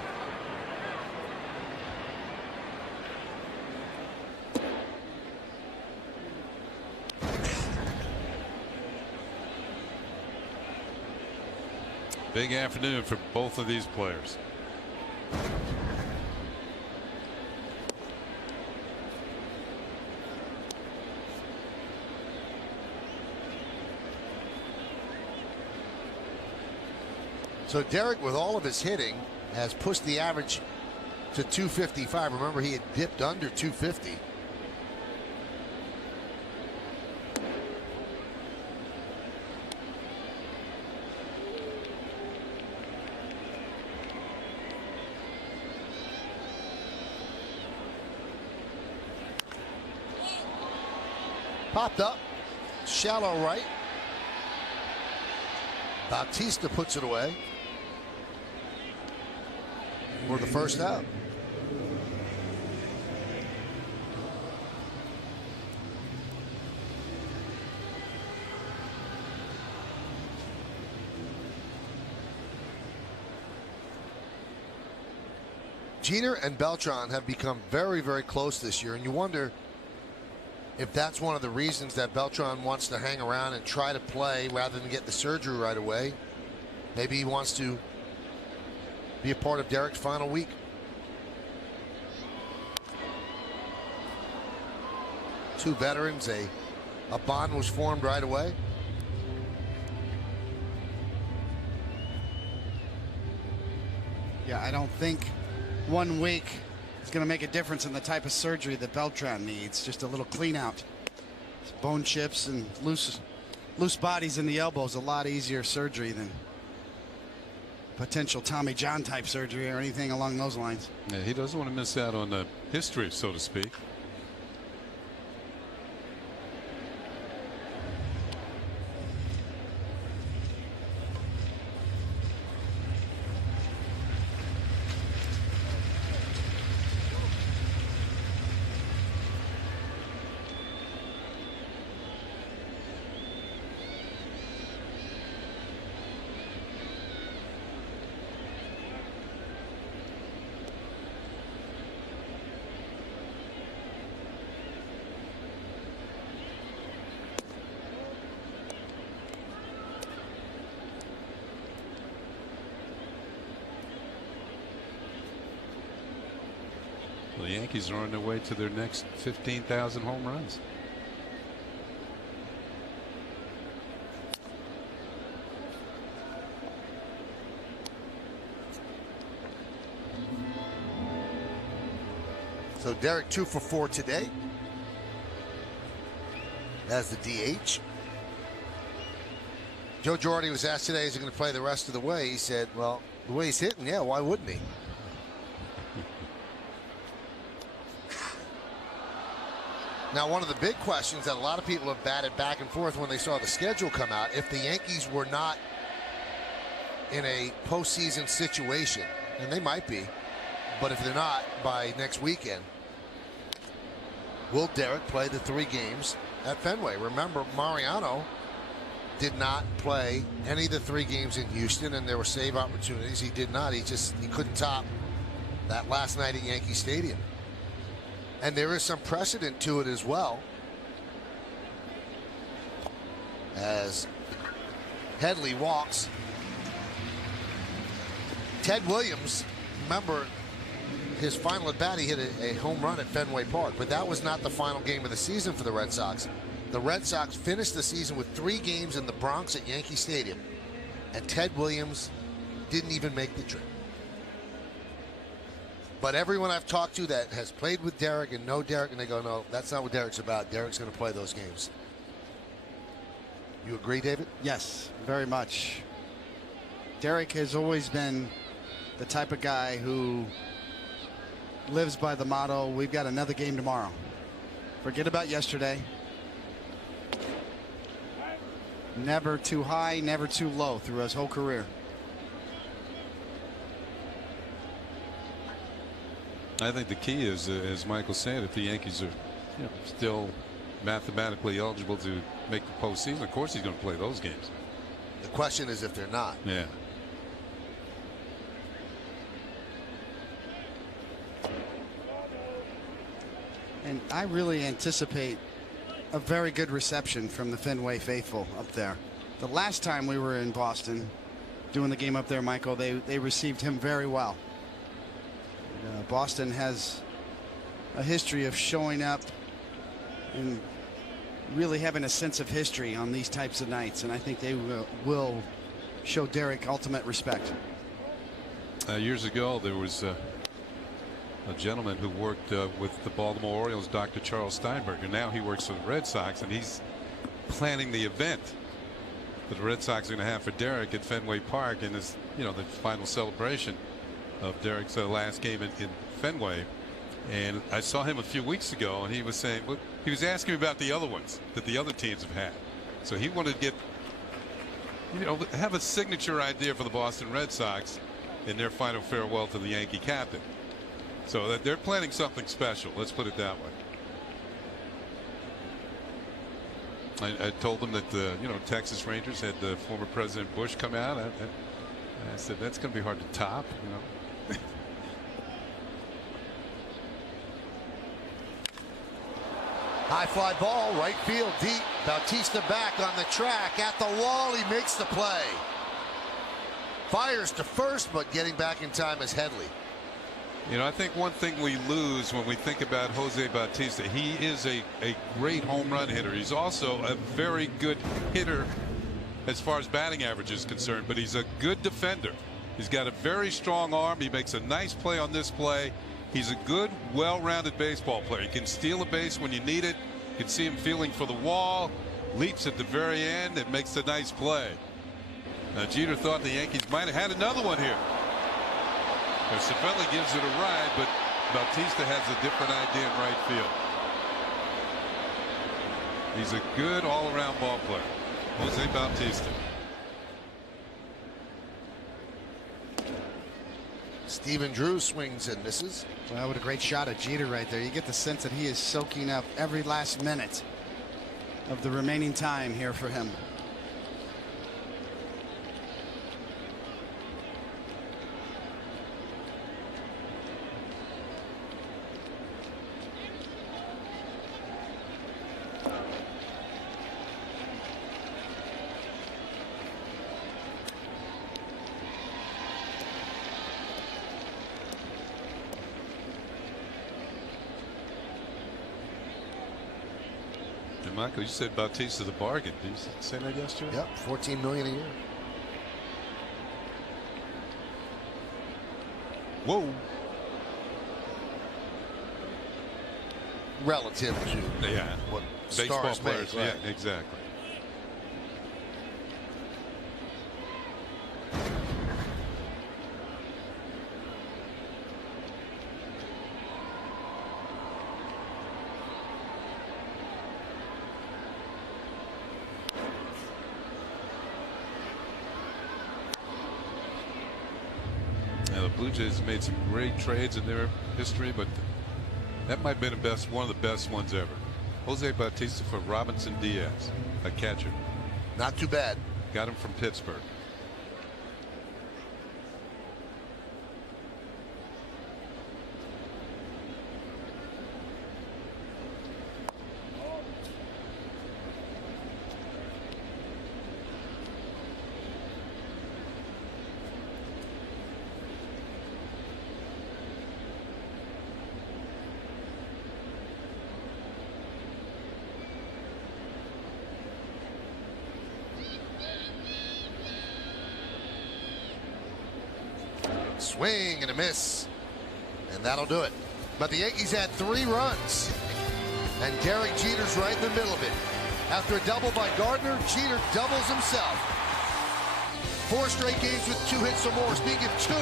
Big afternoon for both of these players. So Derek, with all of his hitting, has pushed the average to 255. Remember, he had dipped under 250. Popped up, shallow right. Bautista puts it away for the first out. Jeter and Beltran have become very, very close this year, and you wonder if that's one of the reasons that Beltran wants to hang around and try to play rather than get the surgery right away. Maybe he wants to be a part of Derek's final week. Two veterans, a bond was formed right away. Yeah, I don't think 1 week is going to make a difference in the type of surgery that Beltran needs. Just a little clean out. Bone chips and loose bodies in the elbow is a lot easier surgery than potential Tommy John type surgery or anything along those lines. Yeah, he doesn't want to miss out on the history, so to speak. The Yankees are on their way to their next 15,000 home runs. So Derek 2 for 4 today as the DH. Joe Girardi was asked today, is he going to play the rest of the way? He said, well, the way he's hitting, yeah, why wouldn't he? Now, one of the big questions that a lot of people have batted back and forth when they saw the schedule come out, if the Yankees were not in a postseason situation, and they might be, but if they're not by next weekend, will Derek play the 3 games at Fenway? Remember, Mariano did not play any of the 3 games in Houston, and there were save opportunities. He did not. He couldn't top that last night at Yankee Stadium. And there is some precedent to it as well, as Headley walks. Ted Williams, remember his final at bat, he hit a home run at Fenway Park, but that was not the final game of the season for the Red Sox. The Red Sox finished the season with 3 games in the Bronx at Yankee Stadium, and Ted Williams didn't even make the trip. But everyone I've talked to that has played with Derek and know Derek, and they go, no, that's not what Derek's about. Derek's going to play those games. You agree, David? Yes, very much. Derek has always been the type of guy who lives by the motto, we've got another game tomorrow. Forget about yesterday. Never too high, never too low through his whole career. I think the key is, as Michael said, if the Yankees are still mathematically eligible to make the postseason, of course he's going to play those games. The question is if they're not. Yeah. And I really anticipate a very good reception from the Fenway faithful up there. The last time we were in Boston doing the game up there, Michael, they received him very well. Boston has a history of showing up and really having a sense of history on these types of nights, and I think they will show Derek ultimate respect. Years ago, there was a gentleman who worked with the Baltimore Orioles, Dr. Charles Steinberg, and now he works for the Red Sox, and he's planning the event that the Red Sox are going to have for Derek at Fenway Park in this, the final celebration of Derek's last game in Fenway. And I saw him a few weeks ago, and he was saying, well, he was asking me about the other ones that the other teams have had. So he wanted to get, have a signature idea for the Boston Red Sox in their final farewell to the Yankee captain. So that they're planning something special. Let's put it that way. I told them that the Texas Rangers had the former President Bush come out. I said that's going to be hard to top. High fly ball, right field deep. Bautista back on the track at the wall. He makes the play. Fires to first, but getting back in time is Headley. I think one thing we lose when we think about Jose Bautista, he is a great home run hitter. He's also a very good hitter as far as batting average is concerned, but he's a good defender. He's got a very strong arm. He makes a nice play on this play. He's a good, well-rounded baseball player. He can steal a base when you need it. You can see him feeling for the wall, leaps at the very end, and makes a nice play. Now, Jeter thought the Yankees might have had another one here. Cervelli gives it a ride, but Bautista has a different idea in right field. He's a good all-around ball player, Jose Bautista. Steven Drew swings and misses. Well, what a great shot at Jeter right there. You get the sense that he is soaking up every last minute of the remaining time here for him. Michael, you said Bautista's a bargain. Did you say that yesterday? Yep, $14 million a year. Whoa. Relative to what baseball stars players. make, right? Yeah, exactly. Blue Jays made some great trades in their history, but that might have been one of the best ones ever. Jose Bautista for Robinson Diaz, a catcher. Not too bad. Got him from Pittsburgh. Swing and a miss. And that'll do it. But the Yankees had 3 runs. And Derek Jeter's right in the middle of it. After a double by Gardner, Jeter doubles himself. 4 straight games with 2 hits or more. Speaking of 2,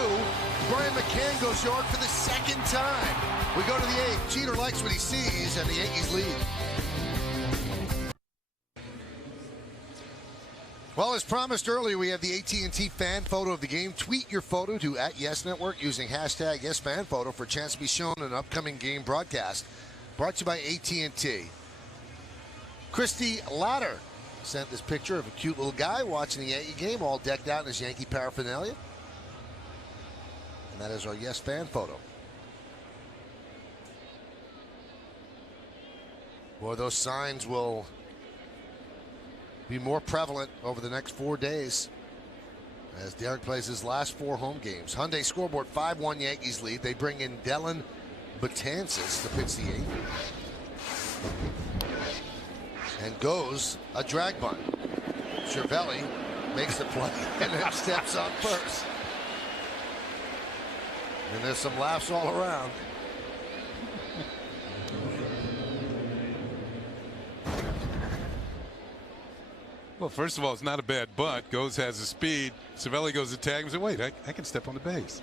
Brian McCann goes yard for the 2nd time. We go to the 8th. Jeter likes what he sees, and the Yankees lead. Well, as promised earlier, we have the AT&T fan photo of the game. Tweet your photo to @YesNetwork using hashtag YesFanPhoto for a chance to be shown in an upcoming game broadcast. Brought to you by AT&T. Christy Latter sent this picture of a cute little guy watching the Yankee game, all decked out in his Yankee paraphernalia. And that is our Yes fan photo. Boy, those signs will be more prevalent over the next 4 days as Derek plays his last 4 home games. Hyundai scoreboard 5-1 Yankees lead. They bring in Dylan Betances to pitch the 8th. And goes a drag bunt. Cervelli makes the play and then steps up first. And there's some laughs all around. Well, first of all, it's not a bad bunt. Goes has the speed. Cervelli goes to tag him and says, wait, I can step on the base.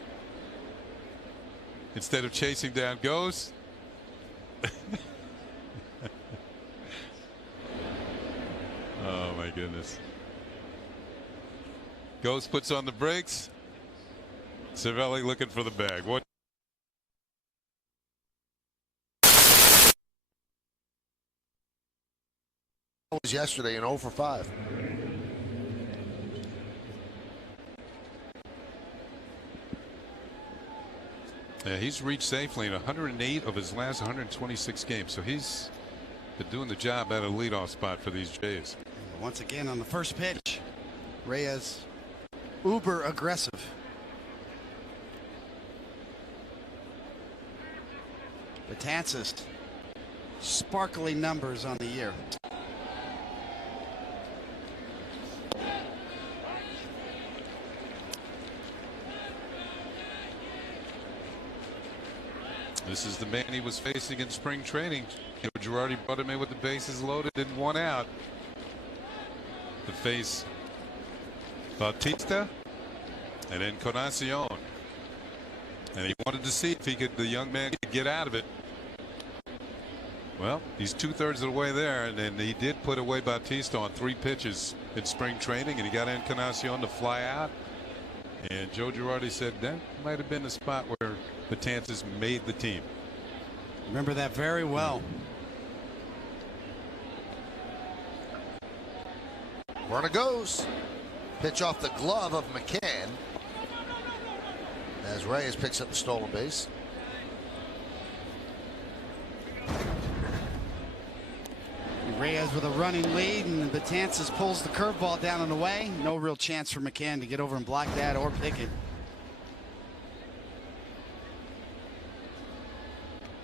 Instead of chasing down Goes. Oh, my goodness. Goes puts on the brakes. Cervelli looking for the bag. What? Was yesterday an 0 for 5. Yeah, he's reached safely in 108 of his last 126 games. So he's been doing the job at a leadoff spot for these Jays. Once again on the first pitch, Reyes uber aggressive. Betances, sparkly numbers on the year. This is the man he was facing in spring training. Girardi brought him in with the bases loaded and 1 out to face Bautista and then Encarnacion. And he wanted to see if the young man could get out of it. Well, he's 2/3 of the way there, and then he did put away Bautista on 3 pitches in spring training, and he got Encarnacion to fly out. And Joe Girardi said that might have been the spot where Betances made the team. Remember that very well. Runner goes. Pitch off the glove of McCann as Reyes picks up the stolen base. Reyes with a running lead, and Betances pulls the curveball down and away. No real chance for McCann to get over and block that or pick it.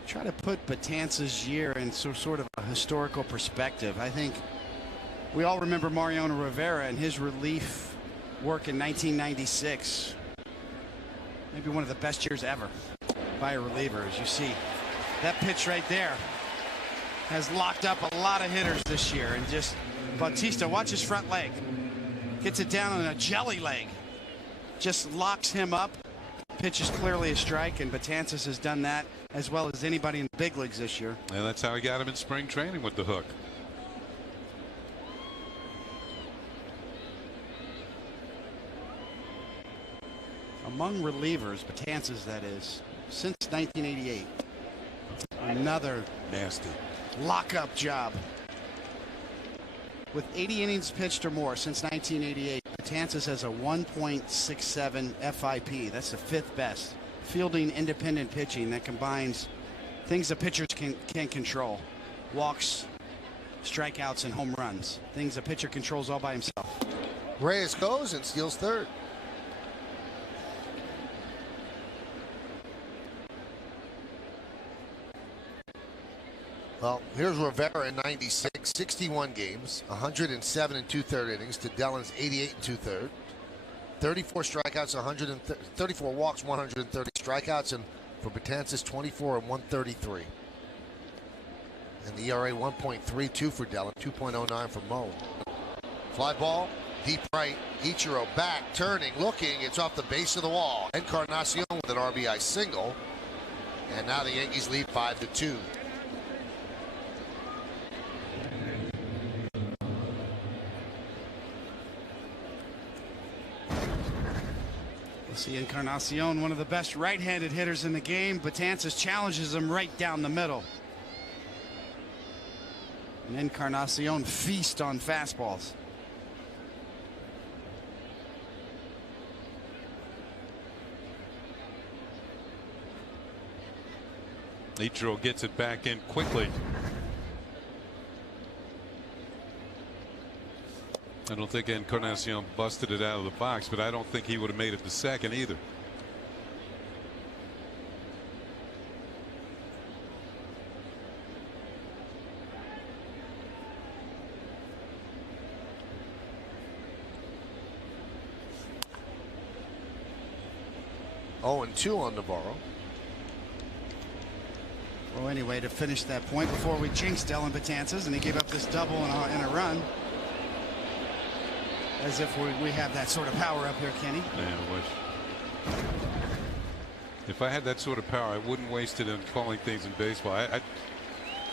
Try to put Betances' year in sort of a historical perspective. I think we all remember Mariano Rivera and his relief work in 1996. Maybe one of the best years ever by a reliever. As you see, that pitch right there has locked up a lot of hitters this year. And just Bautista, watch his front leg. Gets it down on a jelly leg. Just locks him up. Pitch is clearly a strike, and Betances has done that as well as anybody in the big leagues this year. And that's how he got him in spring training with the hook. Among relievers, Betances that is, since 1988. Another nasty lockup job. With 80 innings pitched or more since 1988, Betances has a 1.67 FIP. That's the 5th best. Fielding independent pitching that combines things the pitchers can control. Walks, strikeouts, and home runs. Things the pitcher controls all by himself. Reyes goes and steals 3rd. Well, here's Rivera in 96, 61 games, 107 2/3 innings to Dellen's 88 2/3, 34 strikeouts, 34 walks, 130 strikeouts, and For Betances, 24 and 133. And the ERA 1.32 for Dellin, 2.09 for Mo. Fly ball, deep right. Ichiro back, turning, looking. It's off the base of the wall. Encarnacion with an RBI single. And now the Yankees lead 5-2. We'll see Encarnacion, one of the best right-handed hitters in the game. Betances challenges him right down the middle. And Encarnacion feast on fastballs. Ichiro gets it back in quickly. I don't think Encarnacion busted it out of the box, but I don't think he would have made it to second either. Oh, and 2 on Navarro. Well, anyway, to finish that point before we jinxed Dellin Betances, and he gave up this double and a run. As if we have that sort of power up here, Kenny. Yeah, I wish. If I had that sort of power, I wouldn't waste it on calling things in baseball.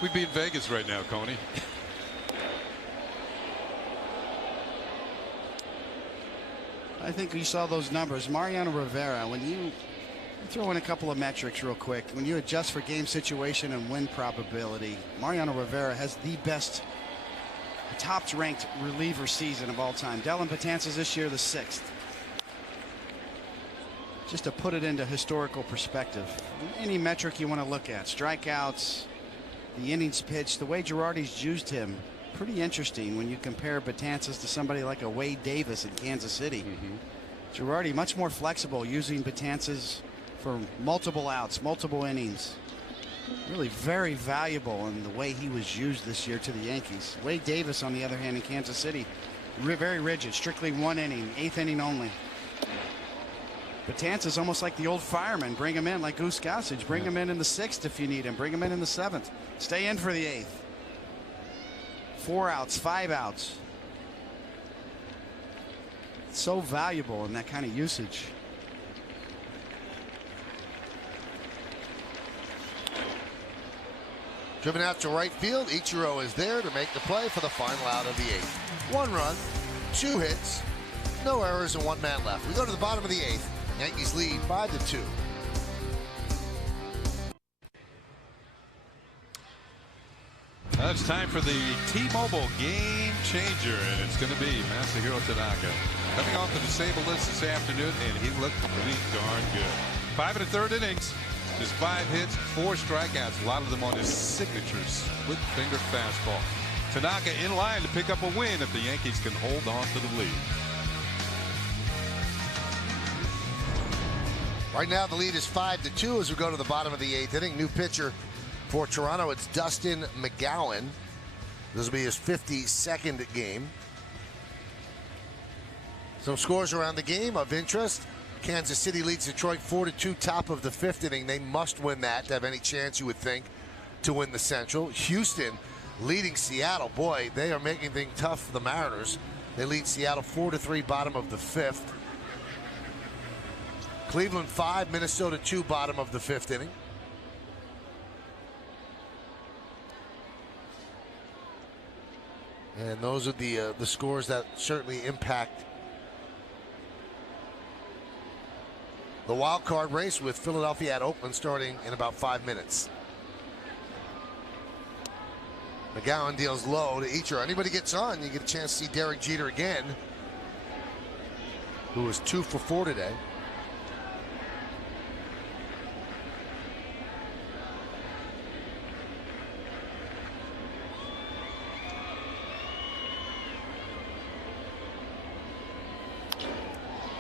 We'd be in Vegas right now, Coney. I think you saw those numbers. Mariano Rivera, when you throw in a couple of metrics real quick, when you adjust for game situation and win probability, Mariano Rivera has the best, top ranked reliever season of all time. Dellin Betances this year the 6th. Just to put it into historical perspective, any metric you want to look at, strikeouts, the innings pitched, the way Girardi's used him, pretty interesting when you compare Betances to somebody like a Wade Davis in Kansas City. Girardi much more flexible, using Betances for multiple outs, multiple innings. Really very valuable in the way he was used this year to the Yankees. Wade Davis, on the other hand, in Kansas City, very rigid, strictly 1 inning, 8th inning only. Betances almost like the old fireman. Bring him in like Goose Gossage. Bring him in the 6th if you need him. Bring him in the 7th. Stay in for the 8th. 4 outs, 5 outs. So valuable in that kind of usage. Driven out to right field. Ichiro is there to make the play for the final out of the 8th. 1 run, 2 hits, no errors, and 1 man left. We go to the bottom of the 8th. Yankees lead 5-2. It's time for the T-Mobile game changer, and it's going to be Masahiro Tanaka coming off the disabled list this afternoon, and he looked pretty darn good. 5 1/3 innings. Just 5 hits, 4 strikeouts, a lot of them on his signature split finger fastball. Tanaka in line to pick up a win if the Yankees can hold on to the lead. Right now the lead is 5-2 as we go to the bottom of the 8th inning. New pitcher for Toronto, it's Dustin McGowan. This will be his 52nd game. Some scores around the game of interest. Kansas City leads Detroit 4-2, top of the 5th inning. They must win that to have any chance, you would think, to win the Central. Houston leading Seattle. Boy, they are making things tough for the Mariners. They lead Seattle 4-3, bottom of the 5th. Cleveland 5, Minnesota 2, bottom of the 5th inning. And those are the scores that certainly impact the wild card race, with Philadelphia at Oakland starting in about 5 minutes. McGowan deals low to Ichiro. Anybody gets on, you get a chance to see Derek Jeter again, who was 2 for 4 today.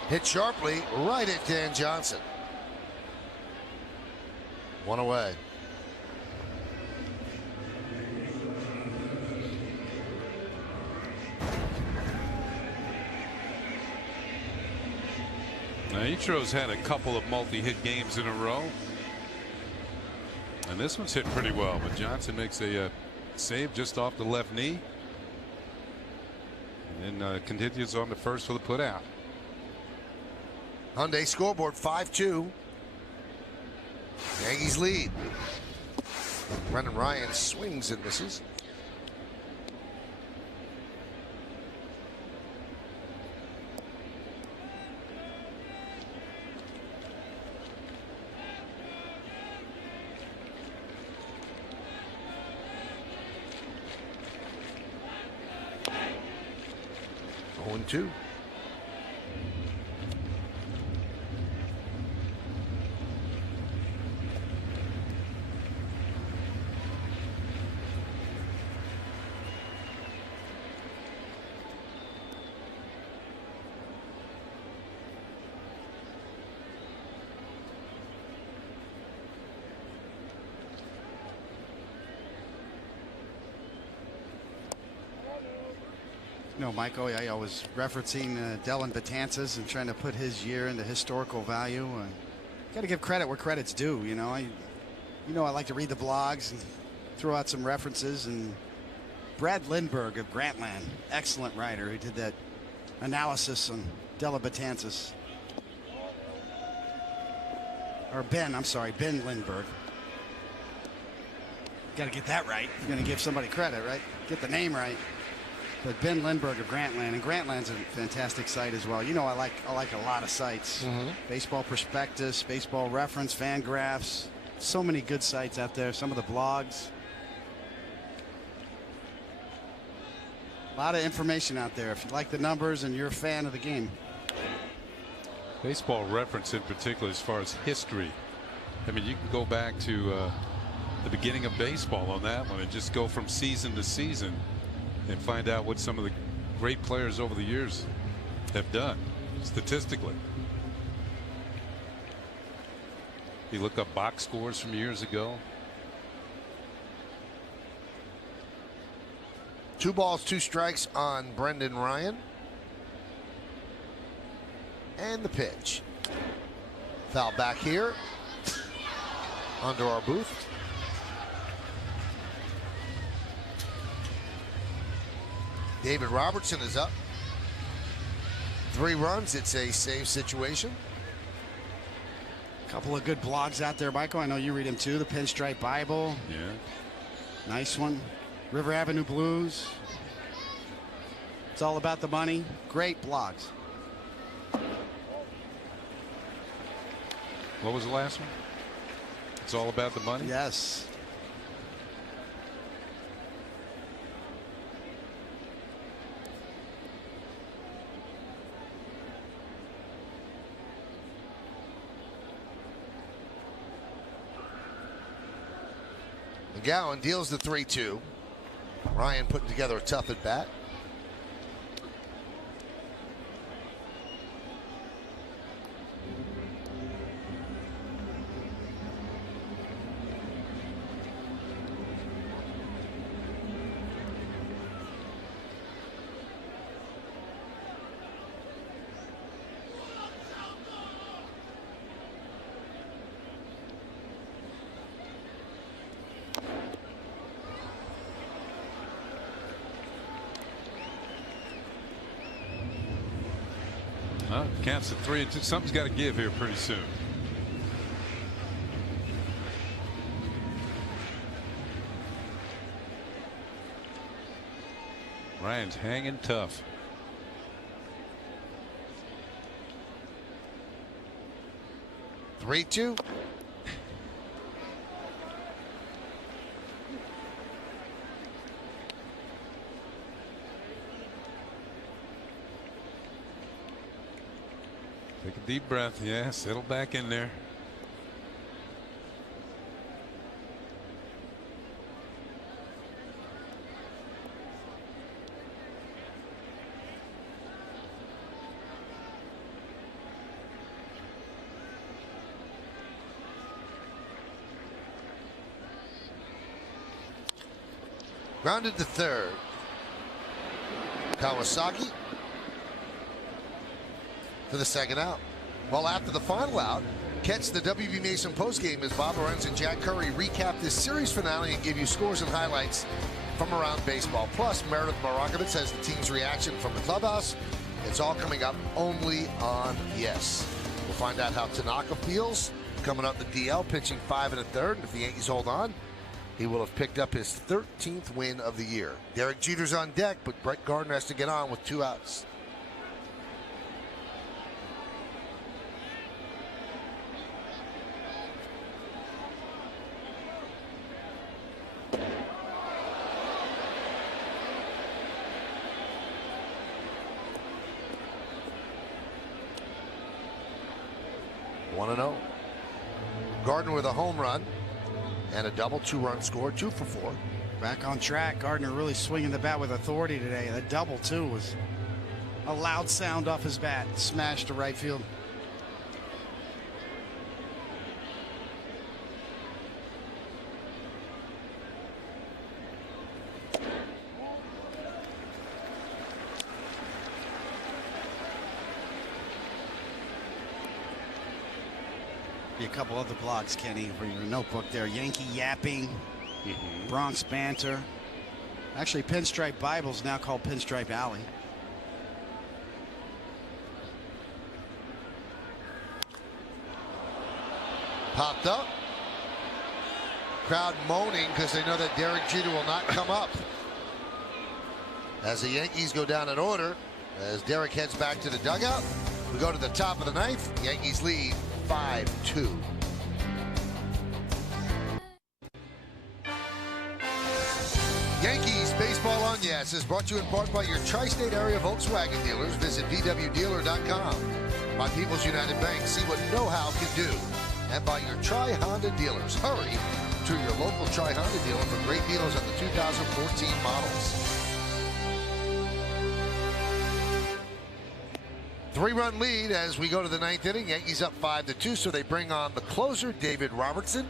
Hit sharply right at Dan Johnson. 1 away. Now, Ichiro's had a couple of multi-hit games in a row. And this one's hit pretty well, but Johnson makes a save just off the left knee. And then continues on the first with a put out. Hyundai scoreboard 5-2. Yankees lead. Brendan Ryan swings and misses. And 2. No, Michael, I was referencing Dellin Betances and trying to put his year into historical value. Got to give credit where credit's due. I like to read the blogs and throw out some references. And Brad Lindbergh of Grantland, excellent writer, who did that analysis on Dellin Betances. Or Ben Lindbergh. Got to get that right. You're going to give somebody credit, right? Get the name right. But Ben Lindbergh of Grantland, and Grantland's a fantastic site as well. I like a lot of sites. Baseball Prospectus, Baseball Reference, Fangraphs. So many good sites out there. Some of the blogs. A lot of information out there if you like the numbers and you're a fan of the game. Baseball Reference in particular, as far as history. I mean, you can go back to the beginning of baseball on that one and just go from season to season and find out what some of the great players over the years have done statistically. You look up box scores from years ago. 2 balls, 2 strikes on Brendan Ryan. And the pitch. Foul back here under our booth. David Robertson is up. 3 runs. It's a save situation. A couple of good blogs out there, Michael. I know you read them too. The Pinstripe Bible. Yeah. Nice one. River Avenue Blues. It's all about the money. Great blogs. What was the last one? It's all about the money? Yes. McGowan deals the 3-2. Ryan putting together a tough at bat. Well, counts at 3-2. Something's got to give here pretty soon. Ryan's hanging tough. Three-two. Take a deep breath. Yeah, settle back in there. Grounded to third. Kawasaki for the second out. Well, after the final out, Catch the WB Mason postgame as Bob Lorenz and Jack Curry recap this series finale and give you scores and highlights from around baseball. Plus, Meredith Marakovitz has the team's reaction from the clubhouse. It's all coming up only on Yes. We'll find out how Tanaka feels coming up the DL, pitching 5 1/3. And if the Yankees hold on, he will have picked up his 13th win of the year. Derek Jeter's on deck, but Brett Gardner has to get on with 2 outs. One 1-0. Gardner with a home run and a double, 2-run score, 2 for 4. Back on track. Gardner really swinging the bat with authority today. That double, too, was a loud sound off his bat. Smashed to right field. Be a couple other blogs, Kenny, for your notebook there. Yankee yapping, Bronx banter. Actually, Pinstripe Bible's now called Pinstripe Alley. Popped up. Crowd moaning because they know that Derek Jeter will not come up. As the Yankees go down in order, as Derek heads back to the dugout, we go to the top of the 9th. Yankees lead 5-2. Yankees Baseball on Yes is brought to you in part by your tri-state area Volkswagen dealers. Visit VWDealer.com. By People's United Bank, see what know-how can do. And by your Tri-Honda dealers. Hurry to your local Tri-Honda dealer for great deals on the 2014 models. 3-run lead as we go to the 9th inning. Yankees up 5-2, so they bring on the closer, David Robertson.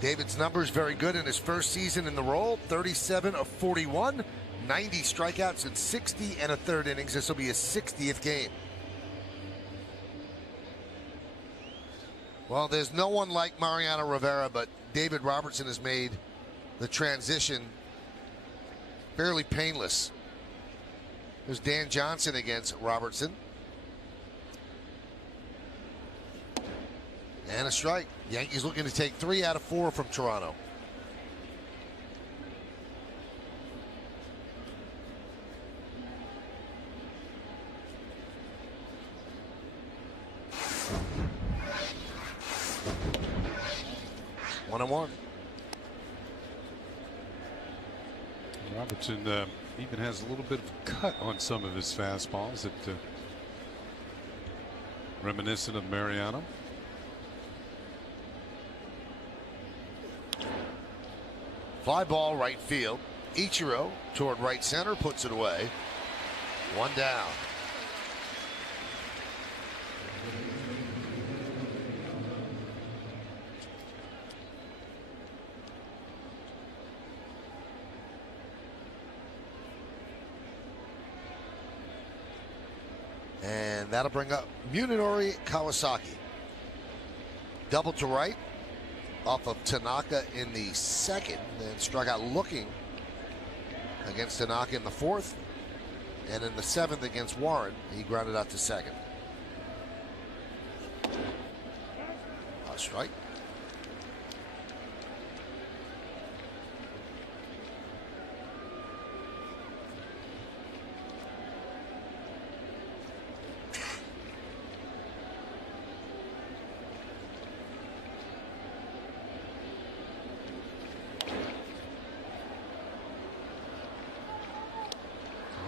David's numbers very good in his first season in the role. 37 of 41, 90 strikeouts in 60 1/3 innings. This will be his 60th game. Well, there's no one like Mariano Rivera, but David Robertson has made the transition fairly painless. There's Dan Johnson against Robertson. And a strike. Yankees looking to take 3 out of 4 from Toronto. One and one. Robertson even has a little bit of cut on some of his fastballs that reminiscent of Mariano. Fly ball right field. Ichiro toward right center, puts it away. 1 down. And that'll bring up Munenori Kawasaki. Double to right off of Tanaka in the 2nd, then struck out looking against Tanaka in the 4th, and in the 7th against Warren, he grounded out to 2nd. A strike.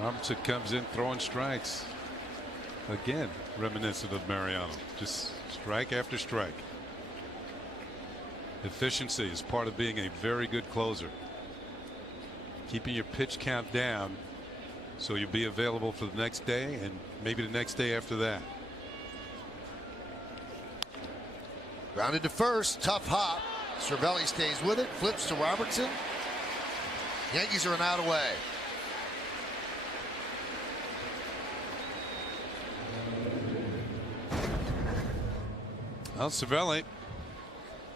Robertson comes in throwing strikes. Again, reminiscent of Mariano. Just strike after strike. Efficiency is part of being a very good closer. Keeping your pitch count down so you'll be available for the next day and maybe the next day after that. Grounded to first. Tough hop. Cervelli stays with it. Flips to Robertson. Yankees are an out away. Well, Cervelli,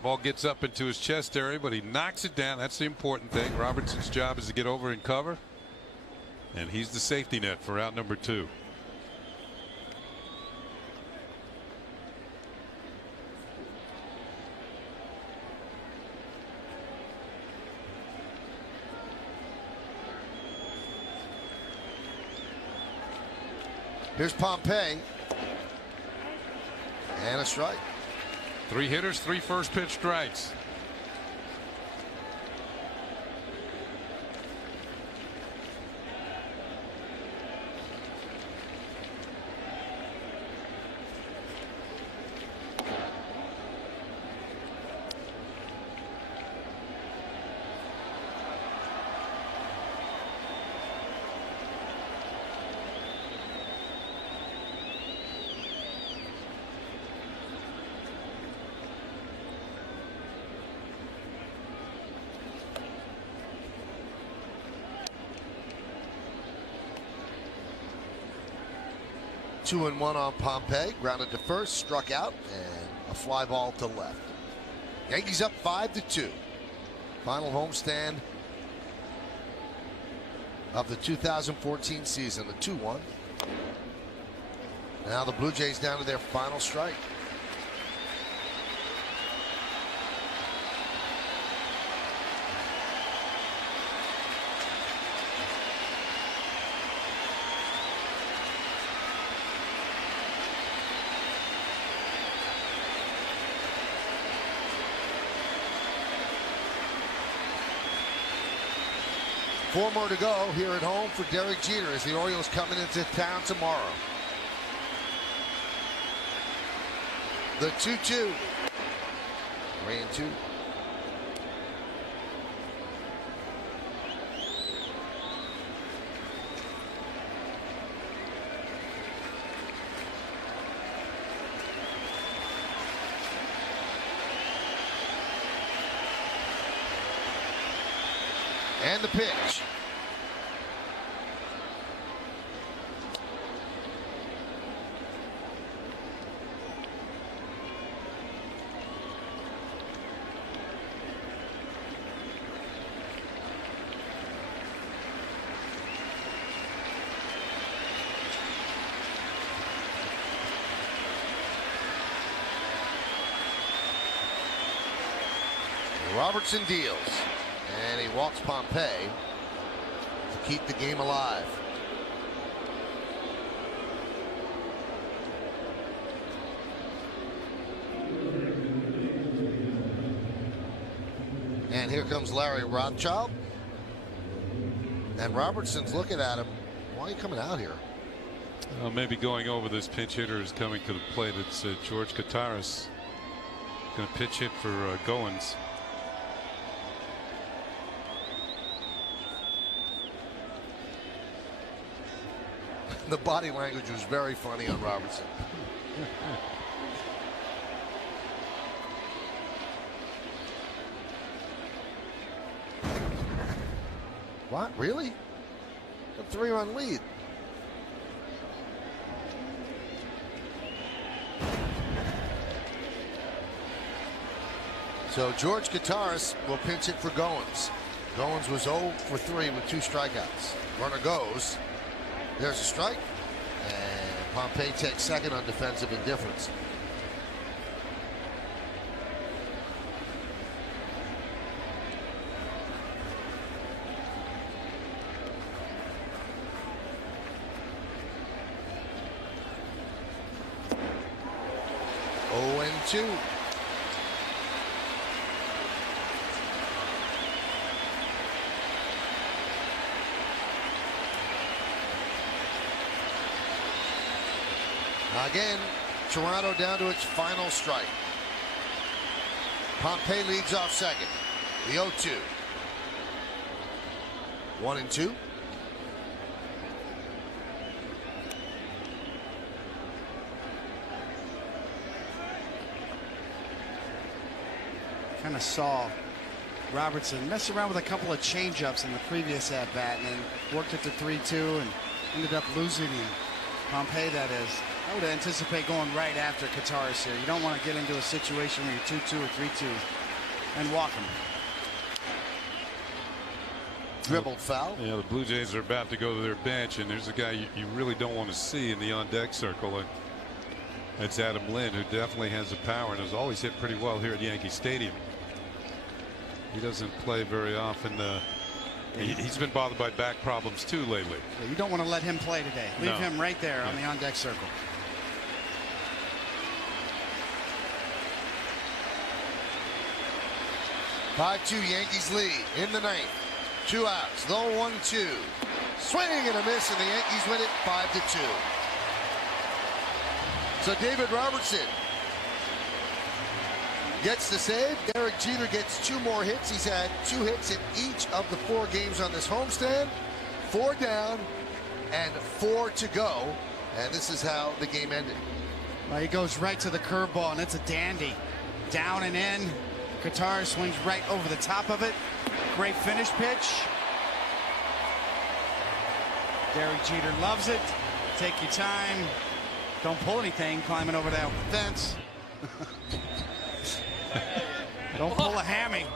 ball gets up into his chest area, but he knocks it down. That's the important thing. Robertson's job is to get over and cover, and he's the safety net for out number 2. Here's Pompey. And a strike. 3 hitters, 3 first pitch strikes. Two and one on Pompey. Grounded to first, struck out, and a fly ball to left. Yankees up 5-2. Final homestand of the 2014 season. The 2-1. Now the Blue Jays down to their final strike. Four more to go here at home for Derek Jeter as the Orioles coming into town tomorrow. The 2-2. 3-2. And the pitch. Robertson deals. And he walks Pompey to keep the game alive. And here comes Larry Rothschild. And Robertson's looking at him. Why are you coming out here? Well, maybe going over this pinch hitter is coming to the plate. It's George Kataris. Going to pitch hit for Goins. The body language was very funny on Robertson. What? Really? A 3-run lead. So George Kataris will pinch it for Goins. Goins was 0 for 3 with 2 strikeouts. Runner goes. There's a strike, and Pompey takes second on defensive indifference. Oh, and 2. Again, Toronto down to its final strike. Pompey leads off second. The 0-2. 1-2. Kind of saw Robertson mess around with a couple of changeups in the previous at bat and then worked it to 3-2 and ended up losing him. Pompey, that is. I would anticipate going right after Kataris here. You don't want to get into a situation where you're 2-2 or 3-2 and walk him. Dribbled foul. Yeah, the Blue Jays are about to go to their bench, and there's a guy you really don't want to see in the on-deck circle. And that's Adam Lynn, who definitely has the power and has always hit pretty well here at Yankee Stadium. He doesn't play very often. He's been bothered by back problems too lately. Yeah, you don't want to let him play today. Leave him right there on the on-deck circle. Five-2 Yankees lead in the ninth. 2 outs, the 1-2. Swing and a miss, and the Yankees win it 5-2. So David Robertson gets the save. Derek Jeter gets 2 more hits. He's had 2 hits in each of the 4 games on this homestand. 4 down and 4 to go. And this is how the game ended. Well, he goes right to the curveball, and it's a dandy. Down and in. Qatar swings right over the top of it. Great finish pitch. Derek Jeter loves it. Take your time. Don't pull anything climbing over that fence. Don't pull a hammy.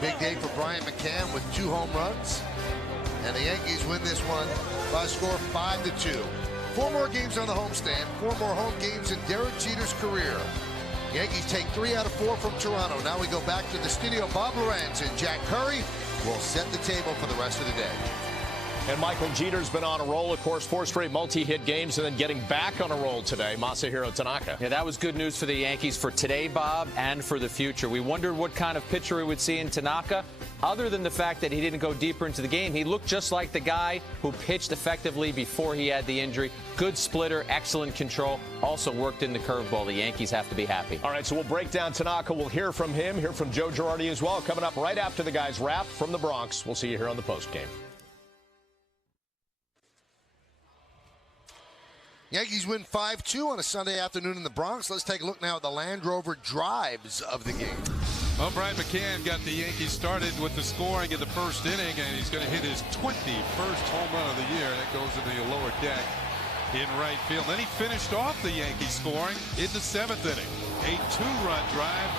Big day for Brian McCann with 2 home runs. And the Yankees win this one by a score of 5-2. 4 more games on the homestand. 4 more home games in Derek Jeter's career. Yankees take 3 out of 4 from Toronto. Now we go back to the studio. Bob Lorenz and Jack Curry will set the table for the rest of the day. And Michael Jeter's been on a roll, of course, 4 straight multi-hit games, and then getting back on a roll today. Masahiro Tanaka. Yeah, that was good news for the Yankees for today, Bob, and for the future. We wondered what kind of pitcher we would see in Tanaka. Other than the fact that he didn't go deeper into the game, he looked just like the guy who pitched effectively before he had the injury. Good splitter, excellent control, also worked in the curveball. The Yankees have to be happy. All right, so we'll break down Tanaka. We'll hear from him, hear from Joe Girardi as well, coming up right after the guys wrap from the Bronx. We'll see you here on the postgame. Yankees win 5-2 on a Sunday afternoon in the Bronx. Let's take a look now at the Land Rover drives of the game. Well, Brian McCann got the Yankees started with the scoring in the first inning, and he's going to hit his 21st home run of the year. That goes into the lower deck in right field. Then he finished off the Yankees scoring in the 7th inning. A 2-run drive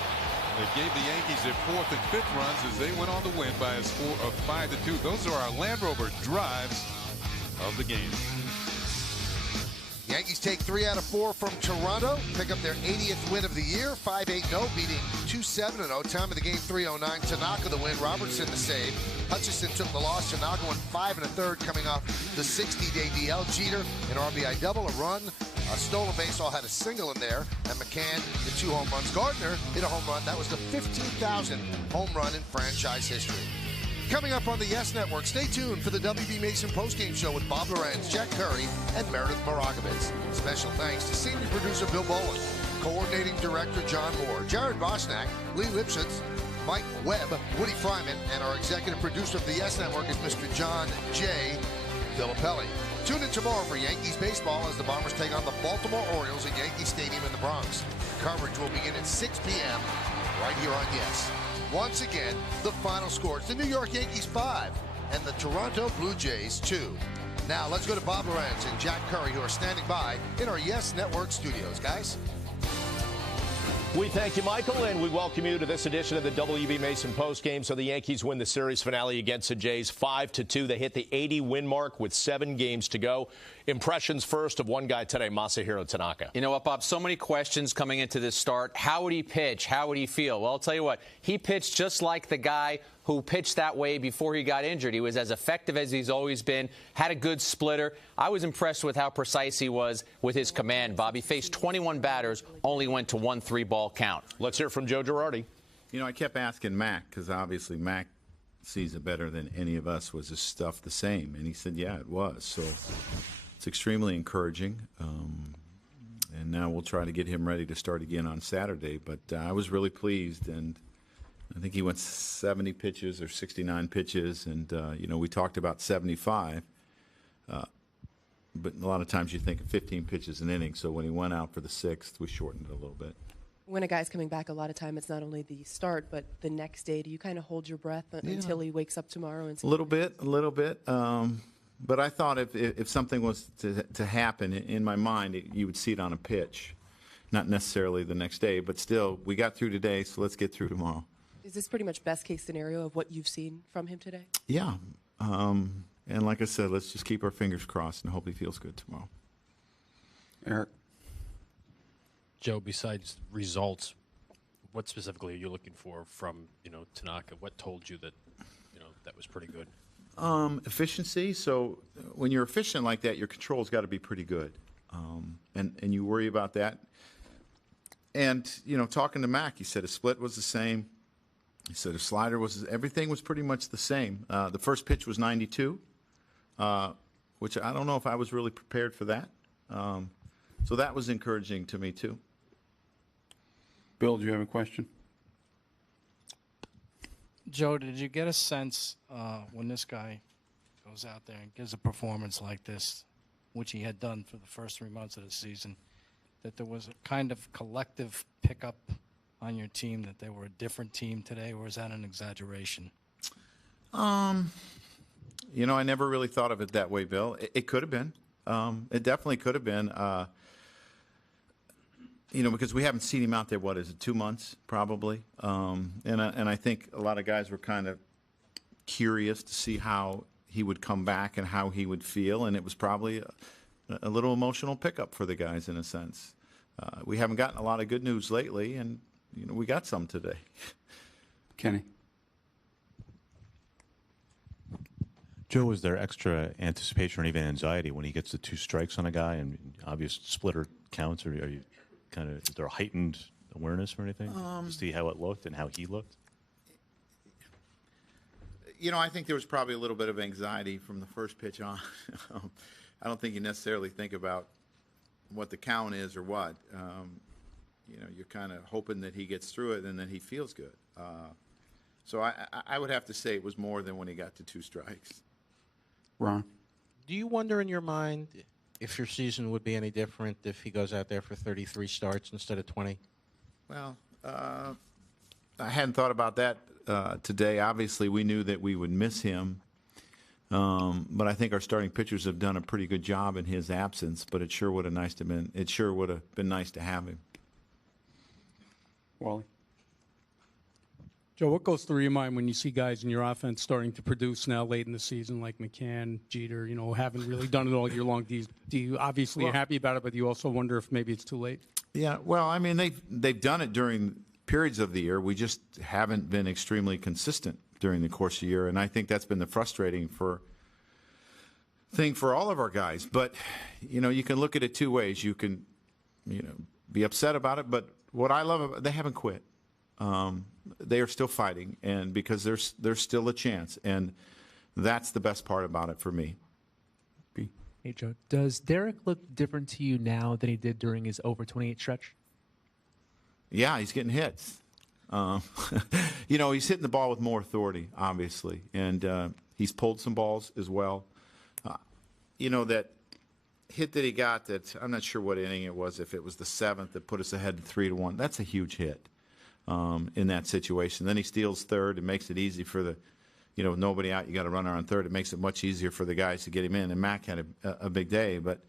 that gave the Yankees their 4th and 5th runs as they went on to win by a score of 5-2. Those are our Land Rover drives of the game. Yankees take 3 out of 4 from Toronto, pick up their 80th win of the year, 5-8-0, beating 2-7-0. Time of the game, 3:09. Tanaka the win, Robertson the save. Hutchison took the loss. Tanaka went 5 1/3 coming off the 60-day DL. Jeter, an RBI double, a run, a stolen base, all had a single in there. And McCann, the 2 home runs. Gardner hit a home run. That was the 15,000th home run in franchise history. Coming up on the Yes Network, stay tuned for the WB Mason postgame show with Bob Lorenz, Jack Curry, and Meredith Moragovitz. Special thanks to senior producer Bill Boland, coordinating director John Moore, Jared Bosnack, Lee Lipschitz, Mike Webb, Woody Fryman, and our executive producer of the Yes Network is Mr. John J. Filippelli. Tune in tomorrow for Yankees baseball as the Bombers take on the Baltimore Orioles at Yankee Stadium in the Bronx. Coverage will begin at 6 p.m. right here on Yes. Once again, the final scores. The New York Yankees 5 and the Toronto Blue Jays 2. Now let's go to Bob Lorenz and Jack Curry, who are standing by in our Yes Network studios. Guys? We thank you, Michael, and we welcome you to this edition of the WB Mason postgame. So the Yankees win the series finale against the Jays 5-2. They hit the 80-win mark with 7 games to go. Impressions first of one guy today, Masahiro Tanaka. You know what, Bob? So many questions coming into this start. How would he pitch? How would he feel? Well, I'll tell you what. He pitched just like the guy who pitched that way before he got injured. He was as effective as he's always been, had a good splitter. I was impressed with how precise he was with his command, Bob. He faced 21 batters, only went to 1 3-ball count. Let's hear from Joe Girardi. You know, I kept asking Mac, because obviously Mac sees it better than any of us. Was his stuff the same? And he said, yeah, it was. So it's extremely encouraging. And now we'll try to get him ready to start again on Saturday. But I was really pleased, and I think he went 70 pitches or 69 pitches, and, you know, we talked about 75. But a lot of times you think of 15 pitches an inning, so when he went out for the 6th, we shortened it a little bit. When a guy's coming back, a lot of time it's not only the start, but the next day. Do you kind of hold your breath until he wakes up tomorrow? And A little bit. But I thought if something was to happen in my mind, you would see it on a pitch, not necessarily the next day. But still, we got through today, so let's get through tomorrow. Is this pretty much best case scenario of what you've seen from him today? Yeah. And like I said, let's just keep our fingers crossed and hope he feels good tomorrow. Eric. Joe, besides results, what specifically are you looking for from, Tanaka? What told you that, that was pretty good? Efficiency. So when you're efficient like that, your control's got to be pretty good. And you worry about that. And, talking to Mac, he said his split was the same. He said his slider everything was pretty much the same. The first pitch was 92, which I don't know if I was really prepared for that. So that was encouraging to me, too. Bill, do you have a question? Joe, did you get a sense when this guy goes out there and gives a performance like this, which he had done for the first 3 months of the season, that there was a kind of collective pickup on your team, that they were a different team today, or is that an exaggeration? I never really thought of it that way, Bill. It could have been. It definitely could have been. Because we haven't seen him out there, 2 months probably? And I think a lot of guys were kind of curious to see how he would come back and how he would feel, and it was probably a little emotional pickup for the guys in a sense. We haven't gotten a lot of good news lately, and we got some today. Kenny. Joe, is there extra anticipation or even anxiety when he gets the 2 strikes on a guy and obvious splitter counts, or are you is there a heightened awareness or anything to see how it looked and how he looked? I think there was probably a little bit of anxiety from the first pitch on. I don't think you necessarily think about what the count is or what. You're kind of hoping that he gets through it and then he feels good. So I would have to say it was more than when he got to 2 strikes. Ron? Do you wonder in your mind if your season would be any different if he goes out there for 33 starts instead of 20? Well, I hadn't thought about that today. Obviously, we knew that we would miss him. But I think our starting pitchers have done a pretty good job in his absence, but it sure would have been nice to have him. Wally? Joe, what goes through your mind when you see guys in your offense starting to produce now late in the season, like McCann, Jeter, haven't really done it all year long? Do you obviously are happy about it, but you also wonder if maybe it's too late? Yeah, well, I mean, they've done it during periods of the year. We just haven't been extremely consistent during the course of the year, and I think that's been the frustrating thing for all of our guys. But, you can look at it 2 ways. You can, be upset about it, but what I love, they haven't quit. They are still fighting, and because there's still a chance, and that's the best part about it for me. Hey, Joe, does Derek look different to you now than he did during his over 28 stretch? Yeah, he's getting hits. He's hitting the ball with more authority, obviously, and he's pulled some balls as well. That hit that he got, that I'm not sure what inning it was, if it was the 7th that put us ahead 3-1. That's a huge hit in that situation. Then he steals third and makes it easy for the, nobody out, you got a runner on third. It makes it much easier for the guys to get him in. And Mac had a big day, but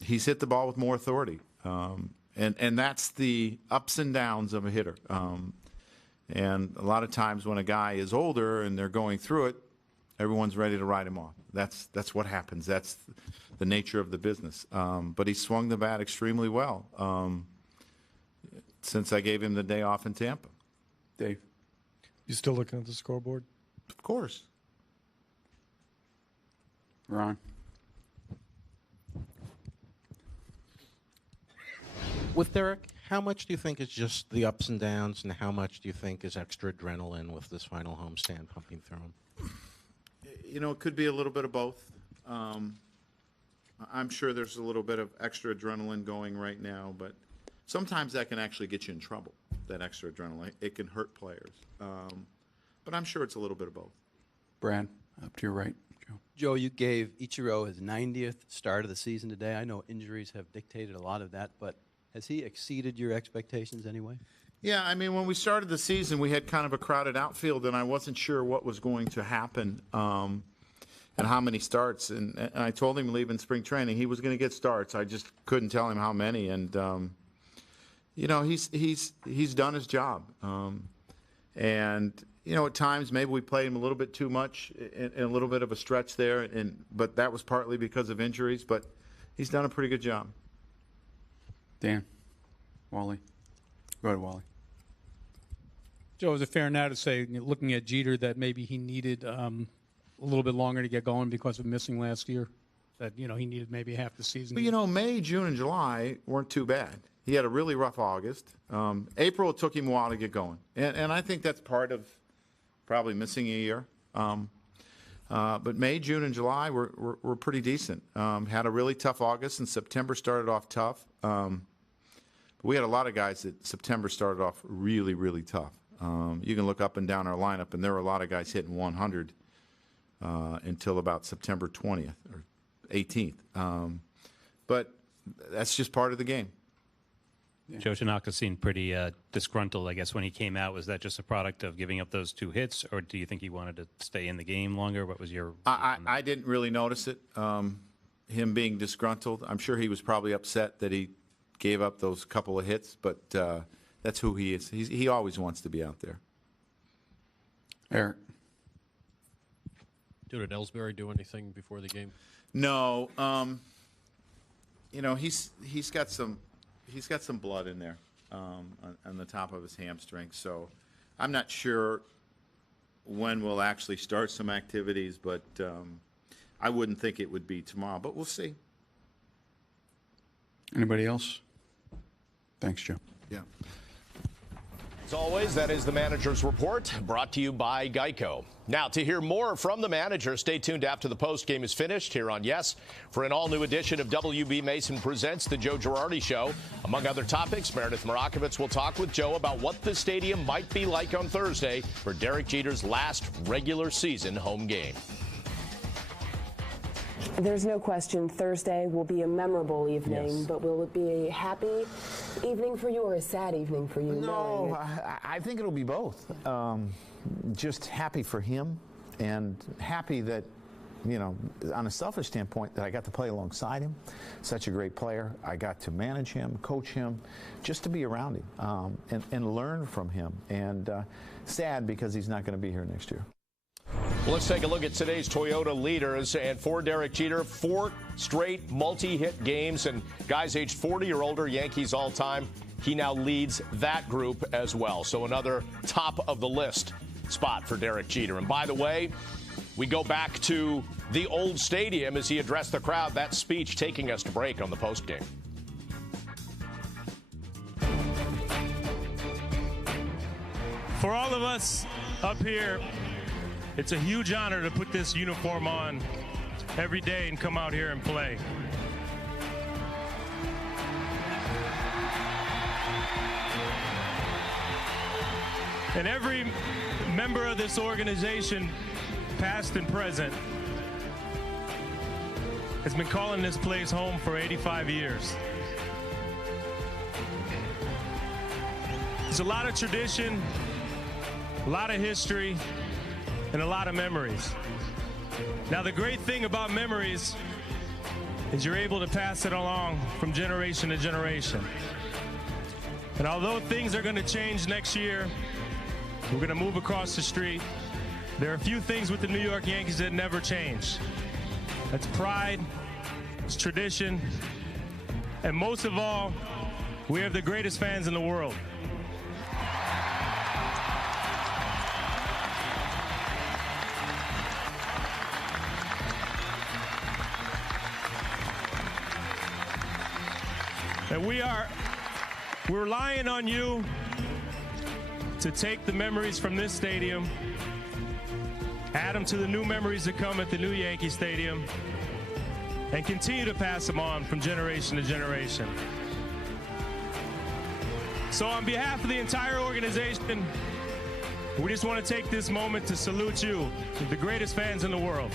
he's hit the ball with more authority. And that's the ups and downs of a hitter. And a lot of times when a guy is older and they're going through it, everyone's ready to write him off. That's what happens. That's the nature of the business. But he swung the bat extremely well since I gave him the day off in Tampa. Dave? You still looking at the scoreboard? Of course. Ron? With Derek, how much do you think is just the ups and downs, and how much do you think is extra adrenaline with this final homestand pumping through him? It could be a little bit of both. I'm sure there's a little bit of extra adrenaline going right now, but sometimes that can actually get you in trouble, that extra adrenaline. It can hurt players. But I'm sure it's a little bit of both. Brad, up to your right. Joe, you gave Ichiro his 90th start of the season today. I know injuries have dictated a lot of that, but has he exceeded your expectations anyway? Yeah, I mean, when we started the season, we had kind of a crowded outfield, and I wasn't sure what was going to happen. And and how many starts. And I told him leaving spring training he was going to get starts. I just couldn't tell him how many. And he's done his job. And at times maybe we played him a little bit too much in a little bit of a stretch there. But that was partly because of injuries. But he's done a pretty good job. Dan, Wally, go ahead, Wally. Joe, is it fair now to say, looking at Jeter, that maybe he needed a little bit longer to get going because of missing last year? That, he needed maybe half the season? But, May, June, and July weren't too bad. He had a really rough August. April, it took him a while to get going. And I think that's part of probably missing a year. But May, June, and July were pretty decent. Had a really tough August, and September started off tough. We had a lot of guys that September started off really, really tough. You can look up and down our lineup, and there were a lot of guys hitting 100 until about September 20th or 18th. But that's just part of the game. Joe Tanaka seemed pretty disgruntled, I guess, when he came out. Was that just a product of giving up those 2 hits, or do you think he wanted to stay in the game longer? What was your... I didn't really notice it, him being disgruntled. I'm sure he was probably upset that he gave up those couple of hits, but that's who he is. He always wants to be out there. Eric. Did Ellsbury do anything before the game? No. He's got some blood in there on the top of his hamstring, so I'm not sure when we'll actually start some activities, but I wouldn't think it would be tomorrow, but we'll see. Anybody else? Thanks, Joe. Yeah. As always, that is the Manager's Report, brought to you by Geico. Now, to hear more from the manager, stay tuned after the post game is finished here on Yes for an all-new edition of WB Mason Presents The Joe Girardi Show. Among other topics, Meredith Marakovitz will talk with Joe about what the stadium might be like on Thursday for Derek Jeter's last regular season home game. There's no question Thursday will be a memorable evening, Yes. but will it be a happy evening for you or a sad evening for you? No, I think it'll be both. Just happy for him and happy that, on a selfish standpoint, that I got to play alongside him. Such a great player. I got to manage him, coach him, just to be around him and learn from him. And sad because he's not going to be here next year. Well, let's take a look at today's Toyota leaders. And for Derek Jeter, 4 straight multi-hit games. And guys aged 40 or older, Yankees all-time, he now leads that group as well. So another top of the list spot for Derek Jeter. And by the way, we go back to the old stadium as he addressed the crowd. That speech taking us to break on the postgame. For all of us up here, it's a huge honor to put this uniform on every day and come out here and play. And every member of this organization, past and present, has been calling this place home for 85 years. There's a lot of tradition, a lot of history, and a lot of memories. Now, the great thing about memories is you're able to pass it along from generation to generation. And although things are going to change next year, we're going to move across the street. There are a few things with the New York Yankees that never change. That's pride, it's tradition, and most of all, we have the greatest fans in the world. And we're relying on you to take the memories from this stadium, add them to the new memories that come at the new Yankee Stadium, and continue to pass them on from generation to generation. So on behalf of the entire organization, we just want to take this moment to salute you, the greatest fans in the world.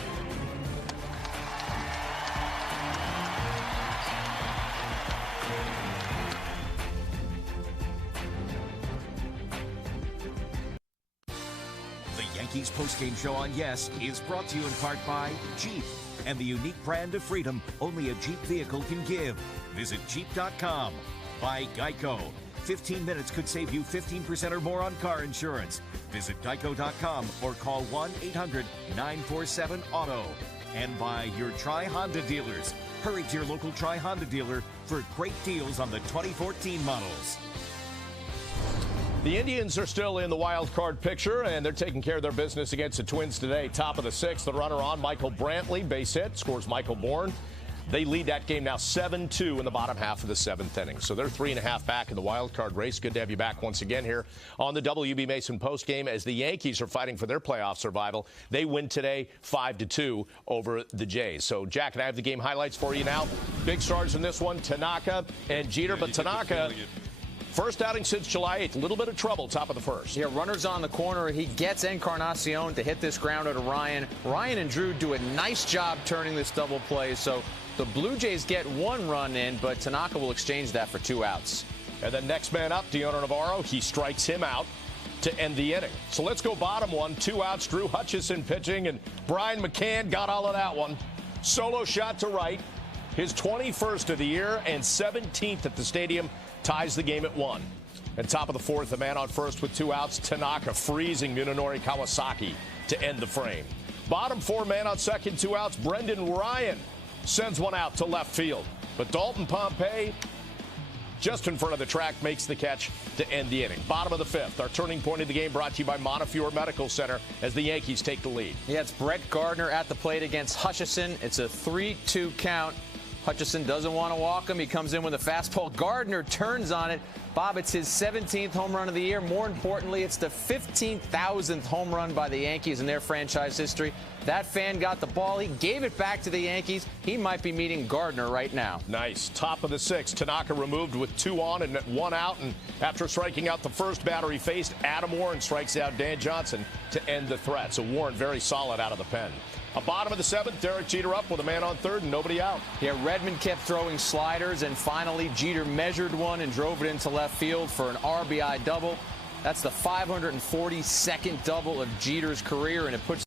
Yankees postgame show on Yes is brought to you in part by Jeep and the unique brand of freedom only a Jeep vehicle can give. Visit Jeep.com. By Geico. 15 minutes could save you 15% or more on car insurance. Visit Geico.com or call 1-800-947-AUTO. And by your Tri-Honda dealers. Hurry to your local Tri-Honda dealer for great deals on the 2014 models. The Indians are still in the wild card picture, and they're taking care of their business against the Twins today. Top of the sixth, the runner on, Michael Brantley, base hit, scores Michael Bourne. They lead that game now 7-2 in the bottom half of the seventh inning. So they're 3.5 back in the wild card race. Good to have you back once again here on the WB Mason postgame as the Yankees are fighting for their playoff survival. They win today 5-2 over the Jays. So, Jack, and I have the game highlights for you now. Big stars in this one, Tanaka and Jeter. But Tanaka, first outing since July 8th. A little bit of trouble, top of the first. Yeah, runners on the corner. He gets Encarnacion to hit this grounder to Ryan. Ryan and Drew do a nice job turning this double play. So the Blue Jays get one run in, but Tanaka will exchange that for 2 outs. And then next man up, Deoner Navarro. He strikes him out to end the inning. So let's go bottom one. 2 outs, Drew Hutchison pitching, and Brian McCann got all of that one. Solo shot to right. His 21st of the year and 17th at the stadium. Ties the game at 1. And top of the fourth, the man on first with 2 outs, Tanaka freezing Munenori Kawasaki to end the frame. Bottom 4, man on second, 2 outs, Brendan Ryan sends one out to left field. But Dalton Pompey, just in front of the track, makes the catch to end the inning. Bottom of the fifth, our turning point of the game brought to you by Montefiore Medical Center as the Yankees take the lead. Yeah, it's Brett Gardner at the plate against Hutchison. It's a 3-2 count. Hutchison doesn't want to walk him. He comes in with a fastball. Gardner turns on it. Bob, it's his 17th home run of the year. More importantly, it's the 15,000th home run by the Yankees in their franchise history. That fan got the ball. He gave it back to the Yankees. He might be meeting Gardner right now. Nice. Top of the sixth. Tanaka removed with 2 on and 1 out. And after striking out the first batter he faced, Adam Warren strikes out Dan Johnson to end the threat. So Warren very solid out of the pen. A bottom of the seventh, Derek Jeter up with a man on third and nobody out. Yeah, Redmond kept throwing sliders, and finally Jeter measured one and drove it into left field for an RBI double. That's the 542nd double of Jeter's career, and it puts